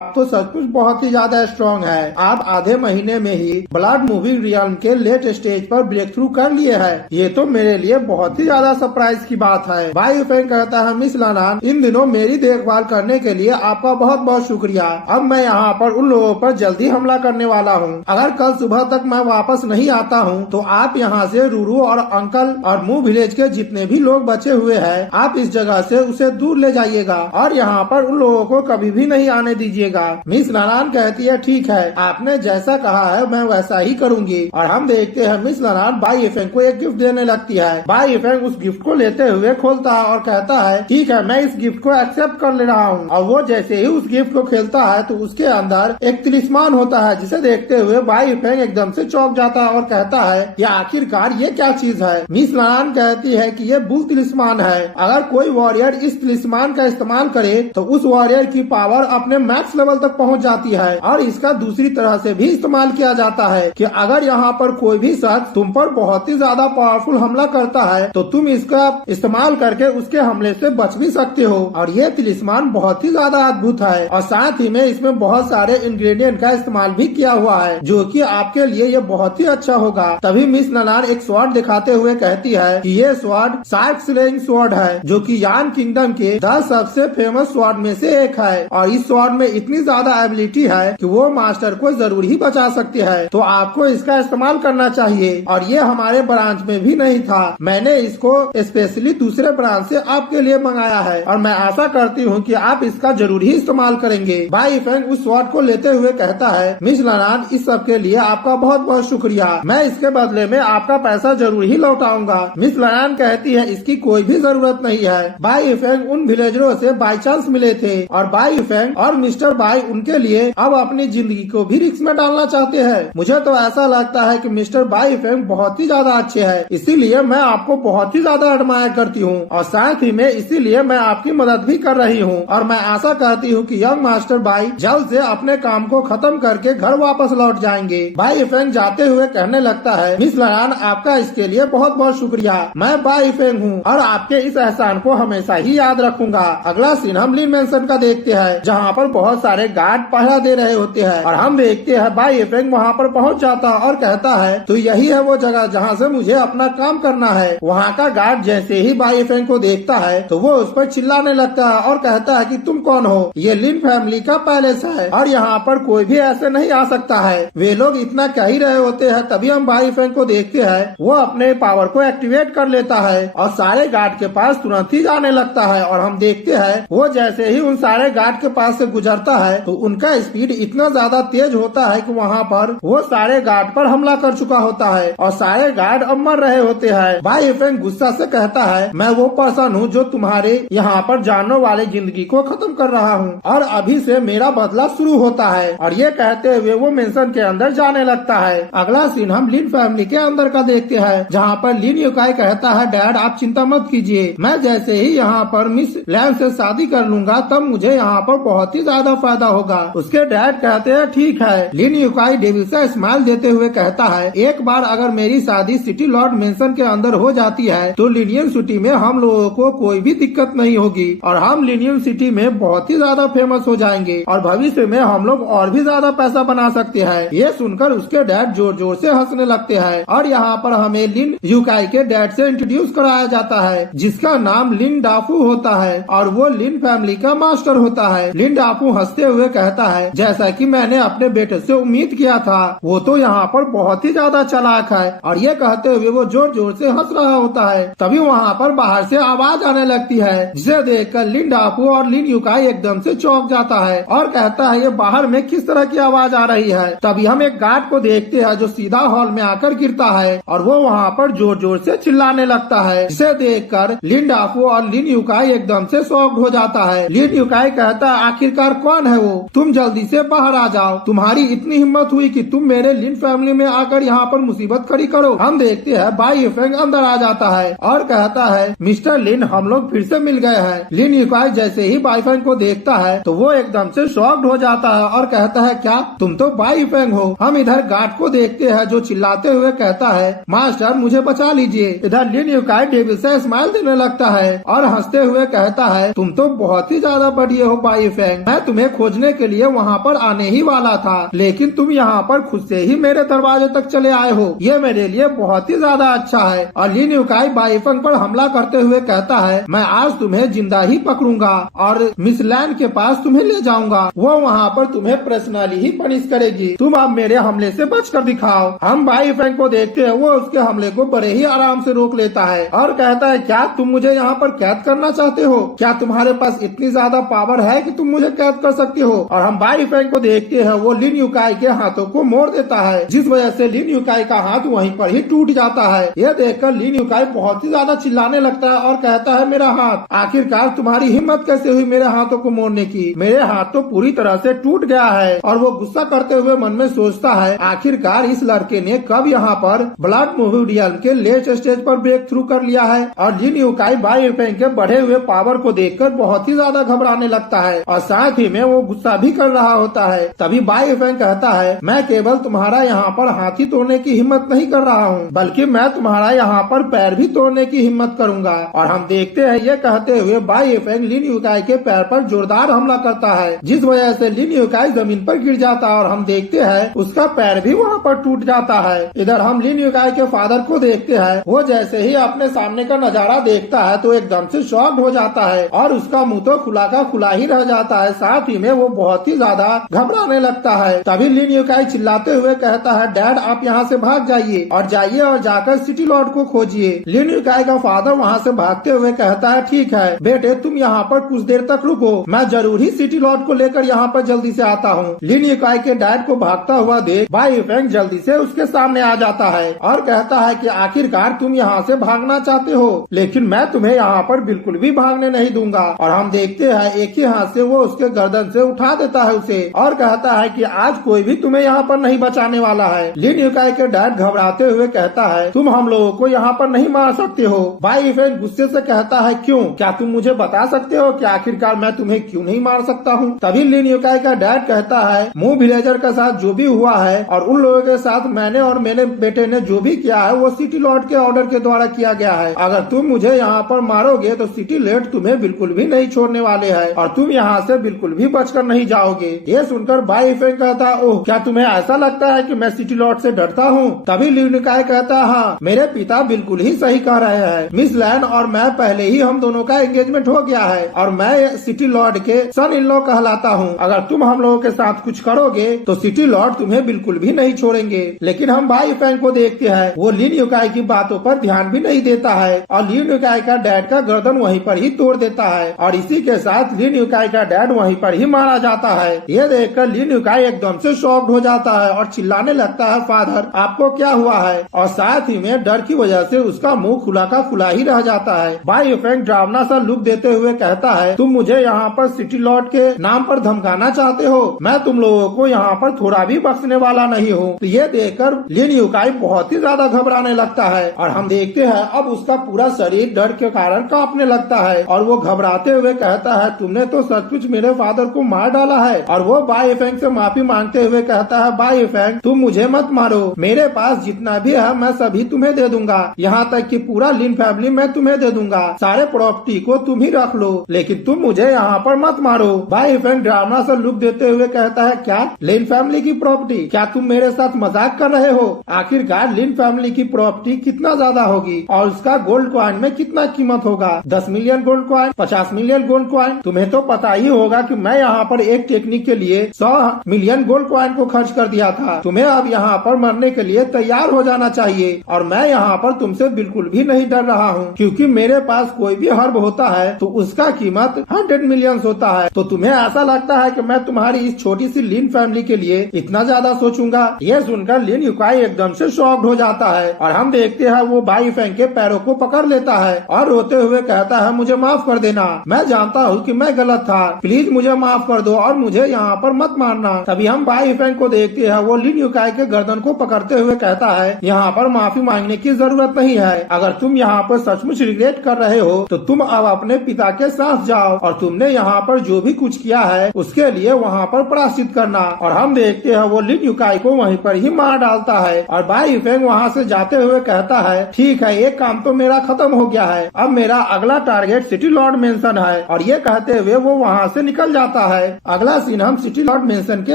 तो सचमुच बहुत ही ज्यादा स्ट्रॉन्ग है। आप आधे महीने में ही ब्लड मूवी रियल्म के लेट स्टेज पर ब्रेक थ्रू कर लिए हैं। ये तो मेरे लिए बहुत ही ज्यादा सरप्राइज की बात है। बाई फैन कहता है, मिस लानान, इन दिनों मेरी देखभाल करने के लिए आपका बहुत बहुत शुक्रिया। अब मैं यहाँ पर उन लोगों पर जल्दी हमला करने वाला हूँ। अगर कल सुबह तक मैं वापस नहीं आता हूँ तो आप यहाँ से रूरू और अंकल और मू विलेज के जितने भी लोग बचे हुए हैं, आप इस जगह से उसे दूर ले जाइएगा और यहाँ पर उन लोगों को कभी भी नहीं आने दीजिए। मिस लानान कहती है, ठीक है, आपने जैसा कहा है मैं वैसा ही करूंगी। और हम देखते हैं मिस लानान बाई इफेंग को एक गिफ्ट देने लगती है। बाई इफेंग उस गिफ्ट को लेते हुए खोलता है और कहता है, ठीक है, मैं इस गिफ्ट को एक्सेप्ट कर ले रहा हूँ। और वो जैसे ही उस गिफ्ट को खेलता है तो उसके अंदर एक तिलिस्मान होता है, जिसे देखते हुए बाई इफेंग एकदम से चौंक जाता है और कहता है, ये आखिरकार ये क्या चीज है। मिस लानान कहती है कि ये बुल तिलिस्मान है। अगर कोई वॉरियर इस तिलिस्मान का इस्तेमाल करे तो उस वॉरियर की पावर अपने मैक्स लेवल तक पहुंच जाती है। और इसका दूसरी तरह से भी इस्तेमाल किया जाता है कि अगर यहाँ पर कोई भी शख्स तुम पर बहुत ही ज्यादा पावरफुल हमला करता है तो तुम इसका इस्तेमाल करके उसके हमले से बच भी सकते हो। और ये तिलिस्मान बहुत ही ज्यादा अद्भुत है और साथ ही में इसमें बहुत सारे इंग्रेडिएंट का इस्तेमाल भी किया हुआ है, जो कि आपके लिए ये बहुत ही अच्छा होगा। तभी मिस लानान एक स्वॉर्ड दिखाते हुए कहती है कि ये स्वॉर्ड शार्क स्लेइंग स्वॉर्ड है, जो कि यान किंगडम के 10 सबसे फेमस स्वॉर्ड में से एक है। और इस स्वॉर्ड में इतनी ज्यादा एबिलिटी है कि वो मास्टर को जरूर ही बचा सकती है, तो आपको इसका इस्तेमाल करना चाहिए। और ये हमारे ब्रांच में भी नहीं था, मैंने इसको स्पेशली दूसरे ब्रांच से आपके लिए मंगाया है और मैं आशा करती हूँ कि आप इसका जरूर ही इस्तेमाल करेंगे। बाई फेंग उस स्वॉर्ड को लेते हुए कहता है, मिस लानान, इस सब के लिए आपका बहुत बहुत शुक्रिया, मैं इसके बदले में आपका पैसा जरूर ही लौटाऊंगा। मिस लानान कहती है, इसकी कोई भी जरूरत नहीं है। बाई फेंग उन विलेजरों से बाई चांस मिले थे और बाई फेंग और मिस्टर बाई उनके लिए अब अपनी जिंदगी को भी रिस्क में डालना चाहते हैं। मुझे तो ऐसा लगता है कि मिस्टर बाई फेंग बहुत ही ज्यादा अच्छे हैं, इसीलिए मैं आपको बहुत ही ज्यादा एडमायर करती हूँ और साथ ही में इसीलिए मैं आपकी मदद भी कर रही हूँ। और मैं आशा करती हूँ कि यंग मास्टर बाई जल्द से अपने काम को खत्म करके घर वापस लौट जाएंगे। बाई फेंग जाते हुए कहने लगता है, मिस लानान, आपका इसके लिए बहुत बहुत शुक्रिया। मैं बाई फेंग हूँ और आपके इस एहसान को हमेशा ही याद रखूंगा। अगला सीन हम लिन मेंशन का देखते हैं, जहाँ पर बहुत सारे गार्ड पहरा दे रहे होते हैं और हम देखते हैं बाई फेंग वहाँ पर पहुँच जाता और कहता है, तो यही है वो जगह जहाँ से मुझे अपना काम करना है। वहाँ का गार्ड जैसे ही बाई फेंग को देखता है तो वो उस पर चिल्लाने लगता है और कहता है कि तुम कौन हो, ये लिन फैमिली का पैलेस है और यहाँ पर कोई भी ऐसे नहीं आ सकता है। वे लोग इतना कह ही रहे होते हैं, तभी हम बाई फेंग को देखते हैं, वो अपने पावर को एक्टिवेट कर लेता है और सारे गार्ड के पास तुरंत ही जाने लगता है। और हम देखते हैं वो जैसे ही उन सारे गार्ड के पास से गुजरता है तो उनका स्पीड इतना ज्यादा तेज होता है कि वहाँ पर वो सारे गार्ड पर हमला कर चुका होता है और सारे गार्ड अब मर रहे होते हैं। बाई फेंग गुस्सा से कहता है, मैं वो पर्सन हूँ जो तुम्हारे यहाँ पर जानने वाले जिंदगी को खत्म कर रहा हूँ और अभी से मेरा बदला शुरू होता है। और ये कहते हुए वो मेंशन के अंदर जाने लगता है। अगला सीन हम लिन फैमिली के अंदर का देखते हैं, जहाँ पर लिन युकाई कहता है, डैड आप चिंता मत कीजिए, मैं जैसे ही यहाँ पर मिस लैन से शादी कर लूंगा तब मुझे यहाँ पर बहुत ही ज्यादा फायदा होगा। उसके डैड कहते हैं, ठीक है। लिन युकाई डेविल से स्माइल देते हुए कहता है, एक बार अगर मेरी शादी सिटी लॉर्ड मेंशन के अंदर हो जाती है तो लिनियन सिटी में हम लोगों को कोई भी दिक्कत नहीं होगी और हम लिनियन सिटी में बहुत ही ज्यादा फेमस हो जाएंगे और भविष्य में हम लोग और भी ज्यादा पैसा बना सकते हैं। ये सुनकर उसके डैड जोर जोर से हंसने लगते हैं और यहाँ पर हमें लिन युकाई के डैड से इंट्रोड्यूस कराया जाता है, जिसका नाम लिन डाफू होता है और वो लिन फैमिली का मास्टर होता है। लिन डाफू हंसते हुए कहता है, जैसा कि मैंने अपने बेटे से उम्मीद किया था, वो तो यहाँ पर बहुत ही ज्यादा चालाक है। और ये कहते हुए वो जोर जोर से हंस रहा होता है। तभी वहाँ पर बाहर से आवाज आने लगती है, जिसे देखकर लिन डाफू और लिन युकाई एकदम से चौंक जाता है और कहता है, ये बाहर में किस तरह की आवाज आ रही है। तभी हम एक गार्ड को देखते हैं जो सीधा हॉल में आकर गिरता है और वो वहाँ पर जोर जोर से चिल्लाने लगता है, जिसे देखकर लिन डाफू और लिन युकाई एकदम से शॉक्ड हो जाता है। लिन युकाई कहता है, आखिरकार कौन है वो, तुम जल्दी से बाहर आ जाओ, तुम्हारी इतनी हिम्मत हुई कि तुम मेरे लिन फैमिली में आकर यहाँ पर मुसीबत खड़ी करो। हम देखते हैं बाई फेंग अंदर आ जाता है और कहता है, मिस्टर लिन, हम लोग फिर से मिल गए हैं। लिन युकाई जैसे ही बाई फेंग को देखता है तो वो एकदम से शॉक्ड हो जाता है और कहता है, क्या तुम तो बाई फेंग हो। हम इधर गार्ड को देखते हैं जो चिल्लाते हुए कहता है, मास्टर मुझे बचा लीजिए। इधर लिन युकाई डेविल से स्माइल देने लगता है और हंसते हुए कहता है, तुम तो बहुत ही ज्यादा बढ़िया हो बाई फेंग, मैं तुम्हें तुम्हें खोजने के लिए वहाँ पर आने ही वाला था, लेकिन तुम यहाँ पर खुद से ही मेरे दरवाजे तक चले आए हो। ये मेरे लिए बहुत ही ज्यादा अच्छा है। और लिन यूकाई बाई फेंग पर हमला करते हुए कहता है, मैं आज तुम्हें जिंदा ही पकड़ूंगा और मिस लैन के पास तुम्हें ले जाऊंगा। वो वहाँ पर तुम्हें पर्सनली ही पनिश करेगी। तुम अब मेरे हमले से बचकर दिखाओ। हम बाई फेंग को देखते हैं, वो उसके हमले को बड़े ही आराम से रोक लेता है और कहता है, क्या तुम मुझे यहाँ पर कैद करना चाहते हो? क्या तुम्हारे पास इतनी ज्यादा पावर है कि तुम मुझे कैद कर सकते हो? और हम बाई फेंग को देखते हैं, वो लिन यूकाई के हाथों को मोड़ देता है, जिस वजह से लिन यूकाई का हाथ वहीं पर ही टूट जाता है। यह देखकर लिन यूकाई बहुत ही ज्यादा चिल्लाने लगता है और कहता है, मेरा हाथ, आखिरकार तुम्हारी हिम्मत कैसे हुई मेरे हाथों को मोड़ने की? मेरे हाथ तो पूरी तरह से टूट गया है। और वो गुस्सा करते हुए मन में सोचता है, आखिरकार इस लड़के ने कब यहाँ पर ब्लड मूवी रियल्म के लेट स्टेज पर ब्रेक थ्रू कर लिया है। और लिन यूकाई बाई फेंग के बढ़े हुए पावर को देखकर बहुत ही ज्यादा घबराने लगता है और साथ ही में वो गुस्सा भी कर रहा होता है। तभी बाई फेंग कहता है, मैं केवल तुम्हारा यहाँ पर हाथी तोड़ने की हिम्मत नहीं कर रहा हूँ, बल्कि मैं तुम्हारा यहाँ पर पैर भी तोड़ने की हिम्मत करूंगा। और हम देखते हैं, ये कहते हुए बाई फेंग लिन यूकाई के पैर पर जोरदार हमला करता है, जिस वजह से लिन यूकाई जमीन पर गिर जाता है और हम देखते हैं उसका पैर भी वहाँ पर टूट जाता है। इधर हम लिन यूकाई के फादर को देखते हैं, वो जैसे ही अपने सामने का नजारा देखता है तो एकदम से शॉक्ड हो जाता है और उसका मुंह तो खुला का खुला ही रह जाता है। साथ ही में वो बहुत ही ज्यादा घबराने लगता है। तभी लिन यूकाई चिल्लाते हुए कहता है, डैड आप यहाँ से भाग जाइए और जाकर सिटी लॉर्ड को खोजिए। लिन यूकाई का फादर वहाँ से भागते हुए कहता है, ठीक है बेटे, तुम यहाँ पर कुछ देर तक रुको, मैं जरूर ही सिटी लॉर्ड को लेकर यहाँ पर जल्दी से आता हूँ। लिन यूकाई के डैड को भागता हुआ देख बाई फेंग जल्दी से उसके सामने आ जाता है और कहता है कि आखिरकार तुम यहाँ से भागना चाहते हो, लेकिन मैं तुम्हें यहाँ पर बिल्कुल भी भागने नहीं दूंगा। और हम देखते हैं एक ही हाथ से वो उसके गर्दन से उठा देता है उसे और कहता है कि आज कोई भी तुम्हें यहाँ पर नहीं बचाने वाला है। लिन यूकाई के डैड घबराते हुए कहता है, तुम हम लोगों को यहाँ पर नहीं मार सकते हो। बाई फेंग गुस्से से कहता है, क्यों? क्या तुम मुझे बता सकते हो कि आखिरकार मैं तुम्हें क्यों नहीं मार सकता हूँ? तभी लिन यूकाई का डैड कहता है, मूव विलेजर के साथ जो भी हुआ है और उन लोगों के साथ मैंने और मेरे बेटे ने जो भी किया है वो सिटी लॉर्ड के ऑर्डर के द्वारा किया गया है। अगर तुम मुझे यहाँ पर मारोगे तो सिटी लॉर्ड तुम्हें बिल्कुल भी नहीं छोड़ने वाले हैं और तुम यहाँ से बिल्कुल भी बचकर नहीं जाओगे। ये सुनकर बाई फेंग कहता, ओह क्या तुम्हें ऐसा लगता है कि मैं सिटी लॉर्ड से डरता हूँ? तभी लिन यूकाई कहता, हाँ मेरे पिता बिल्कुल ही सही कह रहे हैं। मिस लैन और मैं पहले ही हम दोनों का एंगेजमेंट हो गया है और मैं सिटी लॉर्ड के सन इन लॉ कहलाता हूँ। अगर तुम हम लोगों के साथ कुछ करोगे तो सिटी लॉर्ड तुम्हें बिल्कुल भी नहीं छोड़ेंगे। लेकिन हम बाई फेंग को देखते हैं, वो लिन यूकाई की बातों पर ध्यान भी नहीं देता है और लिन यूकाई का डैड का गर्दन वहीं पर ही तोड़ देता है और इसी के साथ लिन यूकाई का डैड वहीं पर ही मारा जाता है। ये देखकर लिन यूकाई एकदम से शॉक्ड हो जाता है और चिल्लाने लगता है, फादर आपको क्या हुआ है? और साथ ही में डर की वजह से उसका मुंह खुला का खुला ही रह जाता है। बाई फेंग डरावना सा लुक देते हुए कहता है, तुम मुझे यहाँ पर सिटी लॉर्ड के नाम पर धमकाना चाहते हो? मैं तुम लोगों को यहाँ पर थोड़ा भी बख्शने वाला नहीं हूँ। तो ये देखकर लिन यूकाई बहुत ही ज्यादा घबराने लगता है और हम देखते हैं अब उसका पूरा शरीर डर के कारण कांपने लगता है और वो घबराते हुए कहता है, तुमने तो सचमुच मेरे फादर को मार डाला है। और वो बाई फेंग से माफी मांगते हुए कहता है, बाई फेंग तुम मुझे मत मारो, मेरे पास जितना भी है मैं सभी तुम्हें दे दूंगा, यहाँ तक कि पूरा लिन फैमिली मैं तुम्हें दे दूंगा, सारे प्रॉपर्टी को तुम ही रख लो, लेकिन तुम मुझे यहाँ पर मत मारो। बाई फेंग ड्रामा सा लुक देते हुए कहता है, क्या लिन फैमिली की प्रॉपर्टी? क्या तुम मेरे साथ मजाक कर रहे हो? आखिरकार लिन फैमिली की प्रॉपर्टी कितना ज्यादा होगी और उसका गोल्ड कॉइन में कितना कीमत होगा? 10 million gold coin, 50 million gold coin? तुम्हें तो पता ही होगा कि मैं यहाँ पर एक टेक्निक के लिए 100 मिलियन गोल्ड कॉइन को खर्च कर दिया था। तुम्हें अब यहाँ पर मरने के लिए तैयार हो जाना चाहिए और मैं यहाँ पर तुमसे बिल्कुल भी नहीं डर रहा हूँ, क्योंकि मेरे पास कोई भी हर्ब होता है तो उसका कीमत 100 मिलियन होता है। तो तुम्हें ऐसा लगता है कि मैं तुम्हारी इस छोटी सी लिन फैमिली के लिए इतना ज्यादा सोचूंगा? यह सुनकर लिन यूकाई एकदम से शॉक्ड हो जाता है और हम देखते हैं वो बाई फेंग के पैरों को पकड़ लेता है और रोते हुए कहता है, मुझे माफ कर देना, मैं जानता हूँ कि मैं गलत था, प्लीज मुझे माफ कर दो और मुझे यहाँ पर मत मारना। तभी हम बाई फेंग को देखते हैं, वो लिन यूकाई के गर्दन को पकड़ते हुए कहता है, यहाँ पर माफी मांगने की जरूरत नहीं है, अगर तुम यहाँ पर सचमुच रिग्रेट कर रहे हो तो तुम अब अपने पिता के साथ जाओ और तुमने यहाँ पर जो भी कुछ किया है उसके लिए वहाँ पर प्रायश्चित करना। और हम देखते हैं वो लिन यूकाई को वहीं पर ही मार डालता है और बाई फेंग वहाँ से जाते हुए कहता है, ठीक है एक काम तो मेरा खत्म हो गया है, अब मेरा अगला टारगेट सिटी लॉर्ड मेंशन है। और ये कहते हुए वो वहाँ से निकल जाता जाता है। अगला सीन हम सिटी लॉर्ड मेंशन के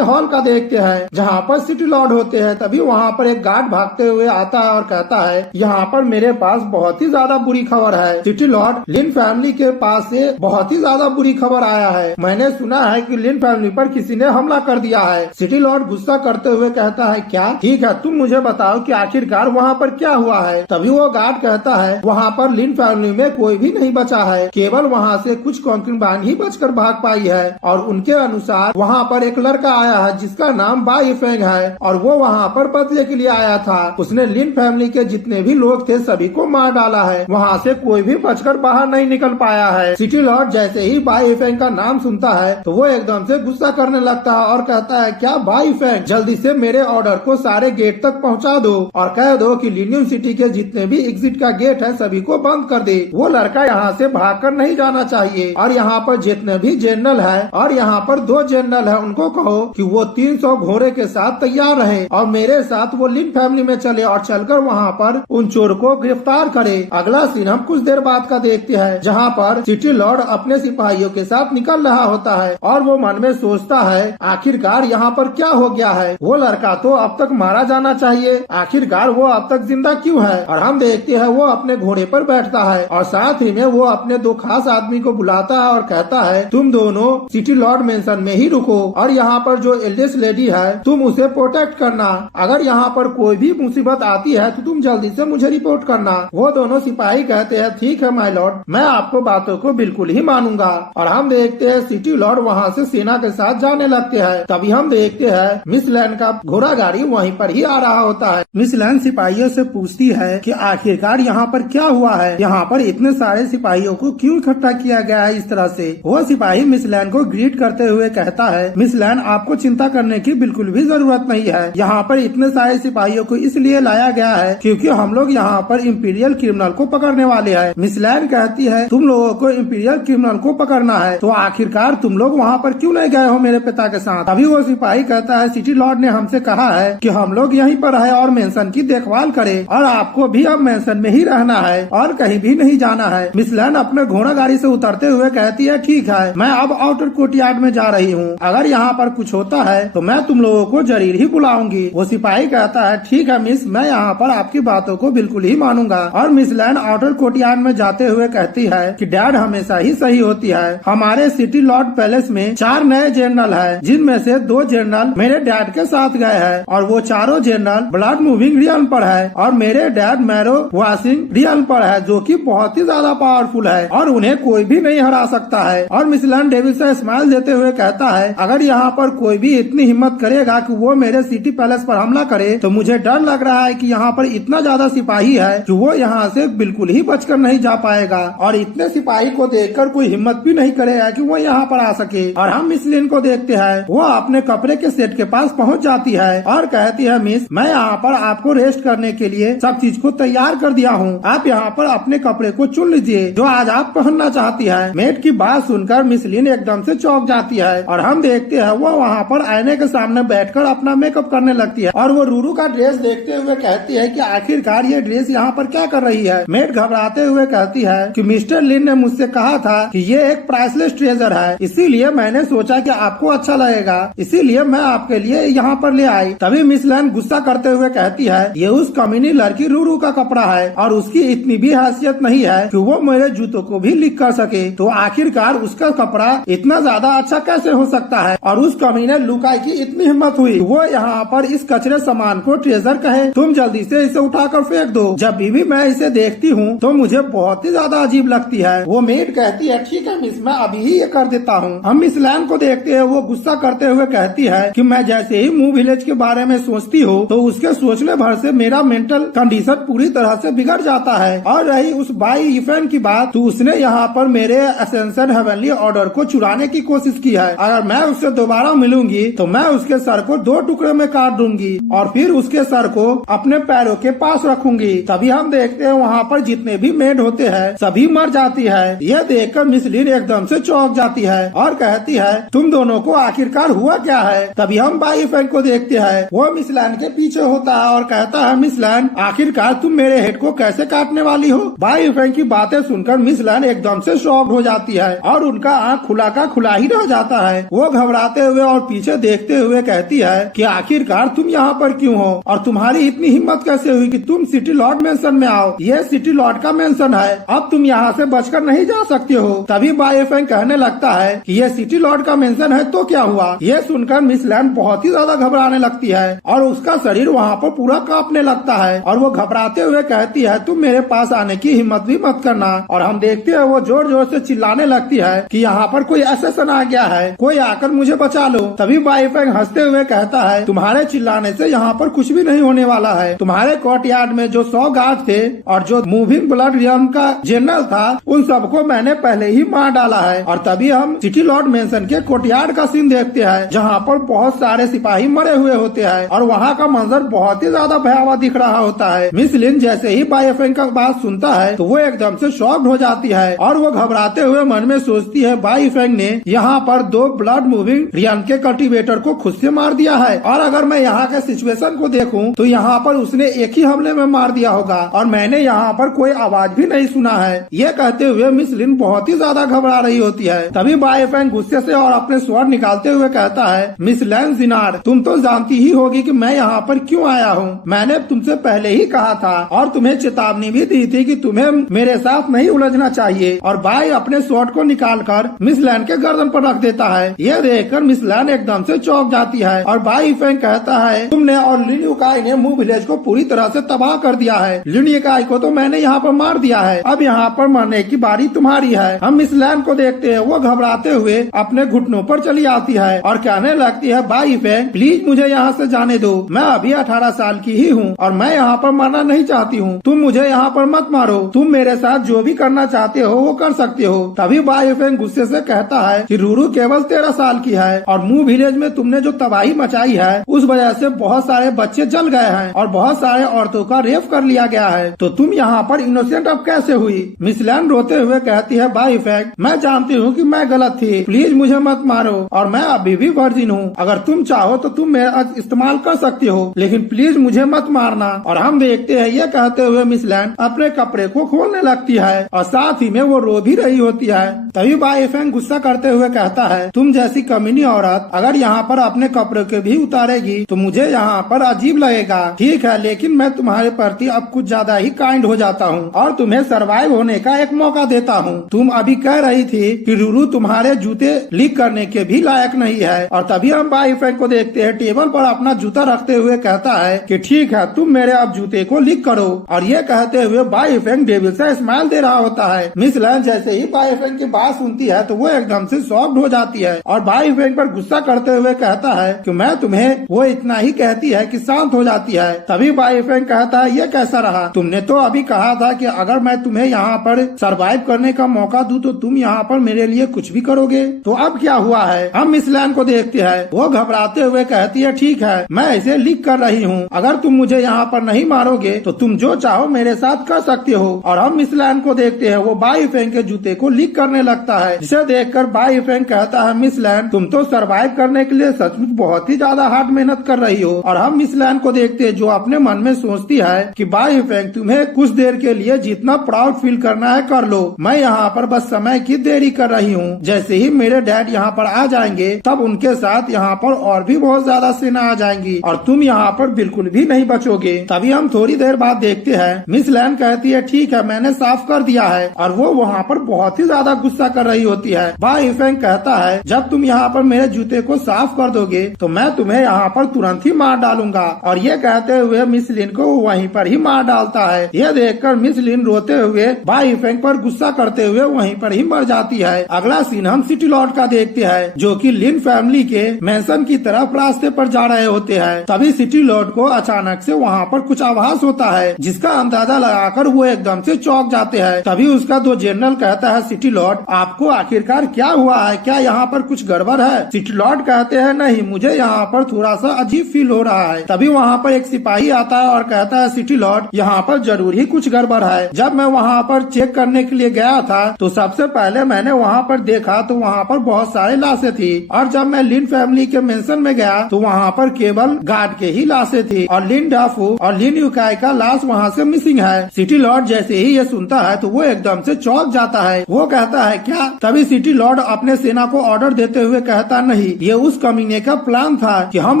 हॉल का देखते हैं, जहाँ पर सिटी लॉर्ड होते हैं। तभी वहाँ पर एक गार्ड भागते हुए आता है और कहता है, यहाँ पर मेरे पास बहुत ही ज्यादा बुरी खबर है। सिटी लॉर्ड, लिन फैमिली के पास से बहुत ही ज्यादा बुरी खबर आया है। मैंने सुना है कि लिन फैमिली पर किसी ने हमला कर दिया है। सिटी लॉर्ड गुस्सा करते हुए कहता है, क्या? ठीक है, तुम मुझे बताओ कि आखिरकार वहाँ पर क्या हुआ है। तभी वो गार्ड कहता है, वहाँ पर लिन फैमिली में कोई भी नहीं बचा है, केवल वहाँ से कुछ कॉन्क्यूबाइन ही बचकर भाग पाई है। और उनके अनुसार वहाँ पर एक लड़का आया है जिसका नाम बाई फेंग है, और वो वहाँ पर बदले के लिए आया था। उसने लिन फैमिली के जितने भी लोग थे सभी को मार डाला है। वहाँ से कोई भी बचकर बाहर नहीं निकल पाया है। सिटी लॉर्ड जैसे ही बाई फेंग का नाम सुनता है तो वो एकदम से गुस्सा करने लगता है और कहता है, क्या बाई फेंग, जल्दी से मेरे ऑर्डर को सारे गेट तक पहुँचा दो और कह दो कि लिनियम सिटी के जितने भी एग्जिट का गेट है सभी को बंद कर दे। वो लड़का यहाँ से भागकर नहीं जाना चाहिए। और यहाँ पर जितने भी जनरल है और यहाँ पर 2 जनरल है उनको कहो कि वो 300 घोड़े के साथ तैयार रहे और मेरे साथ वो लिन फैमिली में चले और चलकर वहाँ पर उन चोर को गिरफ्तार करे। अगला सीन हम कुछ देर बाद का देखते हैं, जहाँ पर सिटी लॉर्ड अपने सिपाहियों के साथ निकल रहा होता है और वो मन में सोचता है, आखिरकार यहाँ पर क्या हो गया है। वो लड़का तो अब तक मारा जाना चाहिए, आखिरकार वो अब तक जिंदा क्यों है। और हम देखते हैं वो अपने घोड़े पर बैठता है और साथ ही में वो अपने 2 खास आदमी को बुलाता है और कहता है, तुम दोनों सिटी लॉर्ड मेंशन में ही रुको और यहाँ पर जो एल्डेस्ट लेडी है तुम उसे प्रोटेक्ट करना। अगर यहाँ पर कोई भी मुसीबत आती है तो तुम जल्दी से मुझे रिपोर्ट करना। वो दोनों सिपाही कहते हैं, ठीक है माय लॉर्ड, मैं आपको बातों को बिल्कुल ही मानूंगा। और हम देखते हैं सिटी लॉर्ड वहाँ से सेना के साथ जाने लगते हैं। तभी हम देखते हैं मिस लैन का घोड़ा गाड़ी वहीं पर ही आ रहा होता है। मिस लैन सिपाहियों से पूछती है कि आखिरकार यहाँ पर क्या हुआ है, यहाँ पर इतने सारे सिपाहियों को क्यों इकट्ठा किया गया है इस तरह से। वो सिपाही मिस लैन को ग्रीट करते हुए कहता है, मिस लैन, आपको चिंता करने की बिल्कुल भी जरूरत नहीं है। यहाँ पर इतने सारे सिपाहियों को इसलिए लाया गया है क्योंकि हम लोग यहाँ पर इंपीरियल क्रिमिनल को पकड़ने वाले हैं। मिस लैन कहती है, तुम लोगों को इंपीरियल क्रिमिनल को पकड़ना है तो आखिरकार तुम लोग वहाँ पर क्यों नहीं गए हो मेरे पिता के साथ। अभी वो सिपाही कहता है, सिटी लॉर्ड ने हमसे कहा है कि हम लोग यहीं पर है और मेंशन की देखभाल करें और आपको भी अब मेंशन में ही रहना है और कहीं भी नहीं जाना है। मिस लैन अपने घोड़ा गाड़ी से उतरते हुए कहती है, ठीक है, मैं अब आउटर कोर्टयार्ड में जा रही हूँ, अगर यहाँ पर कुछ होता है तो मैं तुम लोगों को जरूर ही बुलाऊंगी। वो सिपाही कहता है, ठीक है मिस, मैं यहाँ पर आपकी बातों को बिल्कुल ही मानूंगा। और मिस लैन आउटर कोर्टयार्ड में जाते हुए कहती है कि डैड हमेशा ही सही होती है। हमारे सिटी लॉर्ड पैलेस में 4 नए जनरल है, जिनमें से 2 जनरल मेरे डैड के साथ गए हैं और वो चारों जनरल ब्लड मूविंग रियल्म पर है और मेरे डैड मैरो वॉशिंग रियल्म पर है, जो कि बहुत ही ज्यादा पावरफुल है और उन्हें कोई भी नहीं हरा सकता है। और मिस लैन डेविड से स्माइल देते हुए कहता है, अगर यहाँ पर कोई भी इतनी हिम्मत करेगा कि वो मेरे सिटी पैलेस पर हमला करे तो मुझे डर लग रहा है कि यहाँ पर इतना ज्यादा सिपाही है कि वो यहाँ से बिल्कुल ही बचकर नहीं जा पाएगा और इतने सिपाही को देखकर कोई हिम्मत भी नहीं करेगा कि वो यहाँ पर आ सके। और हम मिस लिन को देखते हैं, वो अपने कपड़े के सेट के पास पहुँच जाती है और कहती है, मिस, मैं यहाँ पर आपको रेस्ट करने के लिए सब चीज को तैयार कर दिया हूँ, आप यहाँ पर अपने कपड़े को चुन लीजिए जो आज आप पहनना चाहती है। मेड की बात सुनकर मिस लिन एकदम से चौंक जाती है और हम देखते हैं वो वहाँ पर आईने के सामने बैठकर अपना मेकअप करने लगती है और वो रूरू का ड्रेस देखते हुए कहती है कि आखिरकार ये ड्रेस यहाँ पर क्या कर रही है। मेड घबराते हुए कहती है कि मिस्टर लिन ने मुझसे कहा था कि ये एक प्राइसलेस ट्रेजर है, इसीलिए मैंने सोचा कि आपको अच्छा लगेगा, इसीलिए मैं आपके लिए यहाँ पर ले आई। तभी मिस लैन गुस्सा करते हुए कहती है, ये उस कमीनी लड़की रूरू का कपड़ा है और उसकी इतनी भी हैसियत नहीं है कि वो मेरे जूतों को भी लीक कर सके, तो आखिरकार उसका कपड़ा इतना ज्यादा अच्छा कैसे हो सकता है। और उस कमीने लुकाई की इतनी हिम्मत हुई वो यहाँ पर इस कचरे सामान को ट्रेजर कहे, तुम जल्दी से इसे उठाकर फेंक दो। जब भी मैं इसे देखती हूँ तो मुझे बहुत ही ज्यादा अजीब लगती है। वो मेड कहती है, ठीक है मिस, मैं अभी ही ये कर देता हूँ। हम मिस लैन को देखते हैं, वो गुस्सा करते हुए कहती है कि मैं जैसे ही मूव विलेज के बारे में सोचती हूँ तो उसके सोचने भर से मेरा मेंटल कंडीशन पूरी तरह से बिगड़ जाता है। और रही उस बाई इफेन की बात, तो उसने यहाँ पर मेरे असेंशन हेवनली ऑर्डर को चुराने की कोशिश की है। अगर मैं उससे दोबारा मिलूंगी तो मैं उसके सर को 2 टुकड़े में काट दूंगी और फिर उसके सर को अपने पैरों के पास रखूंगी। तभी हम देखते हैं वहाँ पर जितने भी मेड होते हैं सभी मर जाती है। यह देखकर मिस लिन एकदम से चौंक जाती है और कहती है, तुम दोनों को आखिरकार हुआ क्या है। तभी हम बाई फैन को देखते हैं, वो मिस लैन के पीछे होता है और कहता है, मिस लैन, आखिरकार तुम मेरे हेड को कैसे काटने वाली हो। बाई फैन की बातें सुनकर मिस लैन एकदम से शॉक हो जाती है और उनका आँख खुला का खुला क्या ही रह जाता है। वो घबराते हुए और पीछे देखते हुए कहती है कि आखिरकार तुम यहाँ पर क्यों हो और तुम्हारी इतनी हिम्मत कैसे हुई कि तुम सिटी लॉर्ड मेंशन में आओ। ये सिटी लॉर्ड का मेंशन है, अब तुम यहाँ से बचकर नहीं जा सकते हो। तभी बाई फेंग कहने लगता है कि ये सिटी लॉर्ड का मेंशन है तो क्या हुआ। ये सुनकर मिस लैन बहुत ही ज्यादा घबराने लगती है और उसका शरीर वहाँ पर पूरा कांपने लगता है और वो घबराते हुए कहती है तुम मेरे पास आने की हिम्मत भी मत करना। और हम देखते हैं वो जोर जोर से चिल्लाने लगती है कि यहाँ पर कोई असैसिन आ गया है, कोई आकर मुझे बचा लो। तभी बाई फेंग हंसते हुए कहता है तुम्हारे चिल्लाने से यहाँ पर कुछ भी नहीं होने वाला है। तुम्हारे कोर्टयार्ड में जो 100 गार्ड थे और जो मूविंग ब्लड रियल्म का जनरल था उन सबको मैंने पहले ही मार डाला है। और तभी हम सिटी लॉर्ड मेंशन के कोर्टयार्ड का सीन देखते हैं जहाँ पर बहुत सारे सिपाही मरे हुए होते हैं और वहाँ का मंजर बहुत ही ज्यादा भयावह दिख रहा होता है। मिस लिन जैसे ही बाई फेंग का बात सुनता है तो वो एकदम से शॉक्ड हो जाती है और वो घबराते हुए मन में सोचती है बाई फेंग ने यहाँ पर 2 ब्लड मूविंग रियल्म के कल्टीवेटर को खुद से मार दिया है और अगर मैं यहाँ के सिचुएशन को देखूं तो यहाँ पर उसने एक ही हमले में मार दिया होगा और मैंने यहाँ पर कोई आवाज भी नहीं सुना है। ये कहते हुए मिस लिन बहुत ही ज्यादा घबरा रही होती है। तभी बाई फेंग गुस्से से और अपने स्वर्ण निकालते हुए कहता है मिस लैन जिनार तुम तो जानती ही होगी कि मैं यहाँ पर क्यों आया हूँ। मैंने तुमसे पहले ही कहा था और तुम्हें चेतावनी भी दी थी कि तुम्हें मेरे साथ नहीं उलझना चाहिए। और बाई अपने स्वॉर्ड को निकालकर मिस लैन के गर्दन पर रख देता है। यह देखकर मिस लैन एकदम से चौंक जाती है और बाई फेंग कहता है तुमने और लिन युकाई ने मू विलेज को पूरी तरह से तबाह कर दिया है। लिन युकाई को तो मैंने यहाँ पर मार दिया है, अब यहाँ पर मरने की बारी तुम्हारी है। हम मिस लैन को देखते हैं वो घबराते हुए अपने घुटनों पर चली आती है और कहने लगती है बाई फेंग प्लीज मुझे यहाँ से जाने दो, मैं अभी 18 साल की ही हूँ और मैं यहाँ पर मरना नहीं चाहती हूँ। तुम मुझे यहाँ पर मत मारो, तुम मेरे साथ जो भी करना चाहते हो वो कर सकते हो। तभी बाई फेंग गुस्से से कहता है कि रूरू केवल 13 साल की है और मू विलेज में तुमने जो तबाही मचाई है उस वजह से बहुत सारे बच्चे जल गए हैं और बहुत सारे औरतों का रेप कर लिया गया है, तो तुम यहाँ पर इनोसेंट अब कैसे हुई। मिस लैन रोते हुए कहती है बाई फेंग मैं जानती हूँ कि मैं गलत थी, प्लीज मुझे मत मारो और मैं अभी भी वर्जिन हूँ। अगर तुम चाहो तो तुम मेरा इस्तेमाल कर सकती हो लेकिन प्लीज मुझे मत मारना। और हम देखते हैं ये कहते हुए मिस लैन अपने कपड़े को खोलने लगती है और साथ ही में वो रो भी रही होती है। तभी बाई फेंग गुस्सा करते हुए कहता है तुम जैसी कमीनी औरत अगर यहाँ पर अपने कपड़े के भी उतारेगी तो मुझे यहाँ पर अजीब लगेगा। ठीक है लेकिन मैं तुम्हारे प्रति अब कुछ ज्यादा ही काइंड हो जाता हूँ और तुम्हें सरवाइव होने का एक मौका देता हूँ। तुम अभी कह रही थी कि रूरू तुम्हारे जूते लीक करने के भी लायक नहीं है। और तभी हम बाई फेंग को देखते हैं टेबल पर अपना जूता रखते हुए कहता है कि ठीक है तुम मेरे अब जूते को लीक करो। और ये कहते हुए बाई फेंग डेविल से स्माइल दे रहा होता है। मिस लैन जैसे ही बाई फेंग की बात सुनती है तो वो एकदम से शॉक्ड हो जाती है और बाई फेंग पर गुस्सा करते हुए कहता है कि मैं तुम्हें वो इतना ही कहती है कि शांत हो जाती है। तभी बाई फेंग कहता है ये कैसा रहा, तुमने तो अभी कहा था कि अगर मैं तुम्हें यहाँ पर सरवाइव करने का मौका दूं तो तुम यहाँ पर मेरे लिए कुछ भी करोगे, तो अब क्या हुआ है। हम मिस लैन को देखते हैं वो घबराते हुए कहती है ठीक है मैं इसे लीक कर रही हूँ, अगर तुम मुझे यहाँ पर नहीं मारोगे तो तुम जो चाहो मेरे साथ कर सकते हो। और हम मिस लैन को देखते हैं वो बाई फेंग के जूते को लीक करने लगता है, जिसे देखकर बाई फेंग कहता है मिस लैन तुम तो सरवाइव करने के लिए सचमुच बहुत ही ज्यादा हार्ड मेहनत कर रही हो। और हम मिस लैन को देखते हैं जो अपने मन में सोचती है कि बाई फेंग तुम्हें कुछ देर के लिए जितना प्राउड फील करना है कर लो, मैं यहाँ पर बस समय की देरी कर रही हूँ। जैसे ही मेरे डैड यहाँ पर आ जाएंगे तब उनके साथ यहाँ पर और भी बहुत ज्यादा सेना आ जाएंगी और तुम यहाँ पर बिल्कुल भी नहीं बचोगे। तभी हम थोड़ी देर बाद देखते हैं मिस लैन कहती है ठीक है मैंने साफ कर दिया है और वो वहाँ पर बहुत ही ज्यादा गुस्सा कर रही होती है। बाई फेंग कहता है जब तुम यहाँ पर मेरे जूते को साफ कर दोगे तो मैं तुम्हें यहाँ पर तुरंत ही मार डालूंगा। और ये कहते हुए मिस लिन को वहीं पर ही मार डालता है। ये देखकर मिस लिन रोते हुए बाई फेंग पर गुस्सा करते हुए वहीं पर ही मर जाती है। अगला सीन हम सिटी लॉर्ड का देखते हैं जो कि लिन फैमिली के मेंशन की तरफ रास्ते पर जा रहे होते हैं। तभी सिटी लॉर्ड को अचानक से वहाँ पर कुछ आभास होता है जिसका अंदाजा लगाकर वो एकदम से चौंक जाते हैं। तभी उसका दो जनरल कहता है सिटी लॉर्ड आपको आखिरकार क्या हुआ है, क्या यहाँ पर कुछ गड़बड़ है। सिटी लॉर्ड कहते हैं नहीं मुझे यहाँ पर थोड़ा सा अजीब फील हो रहा है। तभी वहाँ पर एक सिपाही आता है और कहता है सिटी लॉर्ड यहाँ पर जरूर ही कुछ गड़बड़ है। जब मैं वहाँ पर चेक करने के लिए गया था तो सबसे पहले मैंने वहाँ पर देखा तो वहाँ पर बहुत सारी लाशें थी और जब मैं लिन फैमिली के मेंशन में गया तो वहाँ पर केवल गार्ड के ही लाशें थी और लिन डाफू और लिन युकाई का लाश वहाँ से मिसिंग है। सिटी लॉर्ड जैसे ही ये सुनता है तो वो एकदम से चौंक जाता है। वो कहता है क्या। तभी सिटी लॉर्ड अपने सेना को ऑर्डर देते हुए कहता नहीं, ये उस कमीने का प्लान था कि हम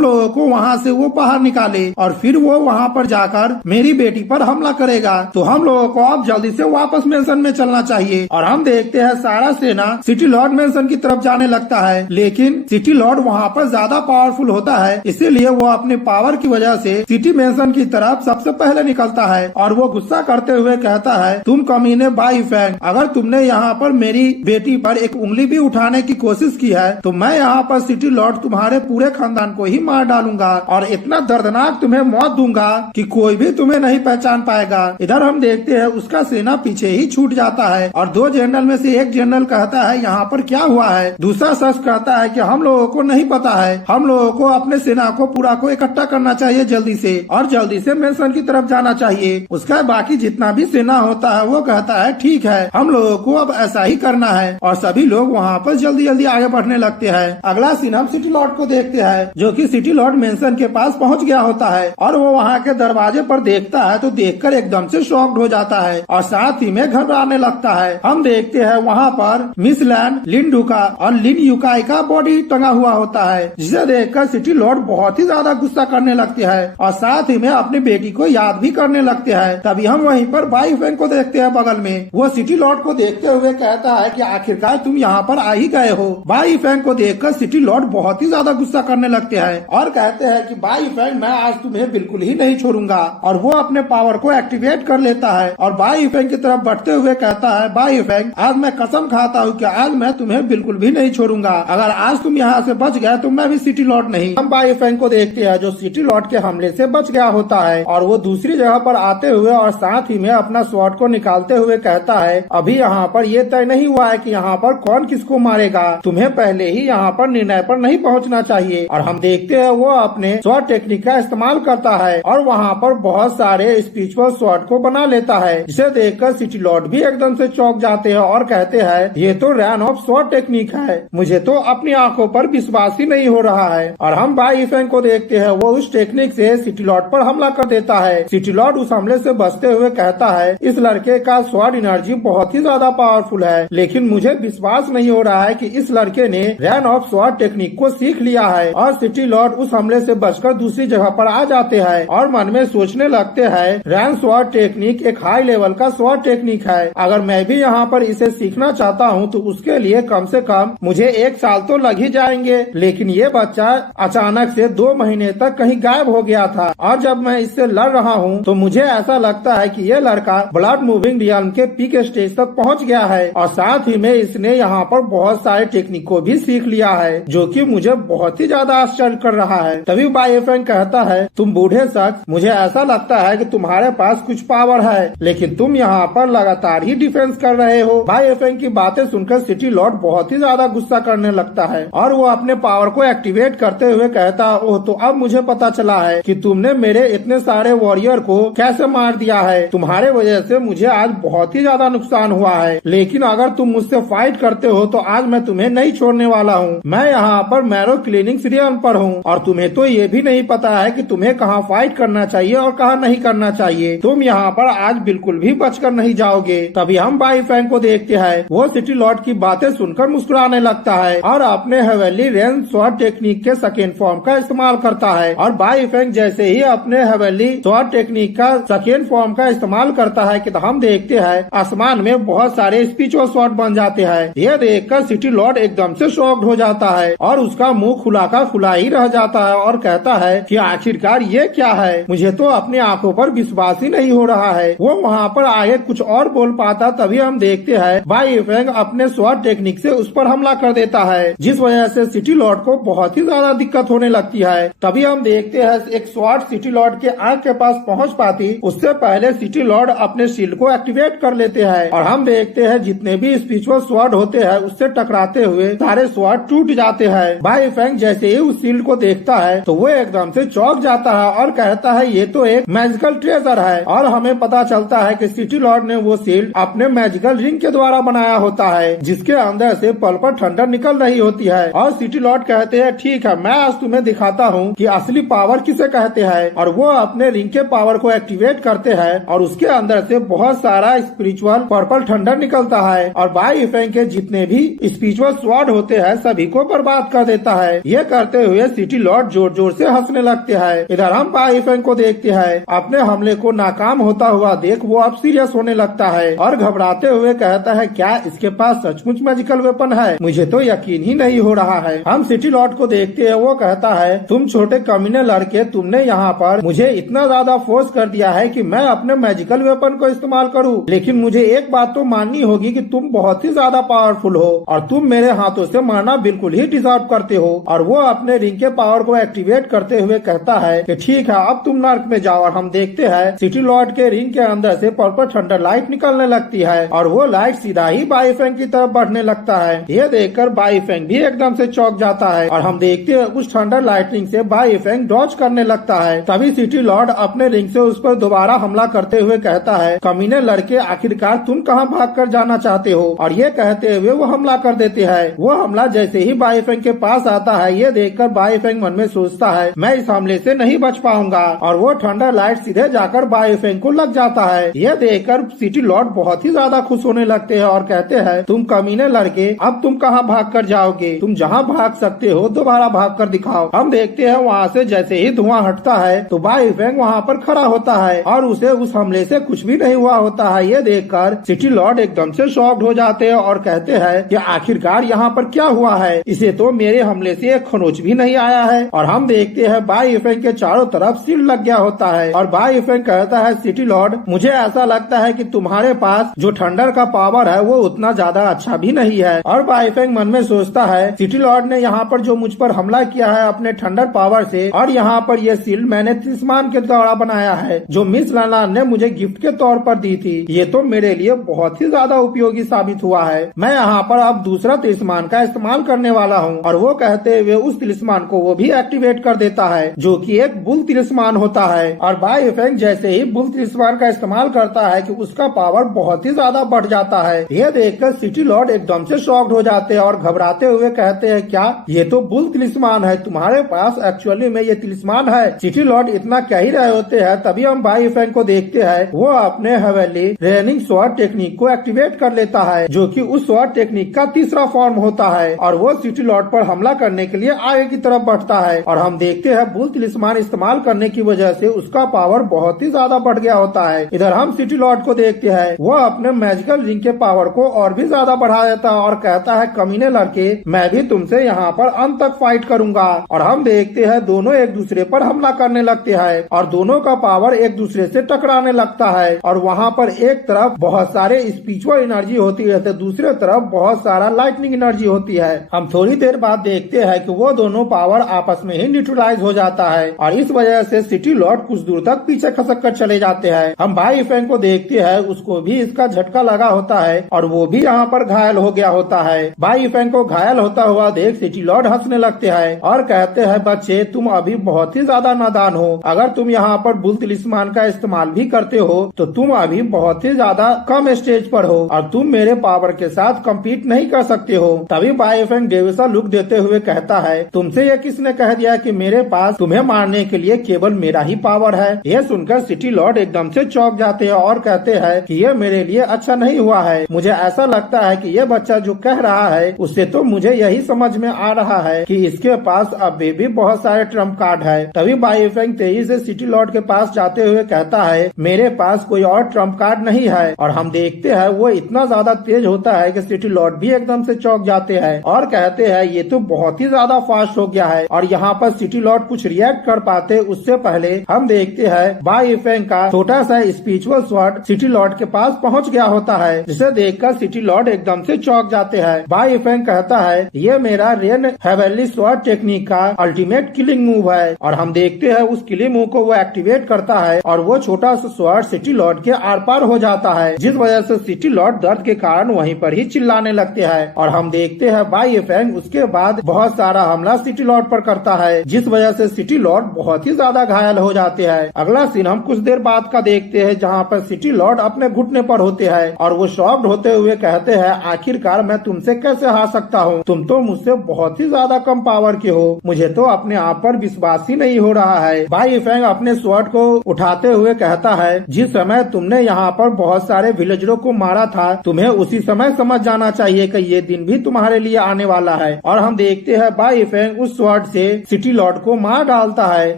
लोगों को वहाँ से वो बाहर निकाले और फिर वो वहाँ पर जाकर मेरी बेटी पर हमला करेगा। तो हम लोगों को अब जल्दी से वापस मेंशन में चलना चाहिए। और हम देखते हैं सारा सेना सिटी लॉर्ड मेंशन की तरफ जाने लगता है, लेकिन सिटी लॉर्ड वहाँ पर ज्यादा पावरफुल होता है, इसीलिए वो अपने पावर की वजह से सिटी मेंशन की तरफ सबसे पहले निकलता है और वो गुस्सा करते हुए कहता है, तुम कमीने बाई फैंग, अगर तुमने यहाँ पर मेरी बेटी पर एक उंगली भी उठाने की कोशिश की है तो मैं यहाँ पर सिटी लॉर्ड तुम्हारे पूरे खानदान को ही मार डालूंगा और इतना दर्दनाक तुम्हें मौत दूंगा कि कोई भी तुम्हें नहीं पहचान पाएगा। इधर हम देखते हैं उसका सेना पीछे ही छूट जाता है और दो जनरल में से एक जनरल कहता है, यहाँ पर क्या हुआ है? दूसरा शख्स कहता है कि हम लोगों को नहीं पता है, हम लोगों को अपने सेना को पूरा को इकट्ठा करना चाहिए जल्दी से और जल्दी से मेंशन की तरफ जाना चाहिए। उसका बाकी जितना भी सेना होता है वो कहता है, ठीक है, हम लोगों को अब ऐसा ही करना है और सभी लोग वहाँ पर जल्दी जल्दी आगे बढ़ने लगते हैं। अगला सीन हम सिटी लॉर्ड को देखते हैं, जो कि सिटी लॉर्ड मेंशन के पास पहुँच गया होता है और वो वहाँ के दरवाजे पर देखता है तो देखकर एकदम से शॉक्ड हो जाता है और साथ ही में घबराने लगता है। हम देखते हैं वहाँ पर मिस लैन लिन डुका और लिन युकाई का बॉडी टंगा हुआ होता है, जिसे देखकर सिटी लॉर्ड बहुत ही ज्यादा गुस्सा करने लगते हैं और साथ ही में अपनी बेटी को याद भी करने लगते हैं। तभी हम वहीं पर बाई फैंग को देखते हैं बगल में। वो सिटी लॉर्ड को देखते हुए कहता है कि आखिरकार तुम यहाँ पर आ ही गए हो। बाई फैंग को देखकर सिटी लॉर्ड बहुत ही ज्यादा गुस्सा करने लगते हैं और कहते हैं कि बाई फैंग, मैं आज तुम्हें बिल्कुल ही नहीं छोड़ूंगा। और वो अपने पावर को एक्टिवेट कर लेता है और बाई फैंग की तरफ बढ़ते हुए कहता है, बाई फैंग, आज मैं कसम खाता हूँ कि आज मैं तुम्हें बिल्कुल भी नहीं छोड़ूंगा। अगर आज तुम यहाँ से बच गए तो मैं भी सिटी लॉर्ड नहीं। हम बाई फैंग को देखते हैं जो सिटी लॉर्ड के हमले से बच गया होता है और वो दूसरी जगह पर आते हुए और साथ ही में अपना स्वॉर्ड को निकालते हुए कहता है, अभी यहाँ पर ये तय नहीं हुआ है कि यहाँ पर कौन किसको मारेगा, तुम्हें पहले ही यहाँ पर निर्णय पर नहीं पहुँचना चाहिए। और हम देखते हैं वो अपने स्वॉर्ड टेक्निक का इस्तेमाल करता है और वहाँ पर बहुत सारे स्पिरिचुअल स्वॉर्ड को बना लेता है, जिसे देखकर सिटी लॉर्ड भी एकदम से चौंक जाते हैं और कहते हैं, ये तो रैन ऑफ स्वॉर्ड टेक्निक है, मुझे तो अपनी आंखों पर विश्वास ही नहीं हो रहा है। और हम बाई फैंग को देखते हैं वो उस टेक्निक से सिटी लॉर्ड पर हमला कर देता है। सिटी लॉर्ड उस हमले से बचते हुए कहता है, इस लड़के का स्वॉर्ड एनर्जी बहुत ही ज्यादा पावरफुल है, लेकिन मुझे विश्वास नहीं हो रहा है कि इस लड़के ने रैन ऑफ स्वॉर्ड टेक्निक को सीख लिया है। और सिटी लॉर्ड उस हमले से बचकर दूसरी जगह पर आ जाते हैं और मन में सोचने लगते हैं, रैन स्वॉर्ड टेक्निक एक हाई लेवल का स्वॉर्ड टेक्निक है, अगर मैं भी यहाँ पर इसे सीखना चाहता हूँ तो उसके लिए कम से कम मुझे 1 साल तो लग ही जाएंगे। लेकिन ये बच्चा अचानक से 2 महीने तक कहीं गायब हो गया था और जब मैं इससे लड़ रहा हूँ तो मुझे ऐसा लगता है कि ये लड़का ब्लड मूविंग रियल्म के पीक स्टेज तक पहुँच गया है और साथ ही में इसने यहाँ पर बहुत सारे टेक्निक को भी सीख लिया है, जो कि मुझे बहुत ही ज्यादा आश्चर्य कर रहा है। तभी बाई फैंग कहता है, तुम बूढ़े शख्स, मुझे ऐसा लगता है कि तुम्हारे पास कुछ पावर है, लेकिन तुम यहाँ पर लगातार ही डिफेंस कर रहे हो। बाई फैंग की बातें सुनकर सिटी लॉर्ड बहुत ही ज्यादा गुस्सा करने लगता है और वो अपने पावर को एक्टिवेट करते हुए कहता है, ओह, तो अब मुझे पता चला है कि तुमने मेरे इतने सारे वॉरियर को कैसे मार दिया है। तुम्हारे वजह से मुझे आज बहुत ही ज्यादा नुकसान हुआ है, लेकिन अगर तुम मुझसे फाइट करते हो तो आज मैं तुम्हें नहीं छोड़ने वाला हूँ। मैं यहाँ पर मैरो क्लीनिंग सीरियल पर हूँ और तुम्हें तो ये भी नहीं पता है कि तुम्हें कहाँ फाइट करना चाहिए और कहाँ नहीं करना चाहिए। तुम यहाँ पर आज बिल्कुल भी बचकर नहीं जाओगे। तभी हम बाई फैंग को देखते हैं, वो सिटी लॉर्ड की बातें सुनकर मुस्कुराने लगता है और अपने हवेली रेन स्वॉर्ड टेक्निक के सेकेंड फॉर्म का इस्तेमाल करता है। और बाई फैंग जैसे ही अपने हवेली स्वॉर्ड टेक्निक का सेकेंड फॉर्म का इस्तेमाल करता है कि तो हम देखते हैं आसमान में बहुत सारे स्पिरिचुअल स्वॉर्ड बन जाते हैं। यह देखकर सिटी लॉर्ड एकदम से शॉक्ड हो जाता है और उसका मुंह खुला का खुला ही रह जाता है और कहता है कि आखिरकार ये क्या है, मुझे तो अपनी आंखों पर विश्वास ही नहीं हो रहा है। वो वहाँ पर आगे कुछ और बोल पाता तभी हम देखते हैं बाई फैंग अपने स्वॉर्ड टेक्निक से उस पर हमला कर देता है, जिस वजह से सिटी लॉर्ड को बहुत ही ज्यादा दिक्कत होने लगती है। तभी हम देखते हैं एक स्वॉर्ड सिटी लॉर्ड के आंख के पास पहुँच पाती उससे पहले सिटी लॉर्ड अपने शील्ड को एक्टिवेट कर लेते हैं और हम देखते हैं जितने भी स्पिरिचुअल स्वॉर्ड होते हैं उससे टकराते हुए सारे स्वॉर्ड टूट जाते हैं। बाई फैंग जैसे ही उस शील्ड को देखता है तो वो एकदम से चौंक जाता है और कहता है, ये तो एक मैजिकल ट्रेजर है। और हमें पता चलता है कि सिटी लॉर्ड ने वो शील्ड अपने मैजिकल रिंग के द्वारा बनाया होता है, जिसके अंदर से पल पर ठंडक निकल रही होती है। और सिटी लॉर्ड कहते हैं, ठीक है, मैं आज तुम्हें दिखाता हूँ कि असली पावर किसे कहते हैं। और वो अपने रिंग के पावर को एक्टिवेट करते हैं और उसके अंदर से बहुत सारा स्पिरिचुअल पर्पल ठंडक निकलता है और बाई फैंग के जितने भी भी स्पिरिचुअल स्वॉर्ड होते हैं सभी को बर्बाद कर देता है। ये करते हुए सिटी लॉर्ड जोर जोर से हंसने लगते हैं। इधर हम बाई फेंग को देखते हैं, अपने हमले को नाकाम होता हुआ देख वो अब सीरियस होने लगता है और घबराते हुए कहता है, क्या इसके पास सचमुच मैजिकल वेपन है? मुझे तो यकीन ही नहीं हो रहा है। हम सिटी लॉर्ड को देखते हैं, वो कहता है, तुम छोटे कमीने लड़के, तुमने यहाँ पर मुझे इतना ज्यादा फोर्स कर दिया है कि मैं अपने मैजिकल वेपन को इस्तेमाल करूँ, लेकिन मुझे एक बात तो माननी होगी कि तुम बहुत ही ज्यादा पावरफुल हो और तुम मेरे हाथों से मरना बिल्कुल ही डिजर्व करते हो। और वो अपने रिंग के पावर को एक्टिवेट करते हुए कहता है कि ठीक है, अब तुम नर्क में जाओ। और हम देखते हैं सिटी लॉर्ड के रिंग के अंदर से पर्पल थंडर लाइट निकलने लगती है और वो लाइट सीधा ही बाई फेंग की तरफ बढ़ने लगता है। ये देखकर बाई फेंग भी एकदम से चौंक जाता है और हम देखते हैं उस थंडर लाइटनिंग से बाई फेंग डॉज करने लगता है। तभी सिटी लॉर्ड अपने रिंग से उस पर दोबारा हमला करते हुए कहता है, कमीने लड़के, आखिरकार तुम कहाँ भाग कर जाना चाहते हो? और ये कहते हुए वो हमला कर देते हैं। वो हमला जैसे ही बाई फेंग के पास आता है, ये देखकर बाई फेंग मन में सोचता है, मैं इस हमले से नहीं बच पाऊंगा, और वो थंडर लाइट सीधे जाकर बाई फेंग को लग जाता है। ये देखकर सिटी लॉर्ड बहुत ही ज्यादा खुश होने लगते हैं और कहते हैं, तुम कमीने लड़के, अब तुम कहाँ भाग कर जाओगे? तुम जहाँ भाग सकते हो दोबारा भाग कर दिखाओ। हम देखते हैं वहाँ से जैसे ही धुआं हटता है तो बाई फेंग वहाँ पर खड़ा होता है और उसे उस हमले से कुछ भी नहीं हुआ होता है। ये देखकर सिटी लॉर्ड एकदम से शॉक्ड हो जाते हैं और कहते हैं कि आखिरकार यहाँ पर क्या हुआ है? इसे तो मेरे हमले से एक खरोंच भी नहीं आया है। और हम देखते हैं बाई फेंग के चारों तरफ सील लग गया होता है और बाई फेंग कहता है, सिटी लॉर्ड, मुझे ऐसा लगता है कि तुम्हारे पास जो थंडर का पावर है वो उतना ज्यादा अच्छा भी नहीं है। और बाई फेंग मन में सोचता है, सिटी लॉर्ड ने यहाँ पर जो मुझ पर हमला किया है अपने थंडर पावर से, और यहाँ पर ये सील मैंने तिलिस्मान के द्वारा बनाया है जो मिस लालान ने मुझे गिफ्ट के तौर पर दी थी। ये तो मेरे लिए बहुत ही ज्यादा उपयोगी साबित हुआ है। मैं यहाँ पर अब दूसरा तिलिस्मान का इस्तेमाल करने वाला हूँ। और वो कहते हुए उस तिलिस्मान को वो भी एक्टिवेट कर देता है जो कि एक बुल तिलिस्मान होता है। और बाई फेंग जैसे ही बुल तिलिस्मान का इस्तेमाल करता है कि उसका पावर बहुत ही ज्यादा बढ़ जाता है। यह देखकर सिटी लॉर्ड एकदम से शॉक्ड हो जाते हैं और घबराते हुए कहते हैं, क्या ये तो बुल तिलिस्मान है? तुम्हारे पास एक्चुअली में ये तिलिस्मान है? सिटी लॉर्ड इतना कह ही रहे होते हैं तभी हम बाई फेंग को देखते हैं, वो अपने हवेली रेनिंग स्वॉर्ड टेक्निक को एक्टिवेट कर लेता है जो कि उस स्वॉर्ड टेक्निक का तीसरा फॉर्म होता है और वो सिटी लॉर्ड पर हमला करने के लिए आगे की तरफ बढ़ता है। और हम देखते हैं बुल तिलिस्मान इस्तेमाल करने की वजह से उसका पावर बहुत ही ज्यादा बढ़ गया होता है। इधर हम सिटी लॉर्ड को देखते हैं, वो अपने मैजिकल रिंग के पावर को और भी ज्यादा बढ़ा देता है और कहता है, कमीने लड़के, मैं भी तुमसे यहाँ पर अंत तक फाइट करूंगा। और हम देखते हैं दोनों एक दूसरे पर हमला करने लगते हैं और दोनों का पावर एक दूसरे से टकराने लगता है। और वहाँ पर एक तरफ बहुत सारे स्पिरिचुअल एनर्जी होती है तो दूसरे तरफ बहुत सारा लाइटनिंग एनर्जी होती है। हम थोड़ी देर बाद देखते हैं कि वो दोनों पावर आपस में ही न्यूट्रलाइज हो जाता है और इस वजह से सिटी लॉर्ड कुछ दूर तक पीछे खसक कर चले जाते हैं। हम बाई फेंग को देखते हैं, उसको भी इसका झटका लगा होता है और वो भी यहाँ पर घायल हो गया होता है। बाई फेंग को घायल होता हुआ देख सिटी लॉर्ड हंसने लगते हैं और कहते हैं, बच्चे, तुम अभी बहुत ही ज्यादा नादान हो। अगर तुम यहाँ पर बुल तिलिस्मान का इस्तेमाल भी करते हो तो तुम अभी बहुत ही ज्यादा कम स्टेज पर हो और तुम मेरे पावर के साथ कम्पीट नहीं कर सकते हो। तभी बाई फेंग डेविसा लुक देते हुए कहता है, तुमसे ये किसने कह दिया कि मेरे पास तुम्हें मारने के लिए केवल मेरा ही पावर है? ये सुनकर सिटी लॉर्ड एकदम से चौंक जाते हैं और कहते हैं कि ये मेरे लिए अच्छा नहीं हुआ है। मुझे ऐसा लगता है कि ये बच्चा जो कह रहा है उससे तो मुझे यही समझ में आ रहा है कि इसके पास अभी भी बहुत सारे ट्रम्प कार्ड है। तभी बाई फेंग तेजी से सिटी लॉर्ड के पास जाते हुए कहता है, मेरे पास कोई और ट्रम्प कार्ड नहीं है। और हम देखते हैं वो इतना ज्यादा तेज होता है कि सिटी लॉर्ड भी एकदम से चौंक जाते हैं और कहते हैं, ये तो बहुत ही ज्यादा फास्ट हो गया है। और यहाँ पर सिटी लॉर्ड कुछ रिएक्ट कर पाते उससे पहले हम देखते हैं बाई फेंग का छोटा सा स्पिरिचुअल स्वॉर्ड सिटी लॉर्ड के पास पहुँच गया होता है, जिसे देखकर सिटी लॉर्ड एकदम से चौंक जाते हैं। बाई फेंग कहता है, ये मेरा रेन हेवेनली स्वॉर्ड टेक्निक का अल्टीमेट किलिंग मूव है। और हम देखते हैं उस किलिंग मूव को वो एक्टिवेट करता है और वो छोटा सा स्वॉर्ड सिटी लॉर्ड के आर पार हो जाता है, जिस वजह से सिटी लॉर्ड दर्द के कारण वहीं पर ही चिल्लाने लगते हैं। और हम देखते हैं बाई फेंग उसके बाद बहुत सारा हमला सिटी लॉर्ड पर करता है, जिस वजह से सिटी लॉर्ड बहुत ही ज्यादा घायल हो जाते हैं। अगला सीन हम कुछ देर बाद का देखते हैं जहाँ पर सिटी लॉर्ड अपने घुटने पर होते हैं और वो शॉक्ड होते हुए कहते हैं, आखिरकार मैं तुमसे कैसे हार सकता हूँ? तुम तो मुझसे बहुत ही ज्यादा कम पावर के हो। मुझे तो अपने आप पर विश्वास ही नहीं हो रहा है। बाई फेंग अपने स्वॉर्ड को उठाते हुए कहता है, जिस समय तुमने यहाँ पर बहुत सारे विलेजरों को मारा था तुम्हें उसी समय समझ जाना चाहिए चाहिए कि ये दिन भी तुम्हारे लिए आने वाला है। और हम देखते हैं बाई फेंग उस स्वॉर्ड से सिटी लॉर्ड को मार डालता है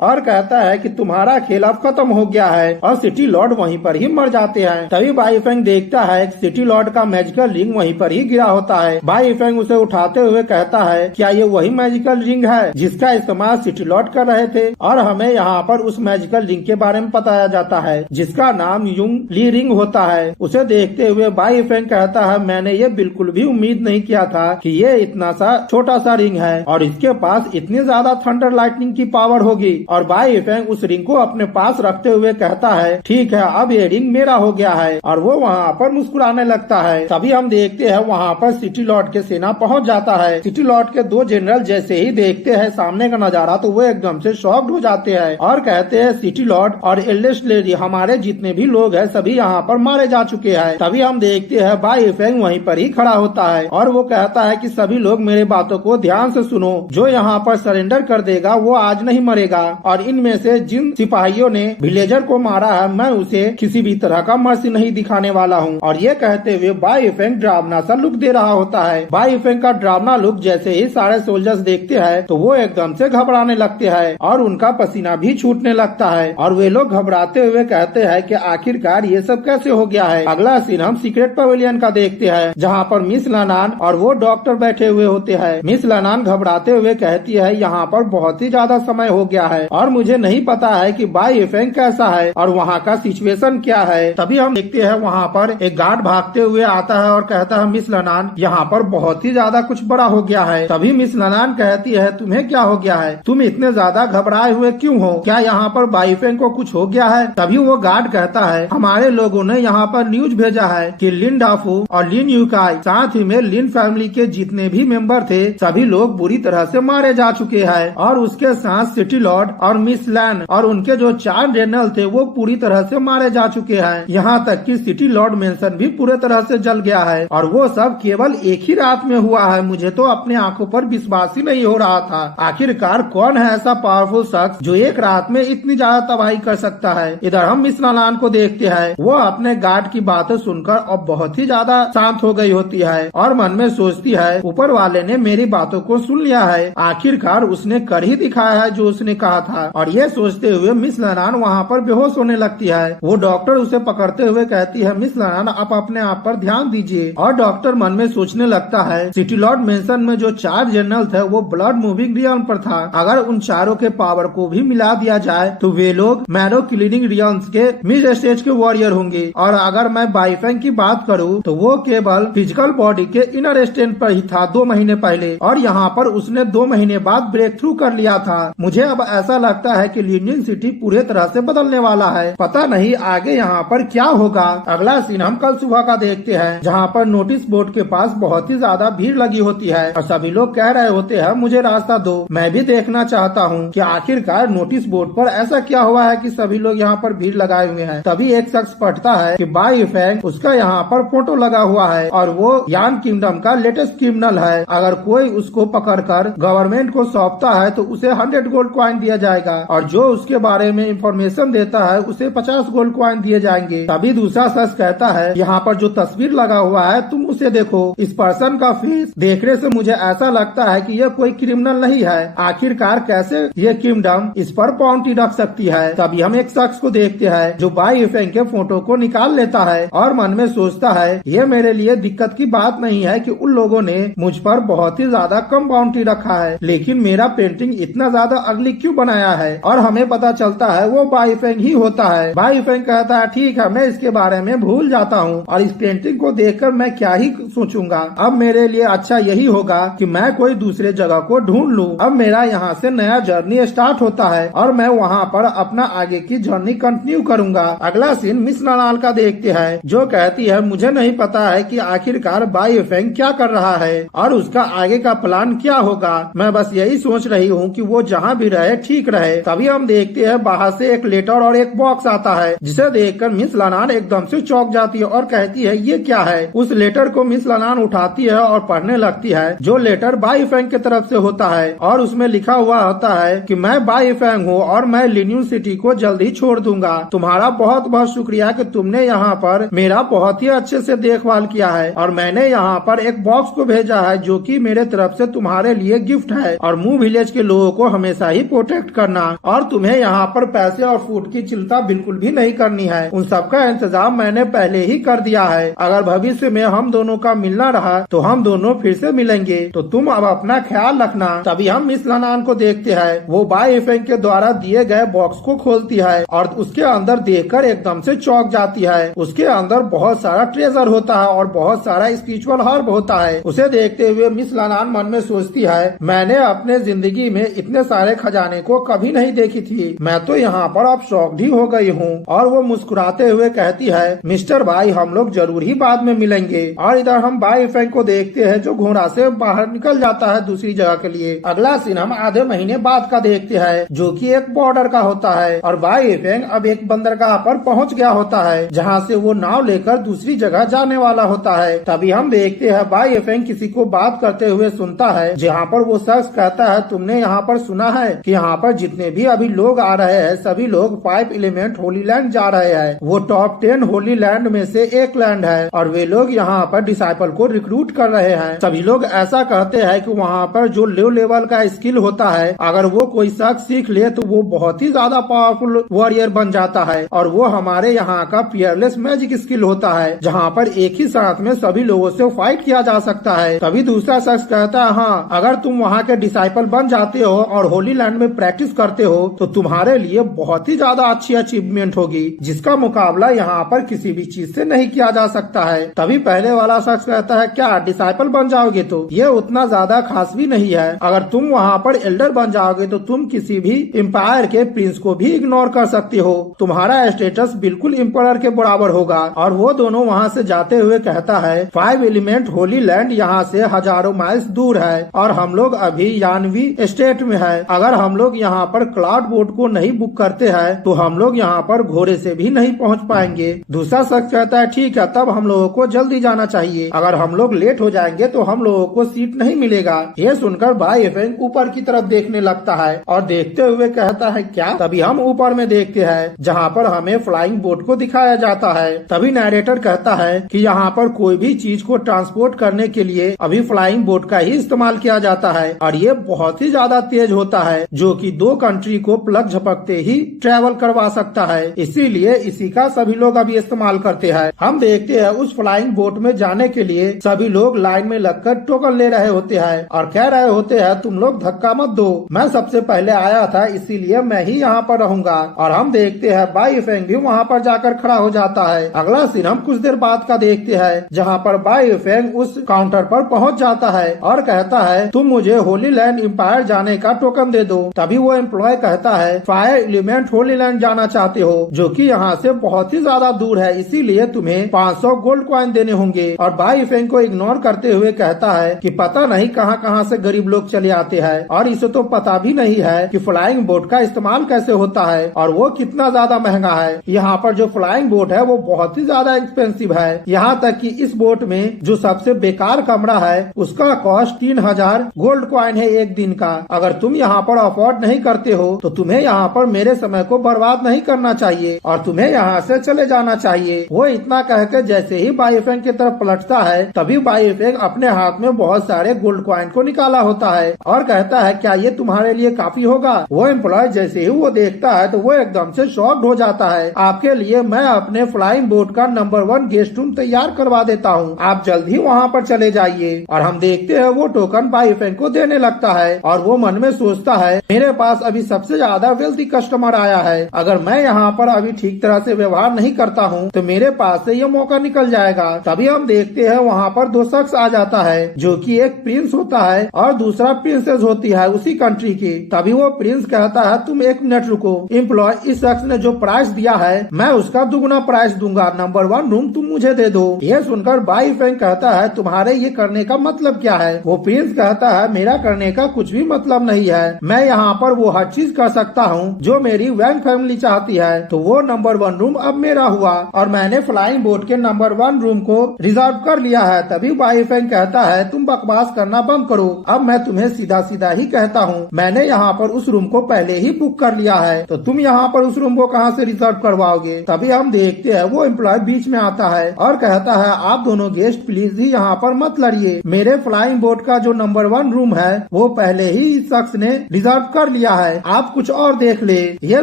और कहता है कि तुम्हारा खेल अब खत्म हो गया है, और सिटी लॉर्ड वहीं पर ही मर जाते हैं। तभी बाई फेंग देखता है कि सिटी लॉर्ड का मैजिकल रिंग वहीं पर ही गिरा होता है। बाई फेंग उसे उठाते हुए कहता है क्या ये वही मैजिकल रिंग है जिसका इस्तेमाल सिटी लॉर्ड कर रहे थे? और हमें यहाँ पर उस मैजिकल रिंग के बारे में बताया जाता है जिसका नाम युंग ली रिंग होता है। उसे देखते हुए बाई फेंग कहता है मैंने ये बिल्कुल भी उम्मीद नहीं किया था कि ये इतना सा छोटा सा रिंग है और इसके पास इतनी ज्यादा थंडर लाइटनिंग की पावर होगी। और बाई फेंग उस रिंग को अपने पास रखते हुए कहता है ठीक है अब ये रिंग मेरा हो गया है, और वो वहाँ पर मुस्कुराने लगता है। तभी हम देखते हैं वहाँ पर सिटी लॉर्ड के सेना पहुँच जाता है। सिटी लॉर्ड के दो जनरल जैसे ही देखते हैं सामने का नजारा तो वो एकदम से शॉक्ड हो जाते हैं और कहते हैं सिटी लॉर्ड और एल्डेस्ट लेडी हमारे जितने भी लोग हैं सभी यहाँ पर मारे जा चुके हैं। तभी हम देखते हैं बाई फेंग वहीं पर ही खड़ा होता है और वो कहता है कि सभी लोग मेरे बातों को ध्यान से सुनो, जो यहाँ पर सरेंडर कर देगा वो आज नहीं मरेगा, और इनमें से जिन सिपाहियों ने विलेजर को मारा है मैं उसे किसी भी तरह का मर्सी नहीं दिखाने वाला हूँ। और ये कहते हुए बाई फेंग ड्रावना सा लुक दे रहा होता है। बाई फेंग का ड्रावना लुक जैसे ही सारे सोल्जर्स देखते हैं तो वो एकदम से घबराने लगते हैं और उनका पसीना भी छूटने लगता है और वे लोग घबराते हुए कहते हैं कि आखिरकार ये सब कैसे हो गया है। अगला सीन हम सीक्रेट पवेलियन का देखते हैं जहाँ पर मिस लनान और वो डॉक्टर बैठे हुए होते हैं। मिस लनान घबराते हुए कहती है यहाँ पर बहुत ही ज्यादा समय हो गया है और मुझे नहीं पता है कि बाई फेंग कैसा है और वहाँ का सिचुएशन क्या है। तभी हम देखते हैं वहाँ पर एक गार्ड भागते हुए आता है और कहता है मिस लनान यहाँ पर बहुत ही ज्यादा कुछ बड़ा हो गया है। तभी मिस लनान कहती है तुम्हें क्या हो गया है, तुम इतने ज्यादा घबराए हुए क्यों हो, क्या यहाँ पर बाई फेंग को कुछ हो गया है? तभी वो गार्ड कहता है हमारे लोगों ने यहाँ पर न्यूज भेजा है कि लिन डाफू और लिन यूकाई साथ ही में लिन फैमिली के जितने भी मेंबर थे सभी लोग बुरी तरह से मारे जा चुके हैं, और उसके साथ सिटी लॉर्ड और मिस लैन और उनके जो 4 जनरल थे वो पूरी तरह से मारे जा चुके हैं। यहाँ तक कि सिटी लॉर्ड मेंशन भी पूरे तरह से जल गया है और वो सब केवल एक ही रात में हुआ है। मुझे तो अपने आंखों पर विश्वास ही नहीं हो रहा था। आखिरकार कौन है ऐसा पावरफुल शख्स जो एक रात में इतनी ज्यादा तबाही कर सकता है। इधर हम मिस लनान को देखते हैं, वो अपने गार्ड की बातें सुनकर अब बहुत ही ज्यादा शांत हो गई होती है और मन में सोचती है ऊपर वाले ने मेरी बातों को सुन लिया है, आखिरकार उसने कर ही दिखाया है जो उसने कहा था। और ये सोचते हुए मिस लनान वहाँ पर बेहोश होने लगती है। वो डॉक्टर उसे पकड़ते हुए कहती है मिस लनान आप अपने आप पर ध्यान दीजिए। और डॉक्टर मन में सोचने लगता है सिटी लॉर्ड मेंशन में जो 4 जनरल थे वो ब्लड मूविंग रियल्म पर था, अगर उन चारों के पावर को भी मिला दिया जाए तो वे लोग मैरो क्लीनिंग रियल्म्स के मिड स्टेज के वॉरियर होंगे। और अगर मैं बाई फेंग की बात करूँ तो वो केवल फिजिकल बॉडी के इनर स्टेज पर ही था 2 महीने पहले, और यहाँ पर उसने 2 महीने बाद ब्रेक थ्रू कर लिया था। मुझे अब ऐसा लगता है कि लिनियन सिटी पूरे तरह से बदलने वाला है, पता नहीं आगे यहाँ पर क्या होगा। अगला सीन हम कल सुबह का देखते हैं जहाँ पर नोटिस बोर्ड के पास बहुत ही ज्यादा भीड़ लगी होती है और सभी लोग कह रहे होते हैं मुझे रास्ता दो, मैं भी देखना चाहता हूँ कि आखिरकार नोटिस बोर्ड पर ऐसा क्या हुआ है कि सभी लोग यहाँ पर भीड़ लगाए हुए हैं। तभी एक शख्स पढ़ता है कि बाई फेंग उसका यहाँ पर फोटो लगा हुआ है और वो यान किंगडम का लेटेस्ट क्रिमिनल है, अगर कोई उसको पकड़कर गवर्नमेंट को सौंपता है तो उसे 100 गोल्ड कॉइन दिया जाएगा और जो उसके बारे में इंफॉर्मेशन देता है उसे 50 गोल्ड कॉइन दिए जाएंगे। तभी दूसरा शख्स कहता है यहाँ पर जो तस्वीर लगा हुआ है तुम उसे देखो, इस पर्सन का फेस देखने से मुझे ऐसा लगता है कि यह कोई क्रिमिनल नहीं है, आखिरकार कैसे ये किंगडम इस पर बाउंटी रख सकती है। तभी हम एक शख्स को देखते हैं जो बाई फेंग के फोटो को निकाल लेता है और मन में सोचता है ये मेरे लिए दिक्कत की बात नहीं है कि उन लोगों ने मुझ पर बहुत ही ज्यादा कम बाउंटी रखा है, लेकिन मेरा पेंटिंग इतना ज्यादा अगली क्यों बनाया है। और हमें पता चलता है वो बाई फेंग ही होता है। बाई फेंग कहता है ठीक है मैं इसके बारे में भूल जाता हूँ और इस पेंटिंग को देखकर मैं क्या ही सोचूंगा, अब मेरे लिए अच्छा यही होगा कि मैं कोई दूसरे जगह को ढूंढ लूँ। अब मेरा यहाँ से नया जर्नी स्टार्ट होता है और मैं वहाँ पर अपना आगे की जर्नी कंटिन्यू करूंगा। अगला सीन मिस लनान का देखते हैं जो कहती है मुझे नहीं पता है कि आखिरकार बाई फेंग क्या कर रहा है और उसका आगे का प्लान क्या होगा, मैं बस यही सोच रही हूँ कि वो जहाँ भी रहे ठीक रहे। तभी हम देखते हैं बाहर से एक लेटर और एक बॉक्स आता है जिसे देखकर मिस लनान एकदम से चौंक जाती है और कहती है ये क्या है। उस लेटर को मिस लनान उठाती है और पढ़ने लगती है जो लेटर बाई फेंग की तरफ से होता है और उसमें लिखा हुआ होता है कि मैं बाई फेंग हूँ और मैं लिन्यू सिटी को जल्द ही छोड़ दूंगा, तुम्हारा बहुत बहुत शुक्रिया कि तुमने यहाँ पर मेरा बहुत ही अच्छे से देखभाल किया है और मैंने मैंने यहाँ पर एक बॉक्स को भेजा है जो कि मेरे तरफ से तुम्हारे लिए गिफ्ट है और मूव विलेज के लोगों को हमेशा ही प्रोटेक्ट करना और तुम्हें यहाँ पर पैसे और फूड की चिंता बिल्कुल भी नहीं करनी है। उन सबका इंतजाम मैंने पहले ही कर दिया है। अगर भविष्य में हम दोनों का मिलना रहा तो हम दोनों फिर से मिलेंगे, तो तुम अब अपना ख्याल रखना। तभी हम मिस लनान को देखते हैं, वो बाय इफेंग के द्वारा दिए गए बॉक्स को खोलती है और उसके अंदर देखकर एकदम से चौंक जाती है। उसके अंदर बहुत सारा ट्रेजर होता है और बहुत सारा स्पिरिचुअल हर्ब होता है। उसे देखते हुए मिस लनान मन में सोचती है, मैंने अपने जिंदगी में इतने सारे खजाने को कभी नहीं देखी थी, मैं तो यहाँ पर अब शॉक्ड ही हो गई हूँ। और वो मुस्कुराते हुए कहती है, मिस्टर भाई हम लोग जरूर ही बाद में मिलेंगे। और इधर हम बाय इफेंग को देखते हैं जो घोड़ा से बाहर निकल जाता है दूसरी जगह के लिए। अगला सीन हम आधे महीने बाद का देखते हैं जो कि एक बॉर्डर का होता है और बाय इफेंग अब एक बंदरगाह पर पहुंच गया होता है जहां से वो नाव लेकर दूसरी जगह जाने वाला होता है। तभी हम देखते हैं बाय इफेंग किसी को बात करते हुए सुनता है जहाँ पर वो शख्स कहता है, तुमने यहाँ पर सुना है कि यहाँ पर जितने भी अभी लोग आ रहे हैं सभी लोग 5 एलिमेंट होली लैंड जा रहे हैं। वो टॉप 10 होली लैंड में से एक लैंड है और वे लोग यहाँ पर डिसाइपल को रिक्रूट कर रहे हैं। सभी लोग ऐसा कहते हैं कि वहाँ पर जो लो लेवल का स्किल होता है अगर वो कोई शख्स सीख ले तो वो बहुत ही ज्यादा पावरफुल वॉरियर बन जाता है और वो हमारे यहाँ का पियरलेस मैजिक स्किल होता है जहाँ पर एक ही साथ में सभी लोगों से फाइट किया जा सकता है। तभी दूसरा शख्स कहता है, हाँ अगर तुम वहाँ के डिसाइपल बन जाते हो और होली लैंड में प्रैक्टिस करते हो तो तुम्हारे लिए बहुत ही ज्यादा अच्छी अचीवमेंट होगी जिसका मुकाबला यहाँ पर किसी भी चीज से नहीं किया जा सकता है। तभी पहले वाला शख्स कहता है, क्या डिसाइपल बन जाओगे तो ये उतना ज्यादा खास भी नहीं है, अगर तुम वहाँ पर एल्डर बन जाओगे तो तुम किसी भी एम्पायर के प्रिंस को भी इग्नोर कर सकते हो, तुम्हारा स्टेटस बिल्कुल एम्पायर के बराबर होगा। और वो दोनों वहाँ से जाते हुए कहता है, 5 एलिमेंट होली लैंड यहाँ से हजारों माइल्स दूर है और हम लोग अभी यानवी स्टेट में है। अगर हम लोग यहाँ पर क्लाउड बोट को नहीं बुक करते हैं तो हम लोग यहाँ पर घोड़े से भी नहीं पहुँच पाएंगे। दूसरा शख्स कहता है, ठीक है तब हम लोगों को जल्दी जाना चाहिए, अगर हम लोग लेट हो जाएंगे तो हम लोगों को सीट नहीं मिलेगा। ये सुनकर बाय इफेंग ऊपर की तरफ देखने लगता है और देखते हुए कहता है, क्या? तभी हम ऊपर में देखते हैं जहाँ पर हमें फ्लाइंग बोट को दिखाया जाता है। तभी नरेटर कहता है कि यहाँ पर कोई भी चीज को ट्रांसपोर्ट करने के लिए अभी फ्लाइंग बोट का ही इस्तेमाल किया जाता है और ये बहुत ही ज्यादा तेज होता है जो कि 2 कंट्री को पलक झपकते ही ट्रेवल करवा सकता है, इसीलिए इसी का सभी लोग अभी इस्तेमाल करते हैं। हम देखते हैं उस फ्लाइंग बोट में जाने के लिए सभी लोग लाइन में लगकर टोकन ले रहे होते हैं और कह रहे होते हैं, तुम लोग धक्का मत दो, मैं सबसे पहले आया था इसीलिए मैं ही यहाँ पर रहूंगा। और हम देखते हैं बाय इफेंग भी वहाँ पर जाकर खड़ा हो जाता है। अगला सीन हम कुछ देर बाद का देखते हैं जहाँ पर बाय इफेंग उस काउंटर पर पहुँच जाता है और कहता है, तुम मुझे होली लैंड एम्पायर जाने का टोकन दे दो। तभी वो एम्प्लॉय कहता है, 5 एलिमेंट होली लैंड जाना चाहते हो जो कि यहाँ से बहुत ही ज्यादा दूर है, इसीलिए तुम्हें 500 गोल्ड कॉइन देने होंगे। और बाय इफेंग को इग्नोर करते हुए कहता है कि पता नहीं कहां कहां से गरीब लोग चले आते हैं और इसे तो पता भी नहीं है कि फ्लाइंग बोट का इस्तेमाल कैसे होता है और वो कितना ज्यादा महंगा है। यहाँ पर जो फ्लाइंग बोट है वो बहुत ही ज्यादा एक्सपेंसिव है, यहाँ तक कि इस बोट में जो सबसे बेकार कमरा है उसका कॉस्ट 3000 गोल्ड कॉइन है एक दिन का। अगर तुम यहाँ पर अफोर्ड नहीं करते हो तो तुम्हें यहाँ पर मेरे समय को बर्बाद नहीं करना चाहिए और तुम्हें यहाँ से चले जाना चाहिए। वो इतना कहकर जैसे ही बाय इफेंग की तरफ पलटता है तभी बाय इफेंग अपने हाथ में बहुत सारे गोल्ड कॉइन को निकाला होता है और कहता है, क्या ये तुम्हारे लिए काफी होगा? वो एम्प्लॉय जैसे ही वो देखता है तो वो एकदम से शॉक्ड हो जाता है। आपके लिए मैं अपने फ्लाइंग बोट का नंबर 1 गेस्ट रूम तैयार करवा देता हूँ, आप जल्द ही वहाँ पर चले जाइए। और हम देखते हैं वो टोकन बाय इफेंग को देने लगता है और वो मन में सोचता है, मेरे पास अभी सबसे ज्यादा वेल्थी कस्टमर आया है, अगर मैं यहाँ पर अभी ठीक तरह से व्यवहार नहीं करता हूँ तो मेरे पास से ये मौका निकल जाएगा। तभी हम देखते हैं वहाँ पर 2 शख्स आ जाता है जो कि एक प्रिंस होता है और दूसरा प्रिंसेस होती है उसी कंट्री की। तभी वो प्रिंस कहता है, तुम 1 मिनट रुको, एम्प्लॉय इस शख्स ने जो प्राइस दिया है मैं उसका दुगना प्राइस दूंगा, नंबर 1 रूम तुम मुझे दे दो। ये सुनकर बाय इफेंग कहता है, तुम्हारे ये करने का मतलब क्या है? वो प्रिंस कहता है, मेरा करने का कुछ भी मतलब नहीं है, मैं यहाँ पर वो हर चीज कर सकता हूँ जो मेरी वैंग फैमिली चाहती है। तो वो नंबर 1 रूम अब मेरा हुआ और मैंने फ्लाइंग बोट के नंबर 1 रूम को रिजर्व कर लिया है। तभी बाय इफेंग कहता है, तुम बकवास करना बंद करो, अब मैं तुम्हें सीधा सीधा ही कहता हूँ, मैंने यहाँ पर उस रूम को पहले ही बुक कर लिया है, तो तुम यहाँ पर उस रूम को कहाँ से रिजर्व करवाओगे? तभी हम देखते हैं वो एम्प्लॉय बीच में आता है और कहता है, आप दोनों गेस्ट गेस्ट प्लीज ही यहाँ पर मत लड़िए। मेरे फ्लाइंग बोट का जो नंबर 1 रूम है वो पहले ही इस शख्स ने रिजर्व कर लिया है, आप कुछ और देख ले। यह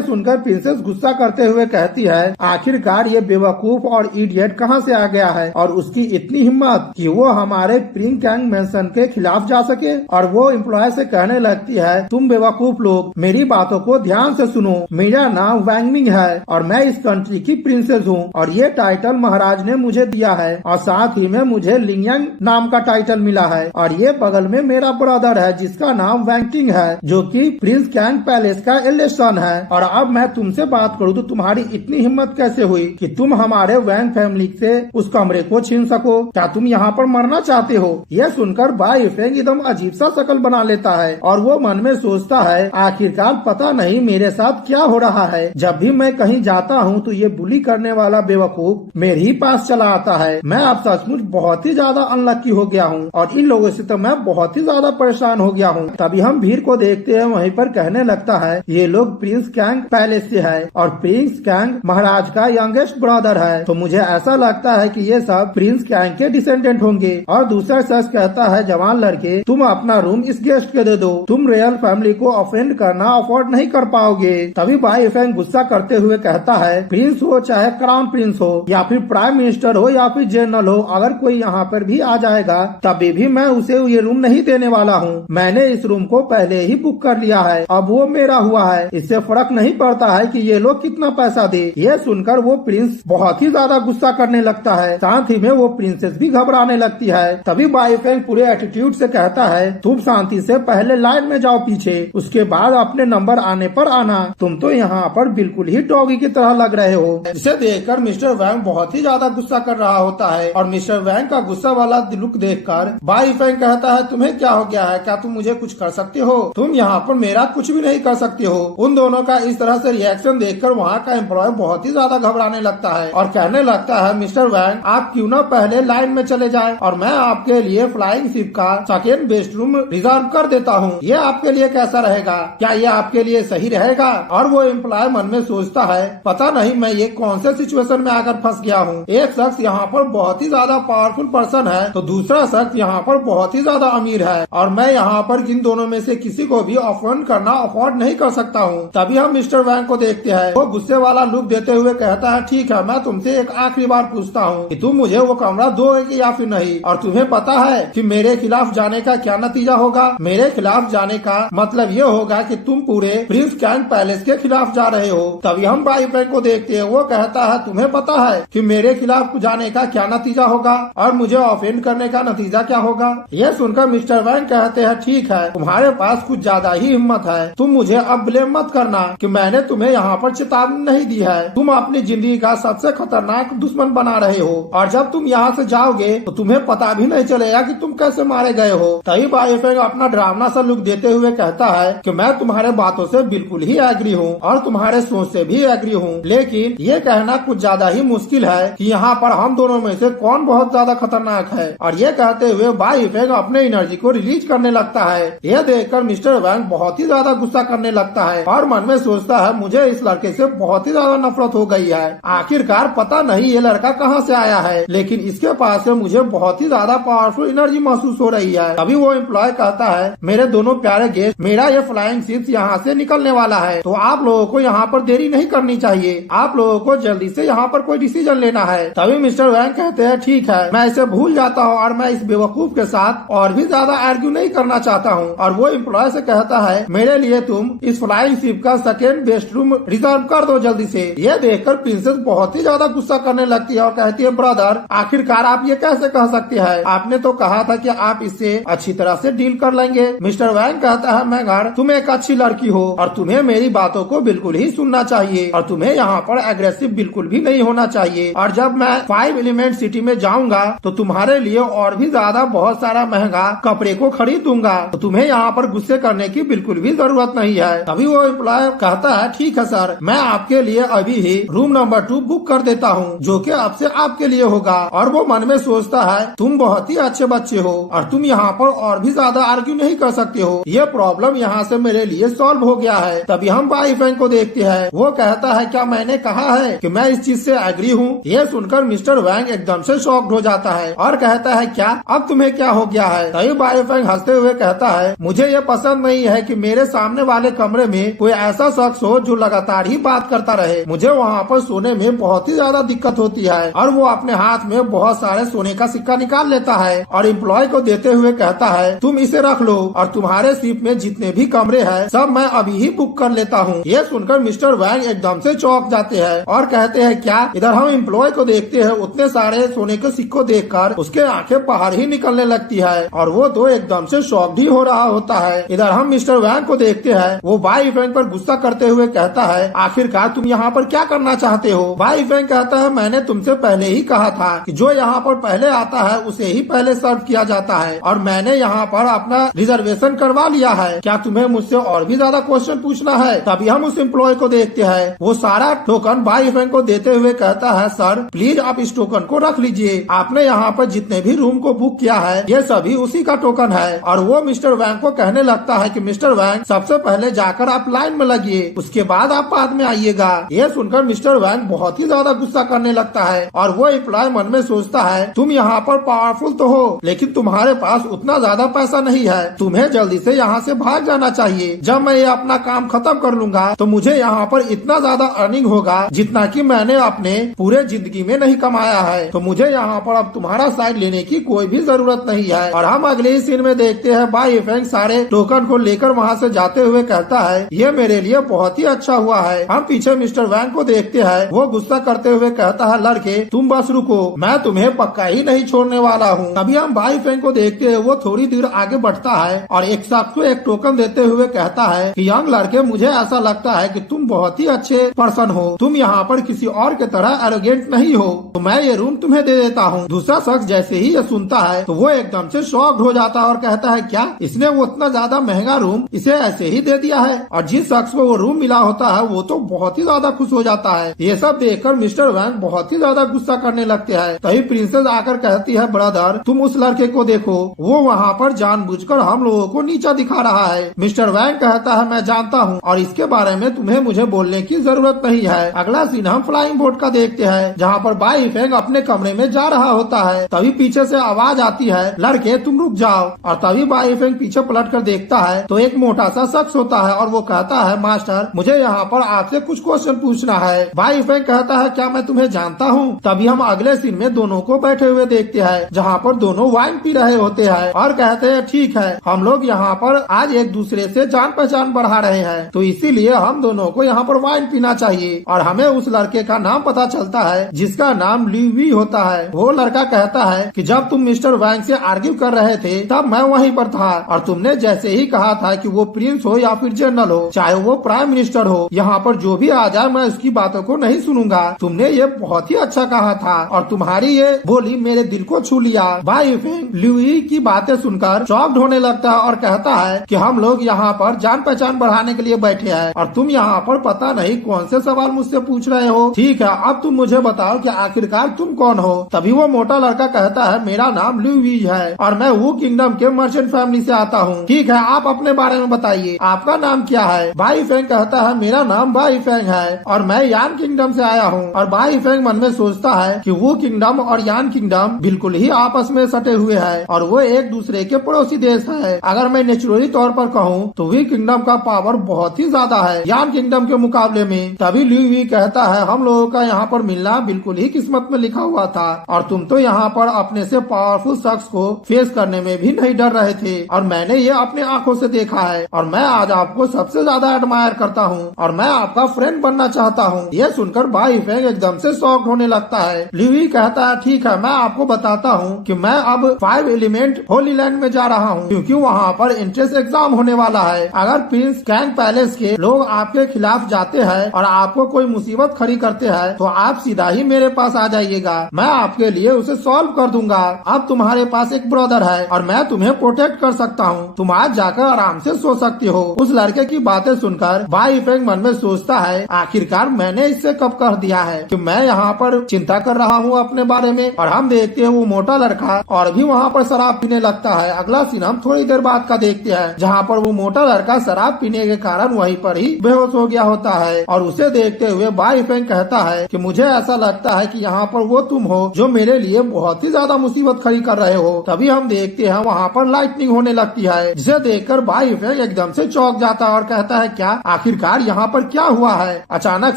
सुनकर प्रिंसेस गुस्सा करते हुए कहती है, आखिरकार ये बेवकूफ और इडियट कहाँ से आ गया है और उसकी इतनी हिम्मत कि वो हमारे प्रिंस कैंग मैंशन के खिलाफ जा सके। और वो एम्प्लॉय से कहने लगती है, तुम बेवकूफ लोग मेरी बातों को ध्यान से सुनो। मेरा नाम वैंग मिंग है और मैं इस कंट्री की प्रिंसेस हूँ और ये टाइटल महाराज ने मुझे दिया है और साथ ही में मुझे लिंगयांग नाम का टाइटल मिला है। और ये बगल में मेरा ब्रदर है जिसका नाम वैंग किंग है जो कि प्रिंस कैंग पैलेस का एल्डेस्ट सन है। और अब मैं तुमसे बात करूँ तो तुम्हारी इतनी हिम्मत कैसे हुई कि तुम हमारे वैंग फैमिली से उस कमरे को छीन सको? क्या तुम यहाँ पर मरना चाहते हो? यह सुनकर बाई फेंग एकदम अजीब सा शक्ल बना लेता है और वो मन में सोचता है, आखिरकार पता नहीं मेरे साथ क्या हो रहा है। जब भी मैं कहीं जाता हूँ तो ये बुली करने वाला बेवकूफ मेरे ही पास चला आता है। मैं अब सचमुच बहुत ही ज्यादा अनलकी हो गया हूँ और इन लोगों से तो मैं बहुत ही ज्यादा परेशान हो गया हूँ। तभी हम भीड़ को देखते हैं, वहीं पर कहने लगता है, ये लोग प्रिंस कैंग पैलेस से है और प्रिंस कैंग महाराज का यंगेस्ट ब्रदर है, तो मुझे ऐसा लगता है कि ये सब प्रिंस कैंग के डिसेंडेंट होंगे। और दूसरा शख्स कहता है, जवान लड़के तुम अपना रूम इस गेस्ट के दे दो, तुम रॉयल फैमिली को ऑफेंड करना अफोर्ड नहीं कर पाओगे। तभी बाई फेंग गुस्सा करते हुए कहता है, प्रिंस हो चाहे क्राउन प्रिंस हो या फिर प्राइम मिनिस्टर हो या फिर जनरल हो, अगर कोई यहाँ पर भी आ जाएगा तभी भी मैं उसे ये रूम नहीं देने वाला हूँ। मैंने इस रूम को पहले ही बुक कर लिया है, अब वो मेरा हुआ है, इससे फर्क नहीं पड़ता है कि ये लोग कितना पैसा दे। ये सुनकर वो प्रिंस बहुत ही ज्यादा गुस्सा करने लगता है, साथ ही में वो प्रिंसेस भी घबराने लगती है। तभी बाई फेंग पूरे एटीट्यूड से कहता है, तुम शांति से पहले लाइन में जाओ पीछे, उसके बाद अपने नंबर आने पर आना। तुम तो यहाँ पर बिल्कुल ही डॉगी की तरह लग रहे हो। इसे देखकर मिस्टर वैंग बहुत ही ज्यादा गुस्सा कर रहा होता है और मिस्टर वैंग का गुस्सा वाला लुक देखकर बाई फेंग कहता है, तुम्हें क्या हो गया है? क्या तुम मुझे कुछ कर सकते हो? तुम यहाँ पर मेरा कुछ भी नहीं कर सकते हो। उन दोनों का इस तरह से रिएक्शन देखकर वहाँ का एम्प्लॉय बहुत ही ज्यादा घबराने लगता है और कहने लगता है, मिस्टर वैंग आप क्यों न पहले लाइन में चले जाए और मैं आपके लिए फ्लाइंग शिप का सेकेंड बेस्ट रूम रिजर्व कर देता हूँ। ये आपके लिए कैसा रहेगा? क्या ये आपके लिए सही रहेगा? और वो एम्प्लॉय मन में सोचता है, पता नहीं मैं ये कौन से सिचुएशन में आकर फंस गया हूँ। एक शख्स यहाँ पर बहुत ही ज्यादा पावरफुल पर्सन है तो दूसरा शख्स यहाँ पर बहुत ही ज्यादा अमीर है और मैं यहाँ पर इन दोनों में से किसी को भी ऑफेंड करना अफोर्ड नहीं कर सकता हूँ। तभी हम मिस्टर वैंग को देखते हैं, वो गुस्से वाला लुक देते हुए कहता है, ठीक है मैं तुमसे एक आखिरी बार पूछता हूँ कि तुम मुझे वो कमरा दोगे या फिर नहीं। और तुम्हें पता है कि मेरे खिलाफ जाने का क्या नतीजा होगा? मेरे खिलाफ जाने का मतलब ये होगा कि तुम पूरे प्रिंस कैंग पैलेस के खिलाफ जा रहे हो। तभी हम बाई फेंग को देखते हैं, वो कहता है, तुम्हें पता है कि मेरे खिलाफ जाने का क्या नतीजा होगा और मुझे ऑफेंड करने का नतीजा क्या होगा? यह सुनकर मिस्टर वैंग कहते हैं, ठीक है तुम्हारे पास कुछ ज्यादा ही हिम्मत है, तुम मुझे अब ब्लेम मत करना कि मैंने तुम्हें यहाँ पर चेतावनी नहीं दी है। तुम अपनी जिंदगी का सबसे खतरनाक दुश्मन बना रहे हो और जब तुम यहाँ से जाओगे तो तुम्हें पता भी नहीं चलेगा कि तुम कैसे मारे गए हो। तभी बाई फेंग अपना डरावना सा लुक देते हुए कहता है कि मैं तुम्हारे बातों से बिल्कुल ही एग्री हूँ और तुम्हारे सोच से भी एग्री हूँ, लेकिन ये कहना कुछ ज्यादा ही मुश्किल है कि यहाँ पर हम दोनों में से कौन बहुत ज्यादा खतरनाक है। और ये कहते हुए बाई फेंग अपने एनर्जी को रिलीज करने लगता है। यह देखकर मिस्टर वैंग बहुत ही ज्यादा गुस्सा करने लगता है और मन में सोचता है, मुझे इस लड़के से बहुत ही ज्यादा नफरत हो गई है। आखिरकार पता नहीं ये लड़का कहाँ से आया है, लेकिन इसके पास से मुझे बहुत ही ज्यादा पावरफुल एनर्जी महसूस हो रही है। अभी वो एम्प्लॉय कहता है, मेरे दोनों प्यारे गेस्ट, मेरा ये फ्लाइंग शिप यहाँ से निकलने वाला है तो आप लोगों को यहाँ पर देरी नहीं करनी चाहिए, आप लोगों को जल्दी से यहाँ पर कोई डिसीजन लेना है। तभी मिस्टर वैंग कहते हैं, ठीक है मैं इसे भूल जाता हूँ और मैं इस बेवकूफ के साथ और भी ज्यादा आर्ग्यू नहीं करना चाहता हूँ। और वो एम्प्लॉय से कहता है, मेरे लिए तुम इस फ्लाइंग शिप का सेकेंड बेस्ट रूम रिजर्व कर दो जल्दी से। यह देखकर प्रिंसेस बहुत ही ज्यादा गुस्सा करने लगती है और कहती है, ब्रदर आखिरकार आप ये कैसे कह सकते हैं? आपने तो कहा था कि आप इससे अच्छी तरह से डील कर लेंगे। मिस्टर वैंग कहता है, मैगर तुम एक अच्छी लड़की हो और तुम्हें मेरी बातों को बिल्कुल ही सुनना चाहिए और तुम्हें यहाँ पर एग्रेसिव बिल्कुल भी नहीं होना चाहिए। और जब मैं 5 एलिमेंट सिटी में जाऊंगा तो तुम्हारे लिए और भी ज्यादा बहुत सारा महंगा कपड़े को खरीद दूंगा, तो तुम्हें यहाँ पर गुस्से करने की बिल्कुल भी जरूरत नहीं है। तभी वो एम्प्लॉय कहता है, ठीक है सर, मैं आपके लिए अभी ही रूम नंबर 2 बुक कर देता हूँ जो कि अब से आपके लिए होगा। और वो मन में सोचता है, तुम बहुत ही अच्छे बच्चे हो और तुम यहाँ पर और भी ज्यादा आर्ग्यू नहीं कर सकते हो, ये प्रॉब्लम यहाँ से मेरे लिए सॉल्व हो गया है। तभी हम बाई फेंग को देखते हैं, वो कहता है, क्या मैंने कहा है कि मैं इस चीज से एग्री हूँ? ये सुनकर मिस्टर वैंग एकदम से शॉक शॉक्ड हो जाता है और कहता है क्या अब तुम्हें क्या हो गया है। तभी बाईफेंग हंसते हुए कहता है मुझे ये पसंद नहीं है कि मेरे सामने वाले कमरे में कोई ऐसा शख्स हो जो लगातार ही बात करता रहे। मुझे वहाँ पर सोने में बहुत ही ज्यादा दिक्कत होती है। और वो अपने हाथ में बहुत सारे सोने का सिक्का निकाल लेता है और एम्प्लॉय को देते हुए कहता है तुम इसे रख लो और तुम्हारे शिप में जितने भी कमरे हैं सब मैं अभी ही बुक कर लेता हूँ। ये सुनकर मिस्टर वैंग एकदम से चौंक जाते हैं और कहते हैं क्या। इधर हम एम्प्लॉय को देखते हैं उतने सारे सोने के सिक्कों देखकर उसके आंखें बाहर ही निकलने लगती है और वो तो एकदम से शॉक्ड ही हो रहा होता है। इधर हम मिस्टर वैंग को देखते हैं वो बाईफेंग पर गुस्सा करते हुए कहता है आखिरकार तुम यहाँ पर क्या करना चाहते हो। बाईफेंग कहता है मैंने तुमसे पहले ही कहा था कि जो यहाँ पर पहले आता है उसे ही पहले सर्व किया जाता है और मैंने यहाँ पर अपना रिजर्वेशन करवा लिया है। क्या तुम्हें मुझसे और भी ज्यादा क्वेश्चन पूछना है। तभी हम उस एम्प्लॉय को देखते हैं वो सारा टोकन बाईफेंग को देते हुए कहता है सर प्लीज आप इस टोकन को रख लीजिए। आपने यहाँ पर जितने भी रूम को बुक किया है ये सभी उसी का टोकन है। और वो मिस्टर वैंग को कहने लगता है कि मिस्टर वैंग सबसे पहले जाकर आप लाइन में लगिए उसके बाद आप बाद में आइएगा। ये सुनकर मिस्टर वैंग बहुत ही ज्यादा गुस्सा करने लगता है और वो एम्प्लॉय मन में सोचता है तुम यहाँ पर पावरफुल तो हो लेकिन तुम्हारे पास उतना ज्यादा पैसा नहीं है। तुम्हें जल्दी से यहाँ से भाग जाना चाहिए। जब मैं ये अपना काम खत्म कर लूंगा तो मुझे यहाँ पर इतना ज्यादा अर्निंग होगा जितना कि मैंने अपने पूरे जिंदगी में नहीं कमाया है। तो मुझे यहाँ पर अब तुम्हारा साइड लेने की कोई भी जरूरत नहीं है। और हम अगले ही सीन में देखते हैं बाईफेंग सारे टोकन को लेकर वहाँ से जाते हुए कहता है ये मेरे लिए बहुत ही अच्छा हुआ है। हम पीछे मिस्टर वैंग को देखते हैं वो गुस्सा करते हुए कहता है लड़के तुम बस रुको मैं तुम्हें पक्का ही नहीं छोड़ने वाला हूँ। तभी हम बाईफेंग को देखते हैं वो थोड़ी देर आगे बढ़ता है और एक शख्स को एक टोकन देते हुए कहता है कि यंग लड़के मुझे ऐसा लगता है कि तुम बहुत ही अच्छे पर्सन हो। तुम यहाँ पर किसी और के तरह एरोगेंट नहीं हो तो मैं ये रूम तुम्हें दे देता हूँ। दूसरा शख्स जैसे ही ये सुनता है तो वो एकदम से शॉक्ड हो जाता है और कहता है क्या इसने वो उतना ज्यादा महंगा रूम इसे ऐसे ही दे दिया है। और जिस शख्स को वो रूम मिला होता है वो तो बहुत ही ज्यादा खुश हो जाता है। ये सब देखकर मिस्टर वैंग बहुत ही ज्यादा गुस्सा करने लगते हैं। तभी प्रिंसेस आकर कहती है ब्रदर तुम उस लड़के को देखो वो वहाँ पर जानबूझकर हम लोगों को नीचा दिखा रहा है। मिस्टर वैंग कहता है मैं जानता हूँ और इसके बारे में तुम्हें मुझे बोलने की जरूरत नहीं है। अगला सीन हम फ्लाइंग बोट का देखते हैं जहाँ पर बाईफेंग अपने कमरे में जा रहा होता है। तभी पीछे से आवाज आती है लड़के तुम रुक जाओ। और तभी बाईफेंग पीछे पलट कर देखता है तो एक मोटा सा शख्स होता है और वो कहता है मास्टर मुझे यहाँ पर आपसे कुछ क्वेश्चन पूछना है। बाईफेंग कहता है क्या मैं तुम्हें जानता हूँ। तभी हम अगले सीन में दोनों को बैठे हुए देखते हैं जहाँ पर दोनों वाइन पी रहे होते हैं और कहते हैं ठीक है हम लोग यहाँ पर आज एक दूसरे से जान पहचान बढ़ा रहे हैं तो इसीलिए हम दोनों को यहाँ पर वाइन पीना चाहिए। और हमें उस लड़के का नाम पता चलता है जिसका नाम ल्यूवी होता है। वो लड़का कहता है कि जब तुम मिस्टर वैंग से आर्ग्यू कर रहे थे तब मैं वहीं पर था और तुमने जैसे ही कहा था कि वो प्रिंस हो या फिर जनरल हो चाहे वो प्राइम मिनिस्टर हो यहाँ पर जो भी आ जाए मैं उसकी बातों को नहीं सुनूंगा। तुमने ये बहुत ही अच्छा कहा था और तुम्हारी ये बोली मेरे दिल को छू लिया। बाईफेंग ल्यूई की बातें सुनकर शॉक्ड होने लगता है और कहता है कि हम लोग यहाँ पर जान पहचान बढ़ाने के लिए बैठे हैं और तुम यहाँ पर पता नहीं कौन से सवाल मुझसे पूछ रहे हो। ठीक है अब तुम मुझे बताओ कि आखिरकार तुम कौन हो। तभी वो मोटा लड़का कहता है मेरा नाम ल्यूई है और मैं वू किंगडम के मर्चेंट फैमिली से आता हूँ। ठीक है आप अपने बारे में बताइए आपका नाम क्या है। बाईफेंग कहता है मेरा नाम बाईफेंग है और मैं यान किंगडम से आया हूँ। और बाईफेंग मन में सोचता है कि वो किंगडम और यान किंगडम बिल्कुल ही आपस में सटे हुए हैं और वो एक दूसरे के पड़ोसी देश है। अगर मैं नेचुरली तौर पर कहूँ तो वी किंगडम का पावर बहुत ही ज्यादा है यान किंगडम के मुकाबले में। तभी ल्यूई कहता है हम लोगों का यहाँ पर मिलना बिल्कुल ही किस्मत में लिखा हुआ था और तुम तो यहाँ पर अपने से पावरफुल शख्स को फेस करने में भी नहीं डर रहे थे और मैंने ये अपने आंखों से देखा है और मैं आज आपको सबसे ज्यादा एडमायर करता हूँ और मैं आपका फ्रेंड बनना चाहता हूँ। ये सुनकर बाईफेंग एकदम से शॉक्ड होने लगता है। ल्यूई कहता है ठीक है मैं आपको बताता हूँ कि मैं अब 5 एलिमेंट होली लैंड में जा रहा हूँ क्योंकि वहाँ पर एंट्रेंस एग्जाम होने वाला है। अगर प्रिंस कैंग पैलेस के लोग आपके खिलाफ जाते हैं और आपको कोई मुसीबत खड़ी करते हैं तो आप सीधा ही मेरे पास आ जाइएगा मैं आपके लिए उसे सॉल्व कर दूंगा। अब तुम्हारे पास एक ब्रदर है और मैं तुम्हें प्रोटेक्ट कर सकता हूँ। तुम आज जाकर आराम से सो सकती हो। उस लड़के की बातें सुनकर बाईफेंग मन में सोचता है आखिरकार मैंने इससे कब कह दिया है कि मैं यहाँ पर चिंता कर रहा हूँ अपने बारे में। और हम देखते हैं वो मोटा लड़का और भी वहाँ पर शराब पीने लगता है। अगला सीन हम थोड़ी देर बाद का देखते हैं जहाँ पर वो मोटा लड़का शराब पीने के कारण वहीं पर ही बेहोश हो गया होता है और उसे देखते हुए बाईफेंग कहता है कि मुझे ऐसा लगता है कि यहाँ पर वो तुम हो जो मेरे लिए बहुत ही ज्यादा मुसीबत खड़ी कर रहे हो। तभी हम देखते हैं वहाँ पर लाइटनिंग होने लगती है, जिसे देखकर बाई फेंग एकदम से चौंक जाता है और कहता है क्या आखिरकार यहाँ पर क्या हुआ है, अचानक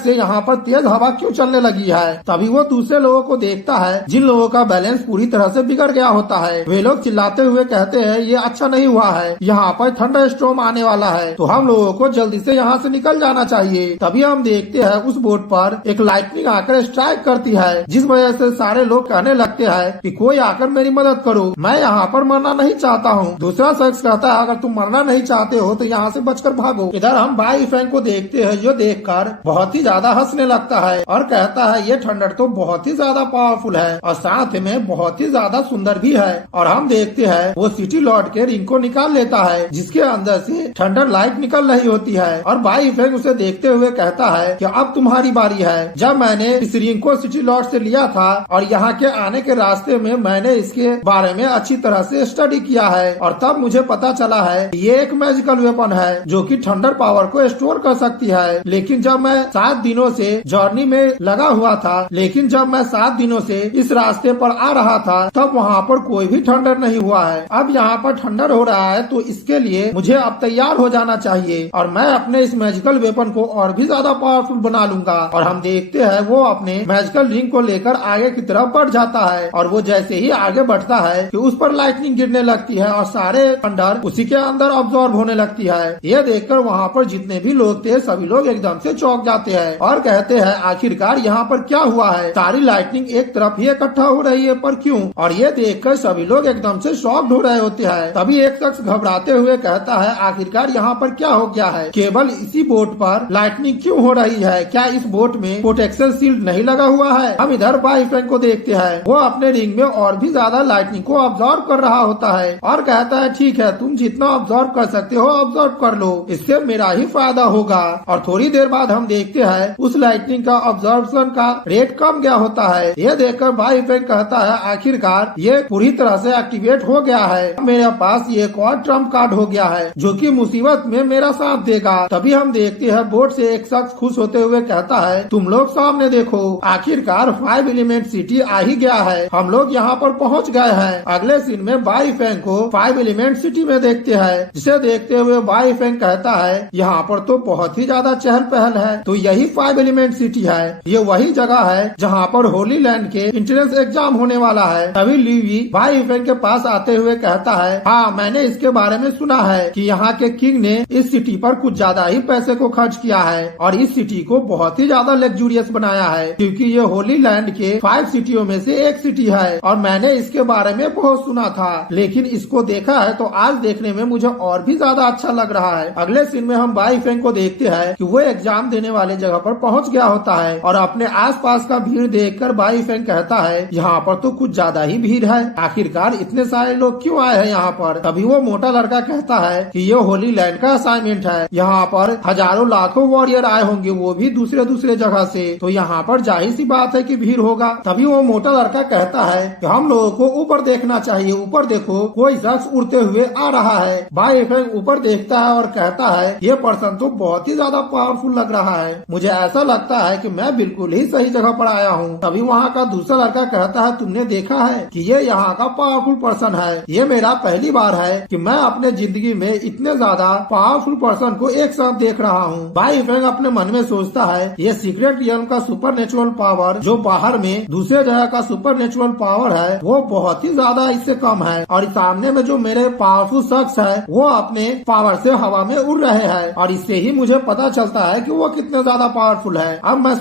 से यहाँ पर तेज हवा क्यों चलने लगी है। तभी वो दूसरे लोगों को देखता है जिन लोगों का बैलेंस पूरी तरह से बिगड़ गया होता है। वे लोग चिल्लाते हुए कहते हैं ये अच्छा नहीं हुआ है, यहाँ पर थंडर स्टॉर्म आने वाला है, तो हम लोगों को जल्दी से यहाँ से निकल जाना चाहिए। तभी हम देखते हैं उस बोट पर एक लाइटनिंग आकर स्ट्राइक करती है, जिस वजह से सारे लोग कहने लगते हैं कि कोई आकर मेरी मदद करो, मैं यहाँ पर मरना नहीं चाहता हूँ। दूसरा शख्स कहता है अगर तुम मरना नहीं चाहते हो तो यहाँ से बचकर भागो। इधर हम बाई फेंग को देखते हैं जो देखकर बहुत ही ज्यादा हंसने लगता है और कहता है ये थंडर तो बहुत ही ज्यादा पावरफुल है और साथ में बहुत ही ज्यादा सुंदर भी है। और हम देखते हैं वो सिटी लौट के रिंग को निकाल लेता है, जिसके अंदर से थंडर लाइट निकल रही होती है और बाई फेंग उसे देखते हुए कहता है कि अब तुम्हारी बारी है। जब मैंने इस रिंग को सिटी लॉर्ड से लिया था और यहाँ के आने के रास्ते में मैंने इसके बारे में अच्छी तरह से स्टडी किया है और तब मुझे पता चला है ये एक मैजिकल वेपन है जो कि थंडर पावर को स्टोर कर सकती है। लेकिन जब मैं 7 दिनों से जर्नी में लगा हुआ था, लेकिन जब मैं 7 दिनों से इस रास्ते पर आ रहा था तब वहाँ पर कोई भी थंडर नहीं हुआ है। अब यहाँ पर थंडर हो रहा है तो इसके लिए मुझे अब तैयार हो जाना चाहिए और मैं अपने इस मैजिकल वेपन को और भी ज्यादा पावरफुल बना लूंगा। और हम देखते हैं वो अपने मैजिकल रिंग को लेकर आगे की तरफ बढ़ जाता है और वो जैसे ही आगे बढ़ता है कि उस पर लाइटनिंग गिरने लगती है और सारे थंडर उसी के अंदर ऑब्जॉर्ब होने लगती है। ये देखकर वहाँ पर जितने भी लोग थे सभी लोग एकदम से चौंक जाते हैं और कहते हैं आखिरकार यहाँ पर क्या हुआ है, सारी लाइटनिंग एक तरफ ही इकट्ठा हो रही है पर क्यों। और ये देखकर सभी लोग एकदम से शॉक्ड हो रहे होते हैं। तभी एक शख्स घबराते हुए कहता है आखिरकार यहाँ पर क्या हो गया है, केवल इसी बोट पर लाइटनिंग क्यों हो रही है, क्या इस बोट में प्रोटेक्शन शील्ड नहीं लगा हुआ है। हम इधर बाई फेंग को देखते हैं, वो अपने रिंग में और भी ज्यादा लाइटनिंग को ऑब्जॉर्व कर रहा होता है और कहता है ठीक है तुम जितना ऑब्जॉर्व कर सकते हो ऑब्जॉर्व कर लो, इससे मेरा ही फायदा होगा। और थोड़ी देर बाद हम देखते हैं उस लाइटनिंग का ऑब्जॉर्प्शन का रेट कम गया होता है। ये देखकर बाई फेंग कहता है आखिरकार ये पूरी तरह से एक्टिवेट हो गया है, मेरे पास ये एक और ट्रम्प कार्ड हो गया है जो कि मुसीबत में मेरा साथ देगा। तभी हम देखते हैं बोट से एक शख्स खुश होते हुए कहता है तुम लोग सामने देखो, आखिरकार 5 एलिमेंट सिटी आ ही गया है, हम लोग यहाँ पर पहुँच गए हैं। अगले सीन में बाई फेंग को 5 एलिमेंट सिटी में देखते हैं, जिसे देखते हुए बाई फेंग कहता है यहाँ पर तो बहुत ही ज्यादा चहल पहल है, तो यही 5 एलिमेंट सिटी है, ये वही जगह है जहाँ पर होली लैंड के एंट्रेंस एग्जाम होने वाला है। तभी लीवी बाई फेंग के पास आते हुए कहता है हाँ मैंने इसके बारे में सुना है कि यहाँ के किंग ने इस सिटी पर कुछ ज्यादा ही पैसे को खर्च किया है और इस सिटी को बहुत ही ज्यादा लग्जूरियस बनाया है, क्योंकि ये होली लैंड के 5 सिटियों में से एक सिटी है और मैंने इसके बारे में बहुत सुना था, लेकिन इसको देखा है तो आज देखने में मुझे और भी ज्यादा अच्छा लग रहा है। अगले सीन में हम बाई फेंग को देखते हैं कि वो एग्जाम देने वाले जगह पर पहुंच गया होता है और अपने आसपास का भीड़ देखकर बाई फेंग कहता है यहाँ पर तो कुछ ज्यादा ही भीड़ है, आखिरकार इतने सारे लोग क्यों आए हैं यहाँ पर। तभी वो मोटा लड़का कहता है कि ये होली लैंड का असाइनमेंट है, यहाँ पर हजारों लाखों वॉरियर आए होंगे वो भी दूसरे दूसरे जगह से, तो यहाँ पर जाहिर सी बात है कि भीड़ होगा। तभी वो मोटा लड़का कहता है कि हम लोगों को ऊपर देखना चाहिए, ऊपर देखो कोई शख्स उड़ते हुए आ रहा है। बाई फेंग ऊपर देखता है और कहता है ये पर्सन तो बहुत ही ज्यादा पावरफुल लग रहा है, मुझे ऐसा लगता है कि मैं बिल्कुल ही सही जगह पर आया हूँ। तभी वहाँ का दूसरा लड़का कहता है तुमने देखा है कि ये यहाँ का पावरफुल पर्सन है, ये मेरा पहली बार है कि मैं अपने जिंदगी में इतने ज्यादा पावरफुल पर्सन को एक साथ देख रहा हूँ। बाई फेंग अपने मन में सोचता है ये सीक्रेट रियल्म का सुपर नेचुरल पावर जो बाहर में दूसरे जगह का सुपर नेचुरल पावर है वो बहुत ही ज्यादा इससे कम है और सामने में जो मेरे पावरफुल शख्स है वो अपने पावर से हवा में उड़ रहे हैं और इससे ही मुझे पता चलता है कि वो कितने ज्यादा पावरफुल है। अब मैं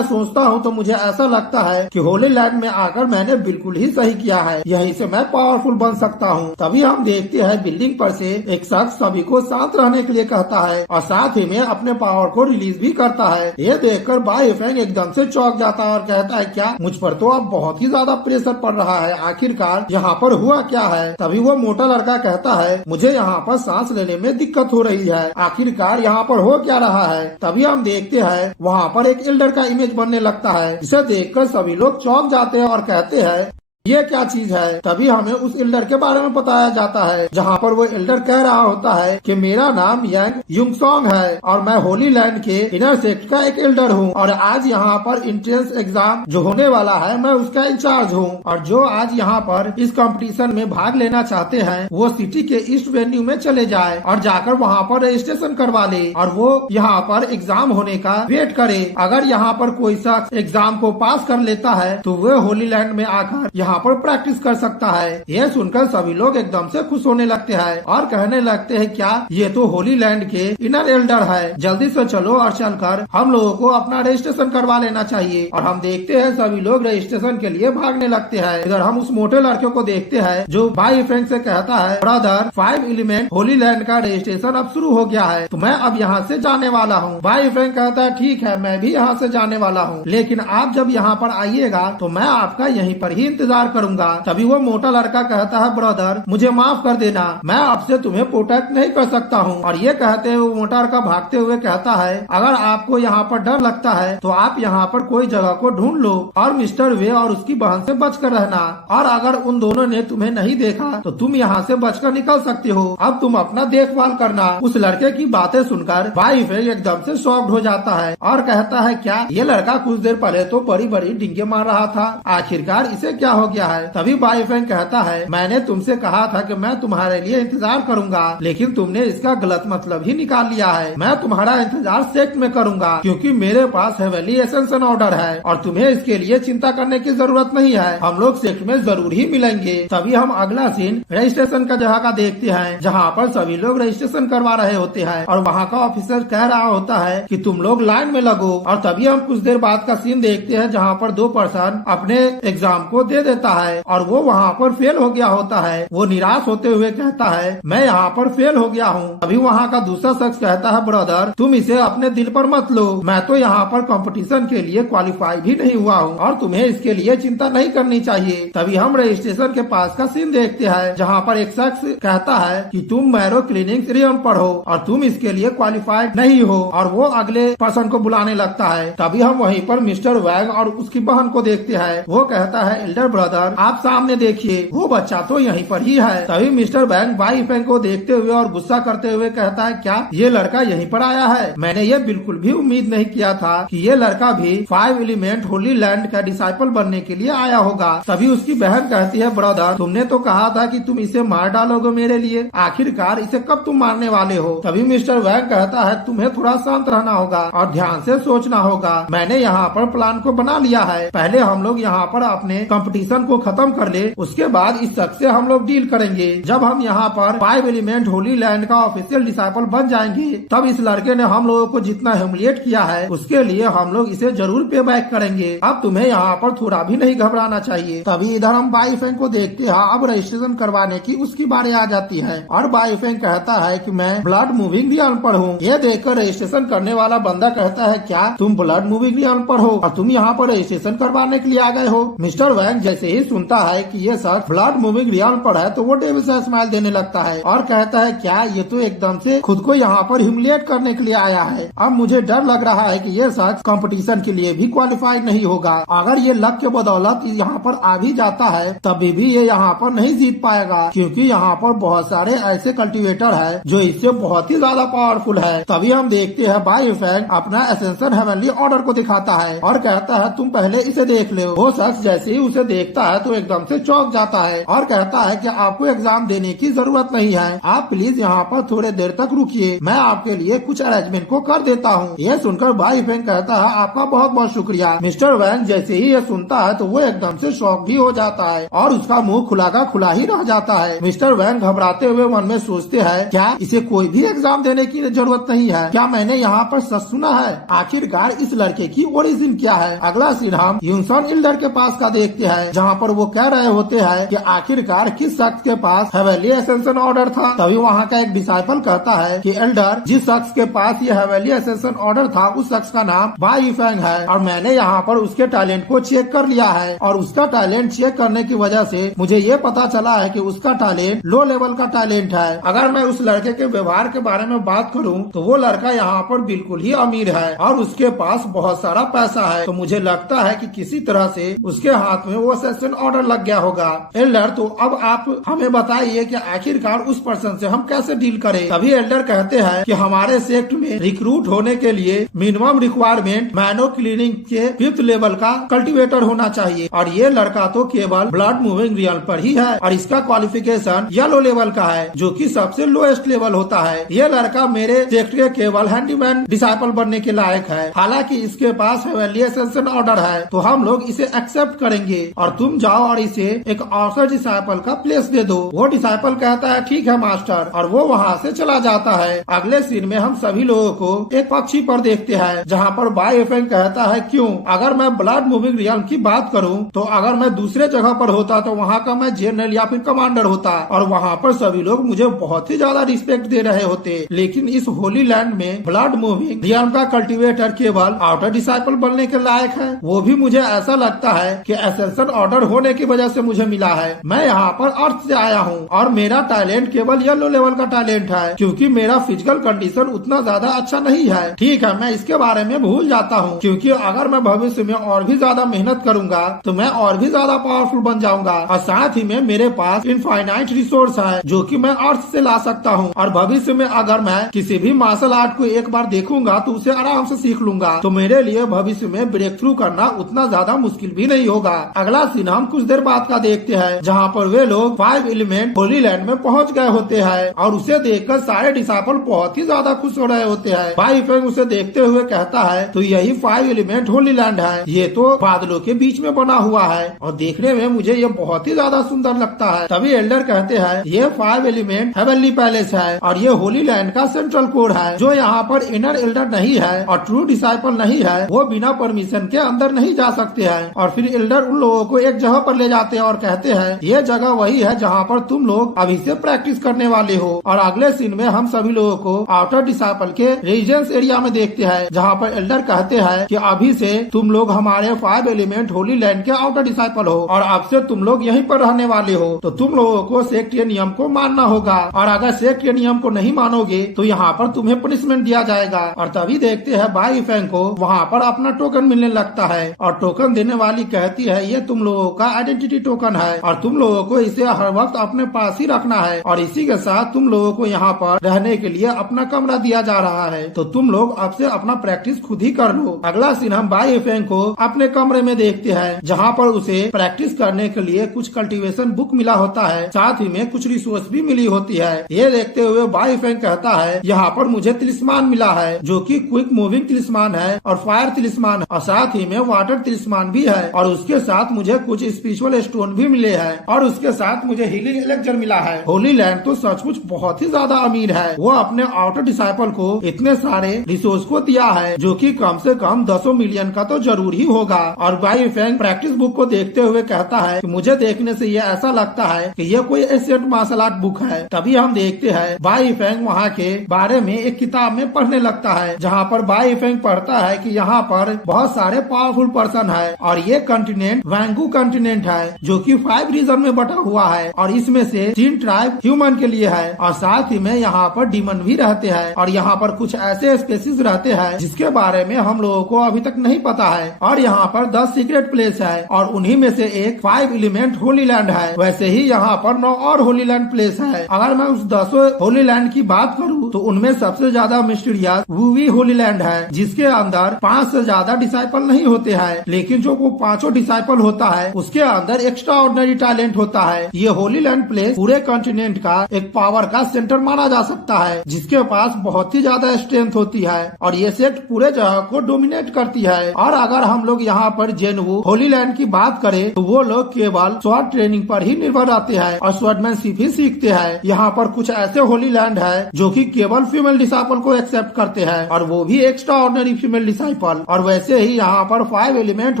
सोचता हूँ तो मुझे ऐसा लगता है कि होली लैंड में आकर मैंने बिल्कुल ही सही किया है, यहीं से मैं पावरफुल बन सकता हूँ। तभी हम देखते हैं बिल्डिंग पर से एक शख्स सभी को शांत रहने के लिए कहता है और साथ ही में अपने पावर को रिलीज भी करता है। ये देखकर बाई फेंग एकदम से चौंक जाता है और कहता है क्या मुझ पर तो अब बहुत ही ज्यादा प्रेशर पड़ रहा है, आखिरकार यहाँ पर हुआ क्या है। तभी वो मोटा लड़का कहता है मुझे यहाँ पर सांस लेने में दिक्कत हो रही है, आखिरकार यहाँ पर हो क्या रहा है। तभी हम देखते हैं वहाँ पर एक एल्डर का इमेज बनने लगता है, जिसे देखकर सभी लोग चौंक जाते हैं और कहते हैं ये क्या चीज है। तभी हमें उस एल्डर के बारे में बताया जाता है, जहाँ पर वो एल्डर कह रहा होता है कि मेरा नाम यांग युंगसोंग है और मैं होली लैंड के इनर सेक्ट का एक एल्डर हूँ और आज यहाँ पर एंट्रेंस एग्जाम जो होने वाला है मैं उसका इंचार्ज हूँ और जो आज यहाँ पर इस कंपटीशन में भाग लेना चाहते हैं वो सिटी के ईस्ट वेन्यू में चले जाए और जाकर वहाँ पर रजिस्ट्रेशन करवा ले और वो यहाँ पर एग्जाम होने का वेट करे। अगर यहाँ पर कोई शख्स एग्जाम को पास कर लेता है तो वो होली लैंड में आकर यहाँ पर प्रैक्टिस कर सकता है। यह सुनकर सभी लोग एकदम से खुश होने लगते हैं और कहने लगते हैं क्या ये तो होली लैंड के इनर एल्डर है, जल्दी से चलो और चलकर हम लोगों को अपना रजिस्ट्रेशन करवा लेना चाहिए। और हम देखते हैं सभी लोग रजिस्ट्रेशन के लिए भागने लगते हैं। इधर हम उस मोटे लड़के को देखते हैं जो बाई फ्रेंड से कहता है ब्रदर 5 एलिमेंट होली लैंड का रजिस्ट्रेशन अब शुरू हो गया है तो मैं अब यहाँ से जाने वाला हूँ। बाई फ्रेंड कहता है ठीक है मैं भी यहाँ से जाने वाला हूँ, लेकिन आप जब यहाँ पर आइएगा तो मैं आपका यहीं पर ही इंतजार करूंगा। तभी वो मोटा लड़का कहता है ब्रदर मुझे माफ कर देना, मैं आपसे तुम्हें प्रोटेक्ट नहीं कर सकता हूँ। और ये कहते हुए वो मोटा लड़का भागते हुए कहता है अगर आपको यहाँ पर डर लगता है तो आप यहाँ पर कोई जगह को ढूंढ लो और मिस्टर वे और उसकी बहन से बचकर रहना, और अगर उन दोनों ने तुम्हें नहीं देखा तो तुम यहाँ से बचकर निकल सकते हो। अब तुम अपना देखभाल करना। उस लड़के की बातें सुनकर भाई फिर एकदम से शॉक्ड हो जाता है और कहता है क्या ये लड़का कुछ देर पहले तो बड़ी बड़ी डिंगे मार रहा था, आखिरकार इसे क्या हो गया है। तभी बॉयफ्रेंड कहता है मैंने तुमसे कहा था कि मैं तुम्हारे लिए इंतजार करूंगा, लेकिन तुमने इसका गलत मतलब ही निकाल लिया है। मैं तुम्हारा इंतजार सेक्ट में करूंगा क्योंकि मेरे पास हेवेली एसेंशन ऑर्डर है और तुम्हें इसके लिए चिंता करने की जरूरत नहीं है, हम लोग सेक्ट में जरूर ही मिलेंगे। तभी हम अगला सीन रजिस्ट्रेशन का जगह का देखते हैं जहाँ पर सभी लोग रजिस्ट्रेशन करवा रहे होते हैं और वहाँ का ऑफिसर कह रहा होता है कि तुम लोग लाइन में लगो। और तभी हम कुछ देर बाद का सीन देखते हैं जहाँ पर 2 पर्सन अपने एग्जाम को दे देता है और वो वहाँ पर फेल हो गया होता है। वो निराश होते हुए कहता है मैं यहाँ पर फेल हो गया हूँ। अभी वहाँ का दूसरा शख्स कहता है ब्रदर तुम इसे अपने दिल पर मत लो, मैं तो यहाँ पर कंपटीशन के लिए क्वालिफाई भी नहीं हुआ हूँ और तुम्हें इसके लिए चिंता नहीं करनी चाहिए। तभी हम रजिस्ट्रेशन के पास का सीन देखते हैं जहाँ पर एक शख्स कहता है कि तुम मैरो क्लिनिक रियन पढ़ो और तुम इसके लिए क्वालिफाइड नहीं हो, और वो अगले पर्सन को बुलाने लगता है। तभी हम वहीं पर मिस्टर वैग और उसकी बहन को देखते हैं। वो कहता है एल्डर ब्रदर आप सामने देखिए वो बच्चा तो यहीं पर ही है। तभी मिस्टर वैग बाई फैंग को देखते हुए और गुस्सा करते हुए कहता है क्या ये लड़का यहीं पर आया है, मैंने ये बिल्कुल भी उम्मीद नहीं किया था कि ये लड़का भी 5 एलिमेंट होली लैंड का डिसाइपल बनने के लिए आया होगा। तभी उसकी बहन कहती है ब्रदर तुमने तो कहा था कि तुम इसे मार डालोगे मेरे लिए, आखिरकार इसे कब तुम मारने वाले हो। तभी मिस्टर वैग कहता है तुम्हें थोड़ा शांत रहना होगा और ध्यान से सोचना होगा, मैंने यहाँ पर प्लान को बना लिया है, पहले हम लोग यहाँ पर अपने कंपटीशन को खत्म कर ले, उसके बाद इस शख्स से हम लोग डील करेंगे। जब हम यहाँ पर 5 एलिमेंट होली लैंड का ऑफिशियल डिसाइपल बन जाएंगे तब इस लड़के ने हम लोगों को जितना ह्यूमिलिएट किया है उसके लिए हम लोग इसे जरूर पे बैक करेंगे। अब तुम्हें यहाँ पर थोड़ा भी नहीं घबराना चाहिए। तभी इधर हम बाई फैंग को देखते हैं। अब रजिस्ट्रेशन करवाने की उसकी बारी आ जाती है और बाई फैंग कहता है कि मैं ब्लड मूविंग भी अनपढ़ हूँ। ये देखकर रजिस्ट्रेशन करने वाला बंदा कहता है क्या तुम ब्लड मूविंग भी अनपढ़ हो और तुम यहाँ पर रजिस्ट्रेशन करवाने के लिए आ गए हो। मिस्टर वैंग जैसे ही सुनता है कि ये शख्स ब्लड मूविंग रियल पर है तो वो डेविड से स्माइल देने लगता है और कहता है क्या ये तो एकदम से खुद को यहाँ पर ह्यूमिलिएट करने के लिए आया है। अब मुझे डर लग रहा है कि ये शख्स कंपटीशन के लिए भी क्वालिफाइड नहीं होगा। अगर ये लक के बदौलत यहाँ पर आ भी जाता है तभी भी ये यहाँ पर नहीं जीत पाएगा क्योंकि यहाँ पर बहुत सारे ऐसे कल्टीवेटर है जो इससे बहुत ही ज्यादा पावरफुल है। तभी हम देखते हैं बाई फैंग अपना एसेंशन हेवनली ऑर्डर को दिखाता है और कहता है तुम पहले इसे देख लो। वो शख्स जैसे ही उसे देखता है तो एकदम से चौंक जाता है और कहता है कि आपको एग्जाम देने की जरूरत नहीं है, आप प्लीज यहाँ पर थोड़े देर तक रुकिए, मैं आपके लिए कुछ अरेंजमेंट को कर देता हूँ। ये सुनकर भाई फैंग कहता है आपका बहुत बहुत शुक्रिया। मिस्टर वैंग जैसे ही ये सुनता है तो वो एकदम से शॉक भी हो जाता है और उसका मुंह खुला का खुला ही रह जाता है। मिस्टर वैंग घबराते हुए मन में सोचते हैं क्या इसे कोई भी एग्जाम देने की जरूरत नहीं है, क्या मैंने यहाँ पर सच सुना है, आखिरकार इस लड़के की ओरिजिन क्या है। अगला सीन हम यूनसन एल्डर के पास का देखते हैं जहाँ पर वो कह रहे होते हैं कि आखिरकार किस शख्स के पास हेवेली एसेंशन ऑर्डर था। तभी वहाँ का एक डिसाइपल कहता है कि एल्डर जिस शख्स के पास ये हेवेली एसेंशन ऑर्डर था उस शख्स का नाम बाई फैंग है और मैंने यहाँ पर उसके टैलेंट को चेक कर लिया है और उसका टैलेंट चेक करने की वजह से मुझे ये पता चला है कि उसका टैलेंट लो लेवल का टैलेंट है। अगर मैं उस लड़के के व्यवहार के बारे में बात करूँ तो वो लड़का यहाँ पर बिल्कुल ही अमीर है और उसके पास बहुत सारा पैसा है, तो मुझे लगता है कि किसी तरह से उसके हाथ में वो एसेसन ऑर्डर लग गया होगा। एल्डर तो अब आप हमें बताइए कि आखिरकार उस पर्सन से हम कैसे डील करें। तभी एल्डर कहते हैं कि हमारे सेक्ट में रिक्रूट होने के लिए मिनिमम रिक्वायरमेंट मैनो क्लीनिंग के 5th लेवल का कल्टीवेटर होना चाहिए और ये लड़का तो केवल ब्लड मूविंग रियल पर ही है और इसका क्वालिफिकेशन येलो लेवल का है जो कि सबसे लोएस्ट लेवल होता है। ये लड़का मेरे सेक्ट के केवल हैंडीमैन डिसाइपल बनने के लायक है। हालांकि इसके पास हेवनली एसेंशन ऑर्डर है तो हम लोग इसे एक्सेप्ट करेंगे और तुम जाओ और इसे एक और डिसाइपल का प्लेस दे दो। वो डिसाइपल कहता है ठीक है मास्टर और वो वहाँ से चला जाता है। अगले सीन में हम सभी लोगों को एक पक्षी पर देखते हैं जहाँ पर बाय एफेंग कहता है क्यों, अगर मैं ब्लड मूविंग रियल की बात करूँ तो अगर मैं दूसरे जगह पर होता तो वहाँ का मैं जनरल या फिर कमांडर होता और वहाँ पर सभी लोग मुझे बहुत ही ज्यादा रिस्पेक्ट दे रहे होते। लेकिन इस होली लैंड में ब्लड मूविंग रियल का कल्टीवेटर केवल आउटर डिसाइपल बनने के लायक है। वो भी मुझे ऐसा लगता है कि एसेंशन ऑर्डर होने की वजह से मुझे मिला है। मैं यहाँ पर अर्थ से आया हूँ और मेरा टैलेंट केवल येलो लेवल का टैलेंट है क्योंकि मेरा फिजिकल कंडीशन उतना ज्यादा अच्छा नहीं है। ठीक है, मैं इसके बारे में भूल जाता हूँ क्योंकि अगर मैं भविष्य में और भी ज्यादा मेहनत करूंगा तो मैं और भी ज्यादा पावरफुल बन जाऊंगा और साथ ही में मेरे पास इनफाइनाइट रिसोर्स है जो कि मैं अर्थ से ला सकता हूँ और भविष्य में अगर मैं किसी भी मार्शल आर्ट को एक बार देखूंगा तो उसे आराम से सीख लूंगा तो मेरे लिए भविष्य में ब्रेक थ्रू करना उतना ज्यादा मुश्किल भी नहीं होगा। अगला सीन हम कुछ देर बाद का देखते हैं जहाँ पर वे लोग 5 एलिमेंट होली लैंड में पहुँच गए होते हैं और उसे देखकर सारे डिसाइपल बहुत ही ज्यादा खुश हो रहे होते हैं। बाय फेंग उसे देखते हुए कहता है तो यही 5 एलिमेंट होली लैंड है, ये तो बादलों के बीच में बना हुआ है और देखने में मुझे ये बहुत ही ज्यादा सुंदर लगता है। तभी एल्डर कहते हैं ये 5 एलिमेंट हेवनली पैलेस है और ये होली लैंड का सेंट्रल कोर है। जो यहाँ पर इनर एल्डर नहीं है और ट्रू डिसाइपल नहीं है वो बिना परमिशन के अंदर नहीं जा सकते हैं। और फिर एल्डर उन लोगों को एक जगह पर ले जाते हैं और कहते हैं ये जगह वही है जहाँ पर तुम लोग अभी से प्रैक्टिस करने वाले हो। और अगले सीन में हम सभी लोगों को आउटर डिसाइपल के रेजिडेंस एरिया में देखते हैं जहाँ पर एल्डर कहते हैं कि अभी से तुम लोग हमारे 5 एलिमेंट होली लैंड के आउटर डिसाइपल हो और अब से तुम लोग यहीं पर रहने वाले हो तो तुम लोगों को सेक्ट के नियम को मानना होगा और अगर सेक्ट के नियम को नहीं मानोगे तो यहाँ पर तुम्हें पनिशमेंट दिया जाएगा। और तभी देखते हैं बाय फेंग को वहाँ पर अपना टोकन मिलने लगता है और टोकन देने वाली कहती है ये तुम लोगों का आइडेंटिटी टोकन है और तुम लोगों को इसे हर वक्त अपने पास ही रखना है और इसी के साथ तुम लोगों को यहाँ पर रहने के लिए अपना कमरा दिया जा रहा है तो तुम लोग अब से अपना प्रैक्टिस खुद ही कर लो। अगला सीन हम बाय फेंग को अपने कमरे में देखते हैं जहाँ पर उसे प्रैक्टिस करने के लिए कुछ कल्टीवेशन बुक मिला होता है, साथ ही में कुछ रिसोर्स भी मिली होती है। ये देखते हुए बाय फेंग कहता है यहाँ पर मुझे तिलिस्मान मिला है जो कि क्विक मूविंग तिलिस्मान है और फायर तिलिस्मान है और साथ ही में वाटर तिलिस्मान भी है और उसके साथ मुझे कुछ स्पिरिचुअल स्टोन भी मिले हैं और उसके साथ मुझे हीलिंग एलेक्जर मिला है। होली लैंड तो सचमुच बहुत ही ज्यादा अमीर है। वो अपने आउटर डिसाइपल को इतने सारे रिसोर्स को दिया है जो कि कम से कम 10 मिलियन का तो जरूर ही होगा। और बाय फेंग प्रैक्टिस बुक को देखते हुए कहता है कि मुझे देखने से ये ऐसा लगता है कि ये कोई एशियन मार्शल आर्ट बुक है। तभी हम देखते हैं बाय फेंग वहाँ के बारे में एक किताब में पढ़ने लगता है जहाँ पर बाय फेंग पढ़ता है कि यहाँ पर बहुत सारे पावरफुल पर्सन है और ये कंटिनेंट वैंगू कंटिनेंट है जो कि 5 रीजन में बटा हुआ है और इसमें से 3 ट्राइब ह्यूमन के लिए है और साथ ही में यहाँ पर डीमन भी रहते हैं और यहाँ पर कुछ ऐसे स्पेसीज रहते हैं जिसके बारे में हम लोगों को अभी तक नहीं पता है और यहाँ पर 10 सीक्रेट प्लेस है और उन्हीं में से एक 5 एलिमेंट होली लैंड है। वैसे ही यहाँ पर 9 और होली लैंड प्लेस है। अगर मैं उस 10 होली लैंड की बात करूँ तो उनमें सबसे ज्यादा मिस्टीरियस वूवी होली लैंड है जिसके अंदर 5 से ज्यादा डिसाइपल नहीं होते हैं, लेकिन जो वो 5 डिसाइपल होता है उसके अंदर एक्स्ट्रा ऑर्डिनरी टैलेंट होता है। ये होली लैंड प्लेस पूरे कॉन्टिनेंट का एक पावर का सेंटर माना जा सकता है जिसके पास बहुत ही ज्यादा स्ट्रेंथ होती है और ये सेक्ट पूरे जगह को डोमिनेट करती है। और अगर हम लोग यहाँ पर जेनवू होली लैंड की बात करें तो वो लोग केवल स्वॉर्ड ट्रेनिंग पर ही निर्भर रहते हैं और स्वॉर्डमैनशिप ही सीखते हैं। यहाँ पर कुछ ऐसे होली लैंड है जो कि केवल फीमेल डिसाइपल को एक्सेप्ट करते हैं और वो भी एक्स्ट्रा ऑर्डिनरी फीमेल डिसाइपल। और वैसे ही यहाँ पर 5 एलिमेंट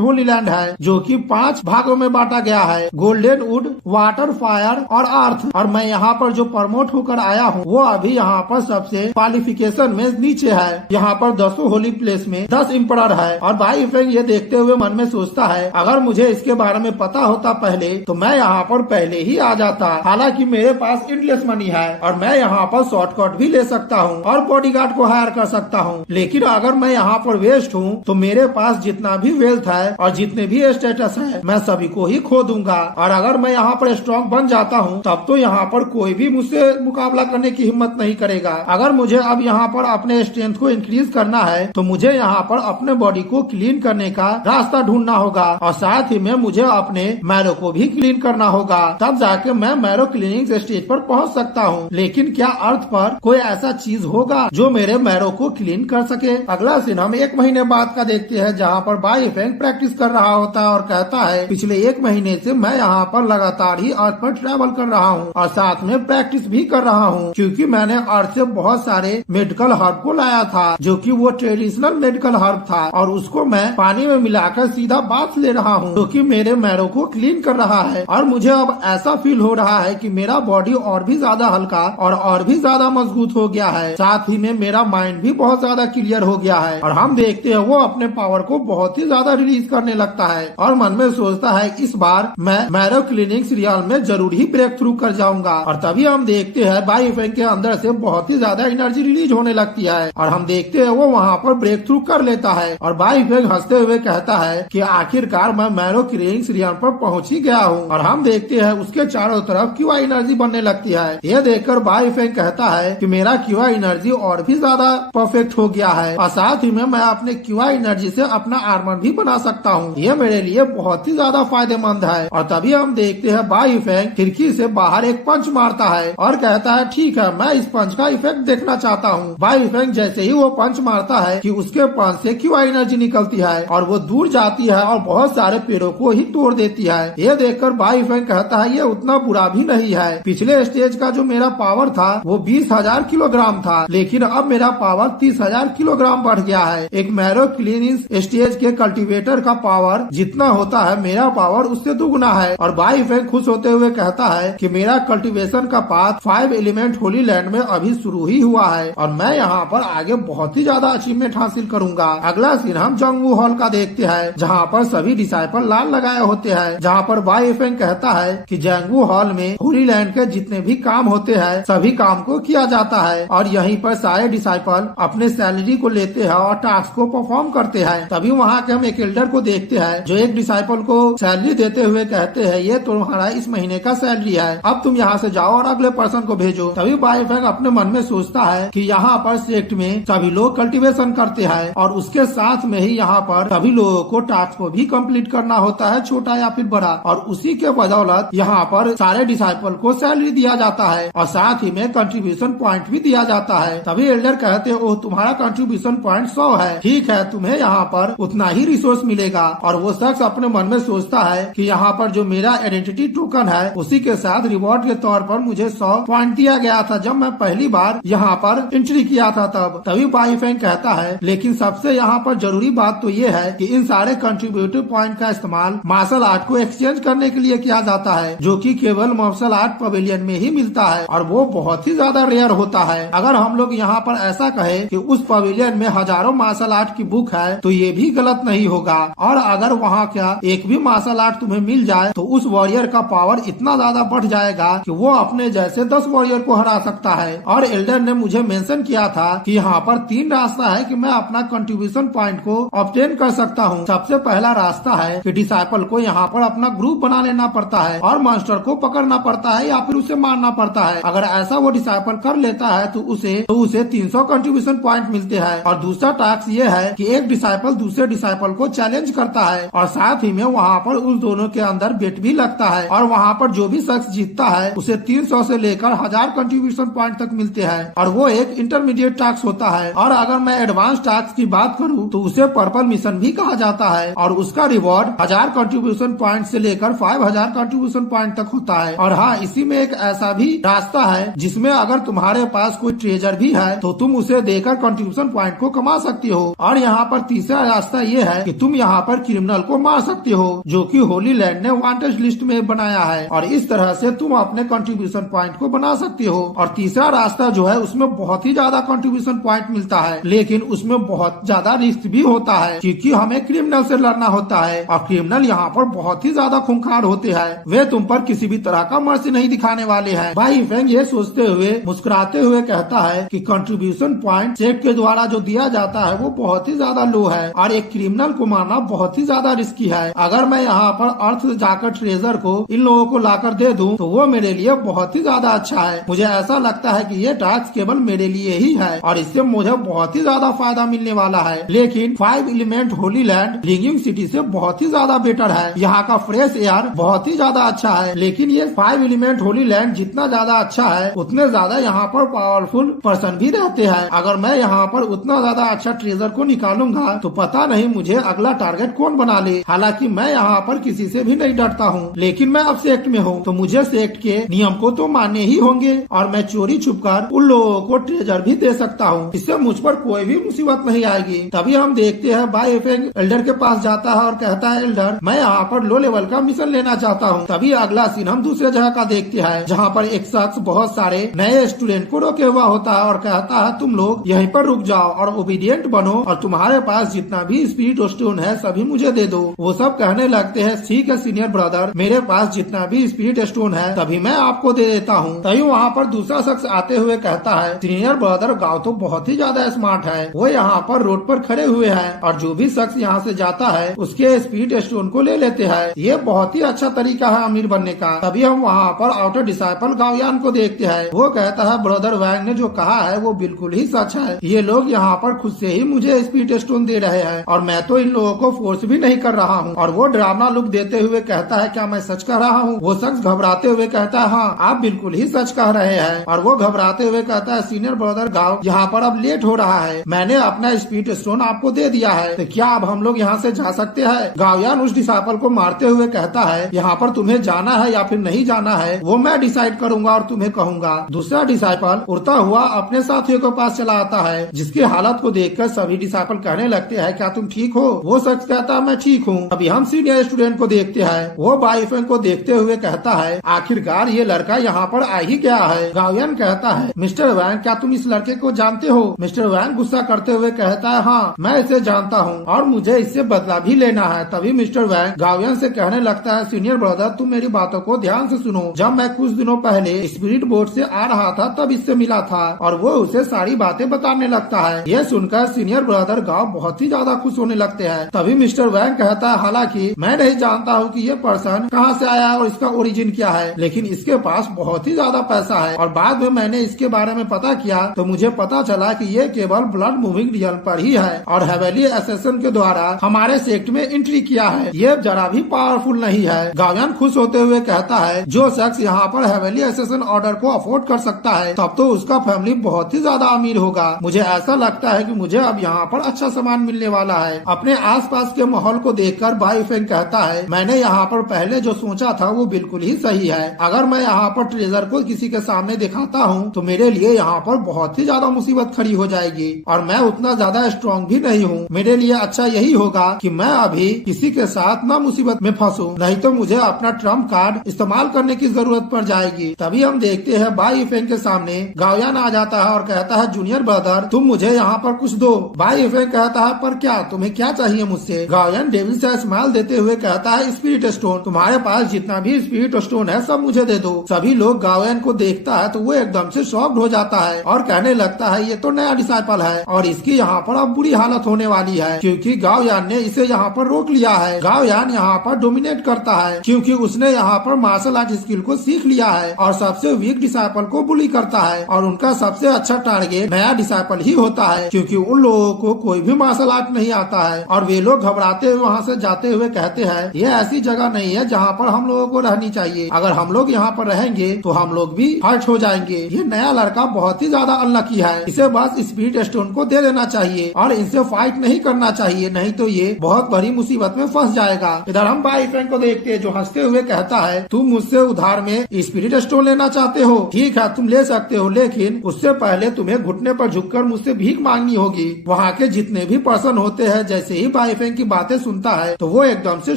होली लैंड है जो कि 5 भागों में बांटा गया है, गोल्डन वुड, वाटर, फायर और अर्थ। और मैं यहाँ पर जो प्रमोट होकर आया हूँ वो अभी यहाँ पर सबसे क्वालिफिकेशन में नीचे है। यहाँ पर 10 होली प्लेस में 10 इम्परर है और बाय फेंग ये देखते हुए मन में सोचता है अगर मुझे इसके बारे में पता होता पहले तो मैं यहाँ पर पहले ही आ जाता। हालांकि मेरे पास इंडलेस मनी है और मैं यहाँ पर शॉर्टकट भी ले सकता हूँ और बॉडीगार्ड को हायर कर सकता हूँ, लेकिन अगर मैं यहाँ पर वेस्ट हूँ तो मेरे पास जितना भी वेल्थ है और जितने भी स्टेटस है मैं सभी को ही खो दूंगा। और अगर मैं यहाँ पर स्ट्रांग बन जाता हूँ तब तो यहाँ पर कोई भी मुझसे मुकाबला करने की हिम्मत नहीं करेगा। अगर मुझे अब यहाँ पर अपने स्ट्रेंथ को इंक्रीज करना है तो मुझे यहाँ पर अपने बॉडी को क्लीन करने का रास्ता ढूंढना होगा और साथ ही में मुझे अपने मैरो को भी क्लीन करना होगा, तब जाके मैं मैरो क्लीनिंग स्टेज पर पहुँच सकता हूँ। लेकिन क्या अर्थ पर कोई ऐसा चीज होगा जो मेरे मैरो को क्लीन कर सके? अगला सीन हम 1 महीने बाद का देखते हैं, जहाँ पर बाई फेंग प्रैक्टिस कर रहा होता है और कहता है पिछले 1 महीने से मैं यहाँ पर लगातार ही अर्थ पर ट्रैवल कर रहा हूँ और साथ में प्रैक्टिस भी कर रहा हूँ, क्योंकि मैंने अर्थ से बहुत सारे मेडिकल हर्ब को लाया था जो कि वो ट्रेडिशनल मेडिकल हर्ब था और उसको मैं पानी में मिलाकर सीधा बाथ ले रहा हूँ, जो कि मेरे मैरो को क्लीन कर रहा है। और मुझे अब ऐसा फील हो रहा है कि मेरा बॉडी और भी ज्यादा हल्का और भी ज्यादा मजबूत हो गया है। साथ ही में मेरा माइंड भी बहुत ज्यादा क्लियर हो गया है। और हम देखते हैं वो अपने पावर को बहुत ही ज्यादा रिलीज करने लगता है और मन में सोचता है इस बार मैं मैरो क्लीनिंग सीरियल में जरूर ही ब्रेक थ्रू कर जाऊंगा। और तभी हम देखते हैं बाई फेंग के अंदर से बहुत ही ज्यादा एनर्जी रिलीज होने लगती है और हम देखते हैं वो वहाँ पर ब्रेक थ्रू कर लेता है। और बाई फेंग हंसते हुए कहता है कि आखिरकार मैं मैरो क्लीनिंग सीरियल पर पहुँच ही गया हूँ। और हम देखते हैं उसके चारों तरफ क्यूआ एनर्जी बनने लगती है। ये देखकर बाई फेंग कहता है कि मेरा क्यूआ एनर्जी और भी ज्यादा परफेक्ट हो गया है और साथ ही में मैं अपने क्यूआ एनर्जी से अपना आर्मर भी बना सकता हूँ। ये मेरे लिए बहुत ही ज्यादा फायदेमंद है। और तभी हम देखते हैं बाई फेंग खिड़की से बाहर एक पंच मारता है और कहता है ठीक है, मैं इस पंच का इफेक्ट देखना चाहता हूँ। बाई फेंग जैसे ही वो पंच मारता है कि उसके पंच से क्यूआ एनर्जी निकलती है और वो दूर जाती है और बहुत सारे पेड़ों को ही तोड़ देती है। ये देखकर बाई फेंग कहता है ये उतना बुरा भी नहीं है। पिछले स्टेज का जो मेरा पावर था वो 20,000 किलोग्राम था, लेकिन अब मेरा पावर 30,000 किलोग्राम बढ़ गया है। एक मैरो क्लीनिंग स्टेज के कल्टीवेटर का पावर जितना होता है मेरा पावर उससे दुगुना है। और बाई फेंग खुश होते हुए कहता है कि मेरा कल्टीवेशन का पाथ 5 एलिमेंट होली लैंड में अभी शुरू ही हुआ है और मैं यहाँ पर आगे बहुत ही ज्यादा अचीवमेंट हासिल करूंगा। अगला सीन हम जंगू हॉल का देखते हैं, जहाँ पर सभी डिसाइपल लाल लगाए होते हैं, जहाँ पर बाई फेंग कहता है कि जंगू हॉल में होली लैंड के जितने भी काम होते हैं सभी काम को किया जाता है और यहीं पर सारे डिसाइपल अपने सैलरी को लेते हैं और टास्क को परफॉर्म करते हैं। तभी वहाँ के हम एक एल्डर को देखते हैं जो एक डिसाइपल को सैलरी देते हुए कहते हैं ये तुम्हारा इस महीने का सैलरी है, अब तुम यहाँ से जाओ और अगले पर्सन को भेजो। तभी बाई फेंग अपने मन में सोचता है कि यहाँ पर सेक्ट में सभी लोग कल्टीवेशन करते हैं और उसके साथ में ही यहाँ पर सभी लोगों को टास्क को भी कंप्लीट करना होता है, छोटा या फिर बड़ा, और उसी के बदौलत यहाँ पर सारे डिसाइपल को सैलरी दिया जाता है और साथ ही में कंट्रीब्यूशन पॉइंट भी दिया जाता है। तभी एल्डर कहते हो तुम्हारा कंट्रीब्यूशन पॉइंट 100 है, ठीक है तुम्हें यहाँ पर उतना ही रिसोर्स मिलेगा। और वो शख्स अपने मन में सोचता है कि यहाँ पर जो मेरा आइडेंटिटी टोकन है उसी के साथ रिवॉर्ड के तौर पर मुझे 100 पॉइंट दिया गया था जब मैं पहली बार यहाँ पर एंट्री किया था तब। तभी बाई फेंग कहता है लेकिन सबसे यहाँ पर जरूरी बात तो ये है कि इन सारे कंट्रीब्यूटिव पॉइंट का इस्तेमाल मार्शल आर्ट को एक्सचेंज करने के लिए किया जाता है, जो कि केवल मार्शल आर्ट पवेलियन में ही मिलता है और वो बहुत ही ज्यादा रेयर होता है। अगर हम लोग यहाँ पर ऐसा कहे कि उस पवेलियन में हजारों मार्शल आर्ट की बुक है तो ये भी गलत नहीं होगा। और अगर वहाँ क्या एक भी मार्शल आर्ट तुम्हें मिल जाए तो उस वॉरियर का पावर इतना ज्यादा बढ़ जाएगा कि वो अपने जैसे 10 वॉरियर को हरा सकता है। और एल्डर ने मुझे मेंशन किया था कि यहाँ पर 3 रास्ता है कि मैं अपना कंट्रीब्यूशन पॉइंट को ऑब्टेन कर सकता हूँ। सबसे पहला रास्ता है कि डिसाइपल को यहाँ पर अपना ग्रुप बना लेना पड़ता है और मास्टर को पकड़ना पड़ता है या फिर उसे मारना पड़ता है। अगर ऐसा वो डिसाइपल कर लेता है तो उसे 300 कंट्रीब्यूशन पॉइंट मिलते हैं। और दूसरा टास्क ये है कि एक डिसाइपल दूसरे डिसाइपल को चैलेंज करता है और साथ ही में वहाँ पर उन दोनों के अंदर बेट भी लगता है और वहाँ पर जो भी शख्स जीतता है उसे 300 से लेकर 1000 कंट्रीब्यूशन पॉइंट तक मिलते हैं और वो एक इंटरमीडिएट टास्क होता है। और अगर मैं एडवांस टास्क की बात करूँ तो उसे पर्पल मिशन भी कहा जाता है और उसका रिवॉर्ड 1000 कंट्रीब्यूशन पॉइंट से लेकर 5000 कंट्रीब्यूशन पॉइंट तक होता है। और हाँ, इसी में एक ऐसा भी रास्ता है जिसमें अगर तुम्हारे पास कोई ट्रेजर भी है तो तुम उसे देकर कंट्रीब्यूशन पॉइंट को कमा सकती हो। और यहाँ पर तीसरा रास्ता ये है कि तुम यहाँ पर क्रिमिनल को मार सकते हो जो कि होली लैंड ने वांटेड लिस्ट में बनाया है और इस तरह से तुम अपने कंट्रीब्यूशन पॉइंट को बना सकते हो। और तीसरा रास्ता जो है उसमें बहुत ही ज्यादा कंट्रीब्यूशन पॉइंट मिलता है, लेकिन उसमें बहुत ज्यादा रिस्क भी होता है क्योंकि हमें क्रिमिनल से लड़ना होता है और क्रिमिनल यहाँ पर बहुत ही ज्यादा खूंखार होते हैं। वे तुम पर किसी भी तरह का मर्सी नहीं दिखाने वाले हैं। बाई फेंग ये सोचते हुए मुस्कुराते हुए कहता है कि कंट्रीब्यूशन पॉइंट सेट के द्वारा जो दिया जाता है वो बहुत ही ज्यादा लो है और एक क्रिमिनल को मारना बहुत ही ज्यादा रिस्की है। अगर अगर मैं यहाँ पर अर्थ जाकर ट्रेजर को इन लोगों को लाकर दे दूं तो वो मेरे लिए बहुत ही ज्यादा अच्छा है। मुझे ऐसा लगता है कि ये टास्क केवल मेरे लिए ही है और इससे मुझे बहुत ही ज्यादा फायदा मिलने वाला है। लेकिन 5 element Holi land ringing city से बहुत ही ज्यादा बेटर है। यहाँ का फ्रेश एयर बहुत ही ज्यादा अच्छा है, लेकिन ये 5 एलिमेंट होली लैंड जितना ज्यादा अच्छा है उतने ज्यादा यहाँ पर पावरफुल पर्सन भी रहते हैं। अगर मैं यहाँ पर उतना ज्यादा अच्छा ट्रेजर को निकालूंगा तो पता नहीं मुझे अगला टारगेट कौन बना ले। हालांकि मैं यहाँ पर किसी से भी नहीं डरता हूँ, लेकिन मैं अब सेक्ट में हूँ तो मुझे सेक्ट के नियम को तो मानने ही होंगे और मैं चोरी छुपकर उन लोगों को ट्रेजर भी दे सकता हूँ। इससे मुझ पर कोई भी मुसीबत नहीं आएगी। तभी हम देखते हैं बाई फेंग एल्डर के पास जाता है और कहता है एल्डर मैं यहाँ पर लो लेवल का मिशन लेना चाहता हूँ। तभी अगला सीन हम दूसरे जगह का देखते हैं जहाँ पर एक शख्स बहुत सारे नए स्टूडेंट को रोके हुआ होता है और कहता है तुम लोग यहीं पर रुक जाओ और ओबीडियंट बनो और तुम्हारे पास जितना भी स्पिरिट स्टोन है सभी मुझे दे दो। वो सब कहने लगते हैं ठीक है सीनियर ब्रदर, मेरे पास जितना भी स्पिरिट स्टोन है तभी मैं आपको दे देता हूँ। तभी वहाँ पर दूसरा शख्स आते हुए कहता है सीनियर ब्रदर गाँव तो बहुत ही ज्यादा स्मार्ट है, वो यहाँ पर रोड पर खड़े हुए हैं और जो भी शख्स यहाँ से जाता है उसके स्पिरिट स्टोन को ले लेते हैं। ये बहुत ही अच्छा तरीका है अमीर बनने का। तभी हम वहाँ पर आउटर डिसाइपल गावियान को देखते हैं। वो कहता है ब्रदर वैंग ने जो कहा है वो बिल्कुल ही सच है। ये लोग यहाँ पर खुद से ही मुझे स्पिरिट स्टोन दे रहे हैं और मैं तो इन लोगों को फोर्स भी नहीं कर रहा हूँ। और वो ड्रामा लुक देते हुए कहता है क्या मैं सच कह रहा हूँ? वो शख्स घबराते हुए कहता है हाँ आप बिल्कुल ही सच कह रहे हैं। और वो घबराते हुए कहता है सीनियर ब्रदर गाँव यहाँ पर अब लेट हो रहा है, मैंने अपना स्पिरिट स्टोन आपको दे दिया है तो क्या अब हम लोग यहाँ से जा सकते हैं? गावियान उस डिसाइपल को मारते हुए कहता है यहाँ पर तुम्हें जाना है या फिर नहीं जाना है वो मैं डिसाइड करूंगा और तुम्हें कहूंगा। दूसरा डिसाइपल उड़ता हुआ अपने साथियों के पास चला आता है जिसकी हालत को देखकर सभी डिसाइपल कहने लगते हैं क्या तुम ठीक हो? वो शख्स कहता है मैं ठीक हूँ। अभी हम सीनियर स्टूडेंट को देखते हैं। वो बाईफेंग को देखते हुए कहता है आखिरकार ये लड़का यहाँ पर आ ही गया है। गावियन कहता है मिस्टर वैंग क्या तुम इस लड़के को जानते हो? मिस्टर वैंग गुस्सा करते हुए कहता है हाँ मैं इसे जानता हूँ और मुझे इससे बदला भी लेना है। तभी मिस्टर वैंग गावियन से कहने लगता है सीनियर ब्रदर तुम मेरी बातों को ध्यान से सुनो। जब मैं कुछ दिनों पहले स्पिरिट बोर्ड से आ रहा था तब इससे मिला था और वो उसे सारी बातें बताने लगता है। यह सुनकर सीनियर ब्रदर गाँव बहुत ही ज्यादा खुश होने लगते हैं। तभी मिस्टर वैंग कहता है हालांकि मैं नहीं जानता हूँ कि ये पर्सन कहाँ से आया है और इसका ओरिजिन क्या है, लेकिन इसके पास बहुत ही ज्यादा पैसा है और बाद में मैंने इसके बारे में पता किया तो मुझे पता चला कि ये केवल ब्लड मूविंग रियल पर ही है और हेवेली एसेसन के द्वारा हमारे सेक्ट में एंट्री किया है। ये जरा भी पावरफुल नहीं है। गावियन खुश होते हुए कहता है जो शख्स यहाँ पर हेवेली एसेसन ऑर्डर को अफोर्ड कर सकता है तब तो उसका फैमिली बहुत ही ज्यादा अमीर होगा। मुझे ऐसा लगता है कि मुझे अब यहाँ पर अच्छा सामान मिलने वाला है। अपने आसपास के माहौल को देखकर बाईफेंग कहता है मैंने यहाँ पर पहले जो सोचा था वो बिल्कुल ही सही है। अगर मैं यहाँ पर ट्रेजर को किसी के सामने दिखाता हूँ तो मेरे लिए यहाँ पर बहुत ही ज्यादा मुसीबत खड़ी हो जाएगी और मैं उतना ज्यादा स्ट्रॉन्ग भी नहीं हूँ। मेरे लिए अच्छा यही होगा कि मैं अभी किसी के साथ ना मुसीबत में फंसूं, नहीं तो मुझे अपना ट्रम्प कार्ड इस्तेमाल करने की जरूरत पड़ जाएगी। तभी हम देखते हैं बाईफेंग के सामने गावियन आ जाता है और कहता है जूनियर ब्रदर तुम मुझे यहाँ पर कुछ दो। बाईफेंग कहता है पर क्या, तुम्हें क्या चाहिए मुझसे? गावियन डेविल से स्माइल देते हुए कहता है स्पिरिट स्टोन, तुम्हारे पास जितना भी स्पिरिट स्टोन है सब मुझे दे दो। सभी लोग गावियन को देखता है तो वो एकदम से शॉक्ड हो जाता है और कहने लगता है ये तो नया डिसाइपल है और इसकी यहाँ पर अब बुरी हालत होने वाली है क्योंकि गावियन ने इसे यहाँ पर रोक लिया है। गावियन यहाँ पर डोमिनेट करता है क्योंकि उसने यहाँ पर मार्शल आर्ट स्किल को सीख लिया है और सबसे वीक डिसाइपल को बुली करता है और उनका सबसे अच्छा टारगेट नया डिसाइपल ही होता है क्योंकि उन लोगों को कोई भी मार्शल आर्ट नहीं आता है। और वे लोग घबराते हुए वहाँ से जाते हुए कहते हैं ये ऐसी जगह नहीं है जहाँ पर हम लोगों को रहनी चाहिए, अगर हम लोग यहाँ पर रहेंगे तो हम लोग भी हर्ट हो जाएंगे। ये नया लड़का बहुत ही ज्यादा अनलकी है, इसे बस स्पिरिट स्टोन को दे देना चाहिए और इनसे फाइट नहीं करना चाहिए, नहीं तो ये बहुत बड़ी मुसीबत में फंस जाएगा। इधर हम बाईफेंग को देखते हैं जो हंसते हुए कहता है तुम मुझसे उधार में स्पिरिट स्टोन लेना चाहते हो, ठीक है तुम ले सकते हो, लेकिन उससे पहले तुम्हें घुटने पर झुककर मुझसे भीख मांगनी होगी। वहाँ के जितने भी पर्सन होते हैं जैसे ही बाईफेंग की बातें सुनता है तो वो एकदम से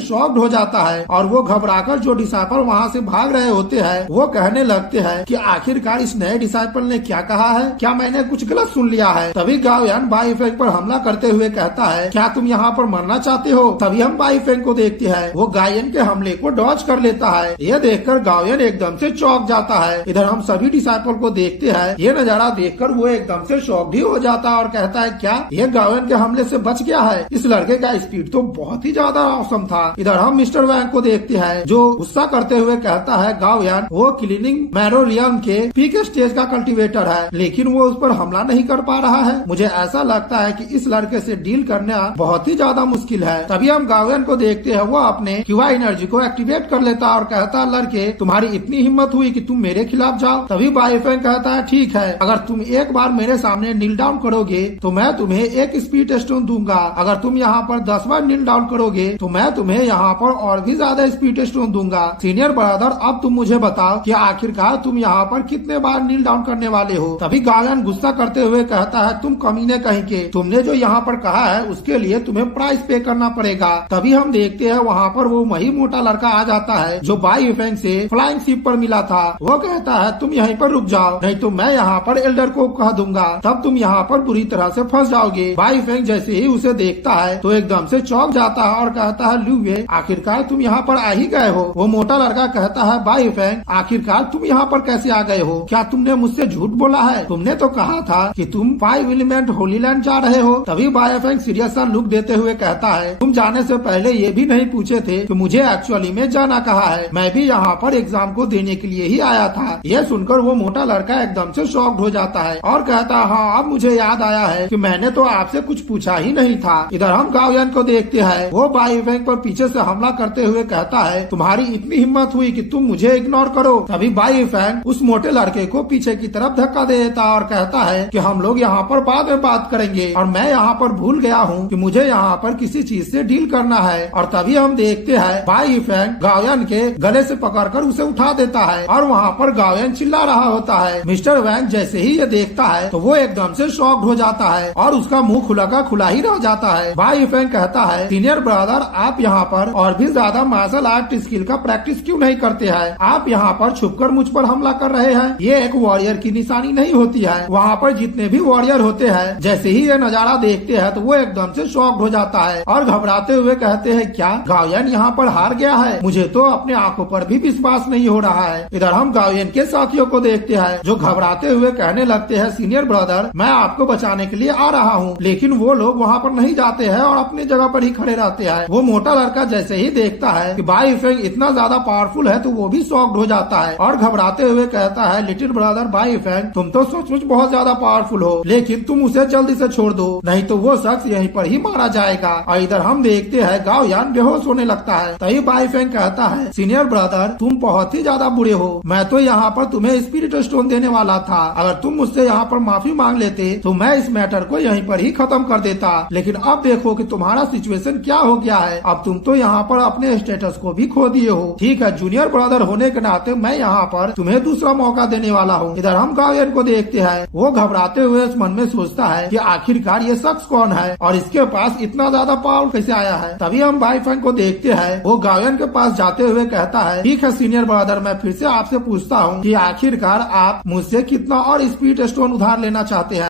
शॉक्ड हो जाता है और वो घबराकर जो डिसाइपल वहाँ से भाग रहे होते हैं वो कहने लगते हैं कि आखिरकार इस नए डिसाइपल ने क्या कहा है, क्या मैंने कुछ गलत सुन लिया है? तभी गावियन बाईफेंग पर हमला करते हुए कहता है क्या तुम यहाँ पर मरना चाहते हो? तभी हम बाईफेंग को देखते हैं वो गावियन के हमले को डॉज कर लेता है। यह देखकर गावियन एकदम से चौंक जाता है। इधर हम सभी डिसाइपल को देखते हैं। ये नजारा देखकर वो एकदम से शॉक्ड ही हो जाता है और कहता है क्या ये गावियन के हमले से बच गया है? इस लड़के का स्पीड तो बहुत ही ज्यादा औसम कम था। इधर हम मिस्टर वैंग को देखते हैं जो गुस्सा करते हुए कहता है गाओयान वो क्लीनिंग मैरोरियम के पीक स्टेज का कल्टीवेटर है, लेकिन वो उस पर हमला नहीं कर पा रहा है। मुझे ऐसा लगता है कि इस लड़के से डील करना बहुत ही ज्यादा मुश्किल है। तभी हम गाओयान को देखते हैं वो अपने क्यूआ एनर्जी को एक्टिवेट कर लेता और कहता है लड़के तुम्हारी इतनी हिम्मत हुई कि तुम मेरे खिलाफ जाओ। तभी बाईफेंग कहता है ठीक है, अगर तुम एक बार मेरे सामने नील डाउन करोगे तो मैं तुम्हें एक स्पीड स्टोन दूंगा। अगर तुम यहाँ पर 10 बार नील डाउन करोगे तो मैं तुम्हें यहाँ पर और भी ज्यादा स्पीड स्टोन दूंगा। सीनियर ब्रदर अब तुम मुझे बताओ कि आखिरकार तुम यहाँ पर कितने बार नील डाउन करने वाले हो। तभी गाओयान गुस्सा करते हुए कहता है तुम कमीने कहीं के, तुमने जो यहाँ पर कहा है उसके लिए तुम्हें प्राइस पे करना पड़ेगा। तभी हम देखते हैं वहाँ पर वो वही मोटा लड़का आ जाता है जो बाईफेंग से फ्लाइंग शिप पर मिला था। वो कहता है तुम यहीं पर रुक जाओ, नहीं तो मैं यहाँ पर एल्डर को कह दूंगा, तब तुम यहाँ पर बुरी तरह से फंस जाओगे। बाईफेंग जैसे ही उसे देखता है तो एकदम से चौंक जाता है और कहता है ल्यूवे आखिरकार तुम यहाँ पर आ ही गए हो। वो मोटा लड़का कहता है बाईफेंग आखिरकार तुम यहाँ पर कैसे आ गए हो? क्या तुमने मुझसे झूठ बोला है? तुमने तो कहा था कि तुम 5 एलिमेंट होली लैंड जा रहे हो। तभी बाईफेंग सीरियस सा लुक देते हुए कहता है तुम जाने से पहले ये भी नहीं पूछे थे कि मुझे एक्चुअली में जाना कहा है, मैं भी यहाँ पर एग्जाम को देने के लिए ही आया था। यह सुनकर वो मोटा लड़का एकदम से शॉक्ड हो जाता है और कहता है हाँ अब मुझे याद आया है कि मैंने तो आपसे कुछ पूछा ही नहीं था। इधर हम गाओयान को देखते हैं वो बाईफेंग पर पीछे से हमला करते हुए कहता है तुम्हारी इतनी हिम्मत हुई कि तुम मुझे इग्नोर करो। तभी बाईफेंग उस मोटे लड़के को पीछे की तरफ धक्का दे देता और कहता है कि हम लोग यहाँ पर बाद में बात करेंगे और मैं यहाँ पर भूल गया हूँ कि मुझे यहाँ पर किसी चीज से डील करना है। और तभी हम देखते हैं बाईफेंग गाओयान के गले से पकड़कर उसे उठा देता है और वहाँ पर गाओयान चिल्ला रहा होता है। मिस्टर वैंग जैसे ही ये देखता है तो वो एकदम से शॉक्ड हो जाता है और उसका मुंह खुला का खुला ही रह जाता है। बाईफेंग कहता है सीनियर ब्रदर आप यहाँ पर और भी ज्यादा मार्शल आर्ट स्किल का प्रैक्टिस क्यों नहीं करते हैं? आप यहाँ पर छुपकर मुझ पर हमला कर रहे हैं, ये एक वॉरियर की निशानी नहीं होती है। वहाँ पर जितने भी वॉरियर होते हैं जैसे ही ये नजारा देखते हैं तो वो एकदम से शॉक्ड हो जाता है और घबराते हुए कहते हैं क्या गाओयान यहाँ पर हार गया है? मुझे तो अपने आंखों पर भी विश्वास नहीं हो रहा है। इधर हम गाओयान के साथियों को देखते हैं जो घबराते हुए कहने लगते हैं सीनियर ब्रदर मैं आपको बचाने के लिए आ रहा हूँ, लेकिन वो लोग वहाँ पर नहीं जाते हैं और अपनी जगह पर ही खड़े रहते हैं। वो मोटा लड़का जैसे ही देखता है कि बाईफेंग इतना ज्यादा पावरफुल है तो वो भी शॉक्ड हो जाता है और घबराते हुए कहता है लिटिल ब्रदर बाईफेंग तुम तो सचमुच बहुत ज्यादा पावरफुल हो, लेकिन तुम उसे जल्दी से छोड़ दो नहीं तो वो शख्स यहीं पर ही मारा जाएगा। और इधर हम देखते हैं गाओयान बेहोश होने लगता है। तभी बाईफेंग कहता है सीनियर ब्रदर तुम बहुत ही ज्यादा बुरे हो, मैं तो यहाँ पर तुम्हें स्पिरिट स्टोन देने वाला था। अगर तुम मुझसे यहाँ पर माफी मांग लेते तो मैं इस मैटर को यहीं पर ही खत्म कर देता, लेकिन अब देखो कि तुम्हारा सिचुएशन क्या हो गया है। अब तुम तो यहाँ पर अपने स्टेटस को भी खो दिए हो। ठीक है जूनियर ब्रदर होने के नाते मैं यहाँ पर तुम्हें दूसरा मौका देने वाला हूँ। इधर हम गाओयान को देखते हैं वो घबराते हुए इस मन में सोचता है कि आखिरकार ये शख्स कौन है और इसके पास इतना ज्यादा पावर कैसे आया है। तभी हम बाईफेंग को देखते हैं वो गाओयान के पास जाते हुए कहता है ठीक है सीनियर ब्रदर मैं फिर से आपसे पूछता हूँ कि आखिरकार आप मुझसे कितना और स्पीड स्टोन उधार लेना चाहते हैं?